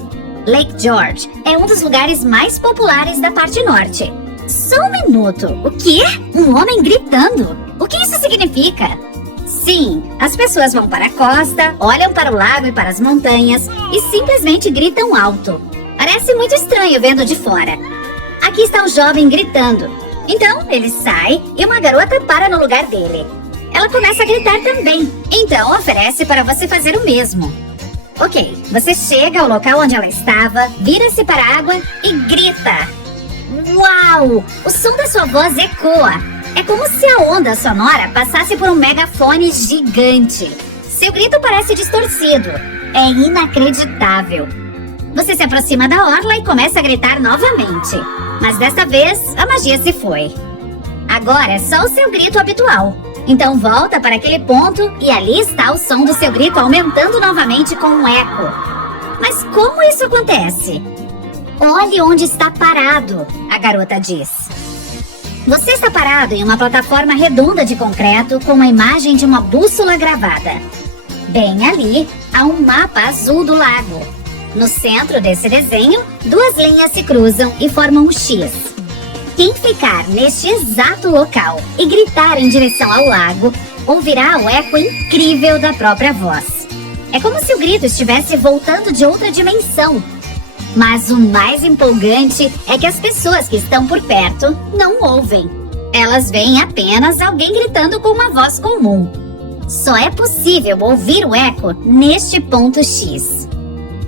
Lake George é um dos lugares mais populares da parte norte. Só um minuto, o quê? Um homem gritando? O que isso significa? Sim, as pessoas vão para a costa, olham para o lago e para as montanhas e simplesmente gritam alto. Parece muito estranho vendo de fora. Aqui está um jovem gritando. Então, ele sai e uma garota para no lugar dele. Ela começa a gritar também, então oferece para você fazer o mesmo. Ok, você chega ao local onde ela estava, vira-se para a água e grita. Uau! O som da sua voz ecoa. É como se a onda sonora passasse por um megafone gigante. Seu grito parece distorcido. É inacreditável. Você se aproxima da orla e começa a gritar novamente. Mas desta vez, a magia se foi. Agora é só o seu grito habitual. Então volta para aquele ponto e ali está o som do seu grito aumentando novamente com um eco. Mas como isso acontece? Olhe onde está parado, a garota diz. Você está parado em uma plataforma redonda de concreto com a imagem de uma bússola gravada. Bem ali, há um mapa azul do lago. No centro desse desenho, duas linhas se cruzam e formam um X. Quem ficar neste exato local e gritar em direção ao lago, ouvirá o eco incrível da própria voz. É como se o grito estivesse voltando de outra dimensão. Mas o mais empolgante é que as pessoas que estão por perto não ouvem. Elas veem apenas alguém gritando com uma voz comum. Só é possível ouvir o eco neste ponto X.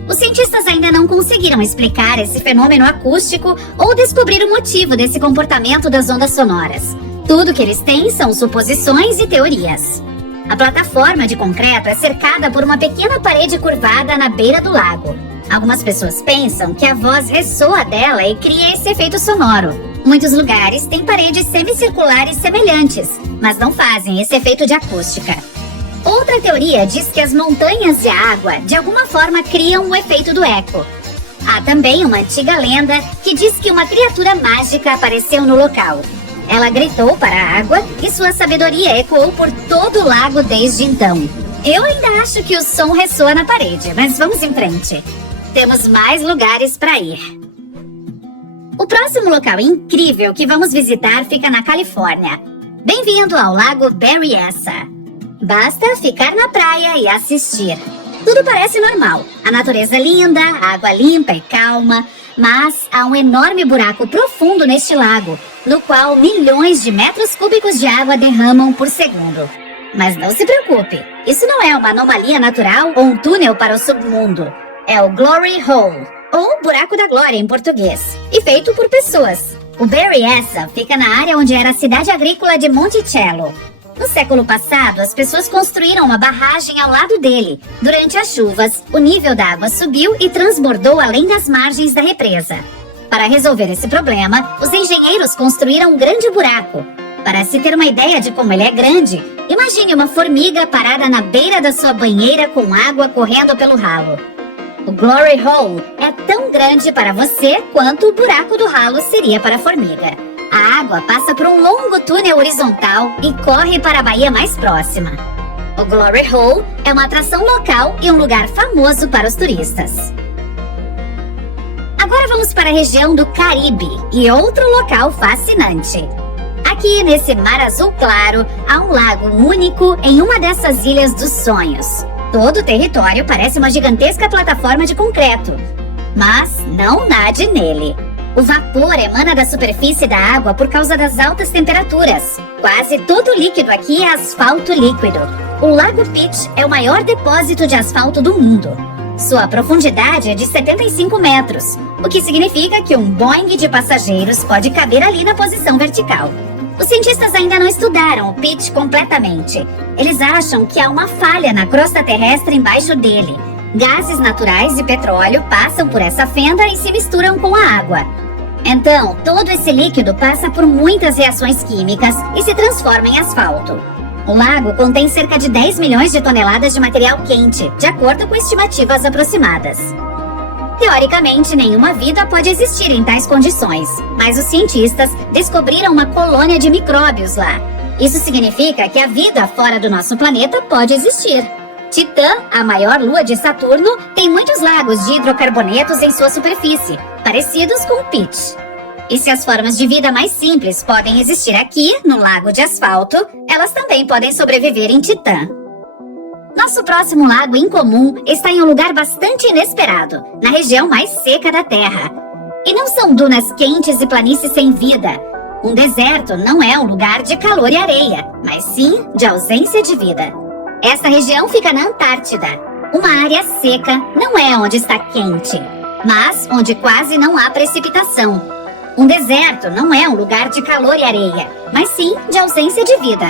Os cientistas ainda não conseguiram explicar esse fenômeno acústico ou descobrir o motivo desse comportamento das ondas sonoras. Tudo que eles têm são suposições e teorias. A plataforma de concreto é cercada por uma pequena parede curvada na beira do lago. Algumas pessoas pensam que a voz ressoa dela e cria esse efeito sonoro. Muitos lugares têm paredes semicirculares semelhantes, mas não fazem esse efeito de acústica. Outra teoria diz que as montanhas e a água de alguma forma criam o efeito do eco. Há também uma antiga lenda que diz que uma criatura mágica apareceu no local. Ela gritou para a água e sua sabedoria ecoou por todo o lago desde então. Eu ainda acho que o som ressoa na parede, mas vamos em frente. Temos mais lugares para ir. O próximo local incrível que vamos visitar fica na Califórnia. Bem-vindo ao Lago Berryessa. Basta ficar na praia e assistir. Tudo parece normal. A natureza é linda, a água limpa e calma. Mas há um enorme buraco profundo neste lago, no qual milhões de metros cúbicos de água derramam por segundo. Mas não se preocupe, isso não é uma anomalia natural ou um túnel para o submundo. É o Glory Hole, ou Buraco da Glória em português, e feito por pessoas. O Berryessa fica na área onde era a cidade agrícola de Monticello. No século passado, as pessoas construíram uma barragem ao lado dele. Durante as chuvas, o nível da água subiu e transbordou além das margens da represa. Para resolver esse problema, os engenheiros construíram um grande buraco. Para se ter uma ideia de como ele é grande, imagine uma formiga parada na beira da sua banheira com água correndo pelo ralo. O Glory Hole é tão grande para você quanto o buraco do ralo seria para a formiga. A água passa por um longo túnel horizontal e corre para a baía mais próxima. O Glory Hole é uma atração local e um lugar famoso para os turistas. Agora vamos para a região do Caribe e outro local fascinante. Aqui nesse mar azul claro, há um lago único em uma dessas ilhas dos sonhos. Todo o território parece uma gigantesca plataforma de concreto. Mas não nade nele. O vapor emana da superfície da água por causa das altas temperaturas. Quase todo o líquido aqui é asfalto líquido. O Lago Peach é o maior depósito de asfalto do mundo. Sua profundidade é de 75 metros, o que significa que um Boeing de passageiros pode caber ali na posição vertical. Os cientistas ainda não estudaram o Peach completamente. Eles acham que há uma falha na crosta terrestre embaixo dele. Gases naturais e petróleo passam por essa fenda e se misturam com a água. Então, todo esse líquido passa por muitas reações químicas e se transforma em asfalto. O lago contém cerca de 10 milhões de toneladas de material quente, de acordo com estimativas aproximadas. Teoricamente, nenhuma vida pode existir em tais condições, mas os cientistas descobriram uma colônia de micróbios lá. Isso significa que a vida fora do nosso planeta pode existir. Titã, a maior lua de Saturno, tem muitos lagos de hidrocarbonetos em sua superfície, parecidos com Peach. E se as formas de vida mais simples podem existir aqui, no lago de asfalto, elas também podem sobreviver em Titã. Nosso próximo lago incomum está em um lugar bastante inesperado, na região mais seca da Terra. E não são dunas quentes e planícies sem vida. Um deserto não é um lugar de calor e areia, mas sim de ausência de vida. Essa região fica na Antártida. Uma área seca não é onde está quente, mas onde quase não há precipitação. Um deserto não é um lugar de calor e areia, mas sim de ausência de vida.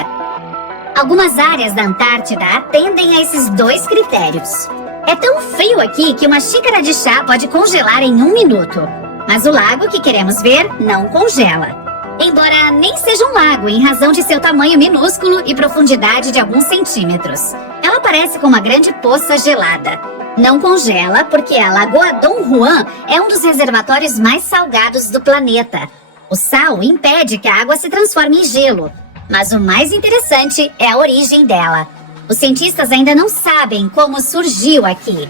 Algumas áreas da Antártida atendem a esses dois critérios. É tão frio aqui que uma xícara de chá pode congelar em 1 minuto, mas o lago que queremos ver não congela. Embora nem seja um lago em razão de seu tamanho minúsculo e profundidade de alguns centímetros. Ela parece com uma grande poça gelada. Não congela porque a Lagoa Dom Juan é um dos reservatórios mais salgados do planeta. O sal impede que a água se transforme em gelo, mas o mais interessante é a origem dela. Os cientistas ainda não sabem como surgiu aqui.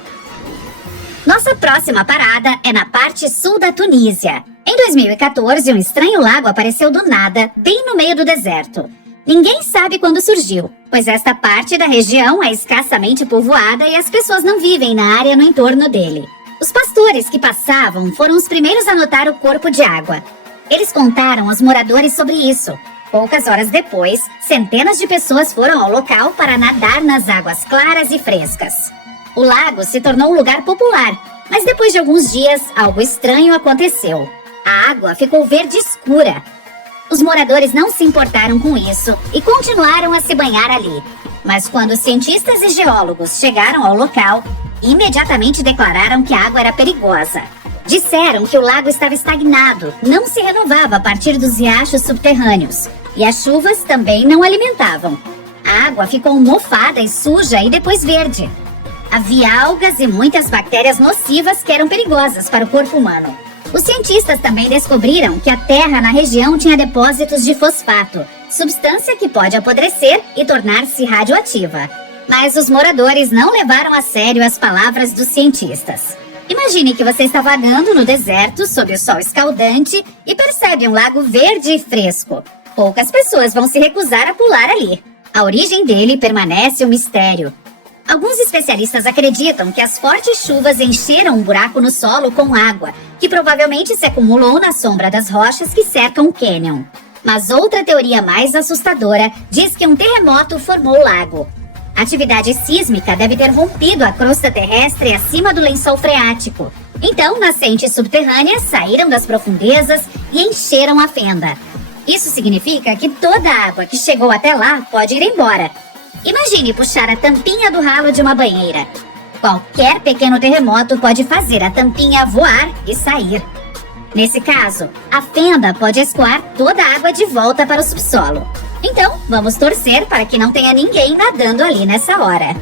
Nossa próxima parada é na parte sul da Tunísia. Em 2014, um estranho lago apareceu do nada, bem no meio do deserto. Ninguém sabe quando surgiu, pois esta parte da região é escassamente povoada e as pessoas não vivem na área no entorno dele. Os pastores que passavam foram os primeiros a notar o corpo de água. Eles contaram aos moradores sobre isso. Poucas horas depois, centenas de pessoas foram ao local para nadar nas águas claras e frescas. O lago se tornou um lugar popular, mas depois de alguns dias, algo estranho aconteceu. A água ficou verde escura. Os moradores não se importaram com isso e continuaram a se banhar ali. Mas quando cientistas e geólogos chegaram ao local, imediatamente declararam que a água era perigosa. Disseram que o lago estava estagnado, não se renovava a partir dos riachos subterrâneos, e as chuvas também não alimentavam. A água ficou mofada e suja e depois verde. Havia algas e muitas bactérias nocivas que eram perigosas para o corpo humano. Os cientistas também descobriram que a terra na região tinha depósitos de fosfato, substância que pode apodrecer e tornar-se radioativa. Mas os moradores não levaram a sério as palavras dos cientistas. Imagine que você está vagando no deserto sob o sol escaldante e percebe um lago verde e fresco. Poucas pessoas vão se recusar a pular ali. A origem dele permanece um mistério. Alguns especialistas acreditam que as fortes chuvas encheram um buraco no solo com água, que provavelmente se acumulou na sombra das rochas que cercam o cânion. Mas outra teoria mais assustadora diz que um terremoto formou o lago. A atividade sísmica deve ter rompido a crosta terrestre acima do lençol freático. Então, nascentes subterrâneas saíram das profundezas e encheram a fenda. Isso significa que toda a água que chegou até lá pode ir embora. Imagine puxar a tampinha do ralo de uma banheira. Qualquer pequeno terremoto pode fazer a tampinha voar e sair. Nesse caso, a fenda pode escoar toda a água de volta para o subsolo. Então, vamos torcer para que não tenha ninguém nadando ali nessa hora.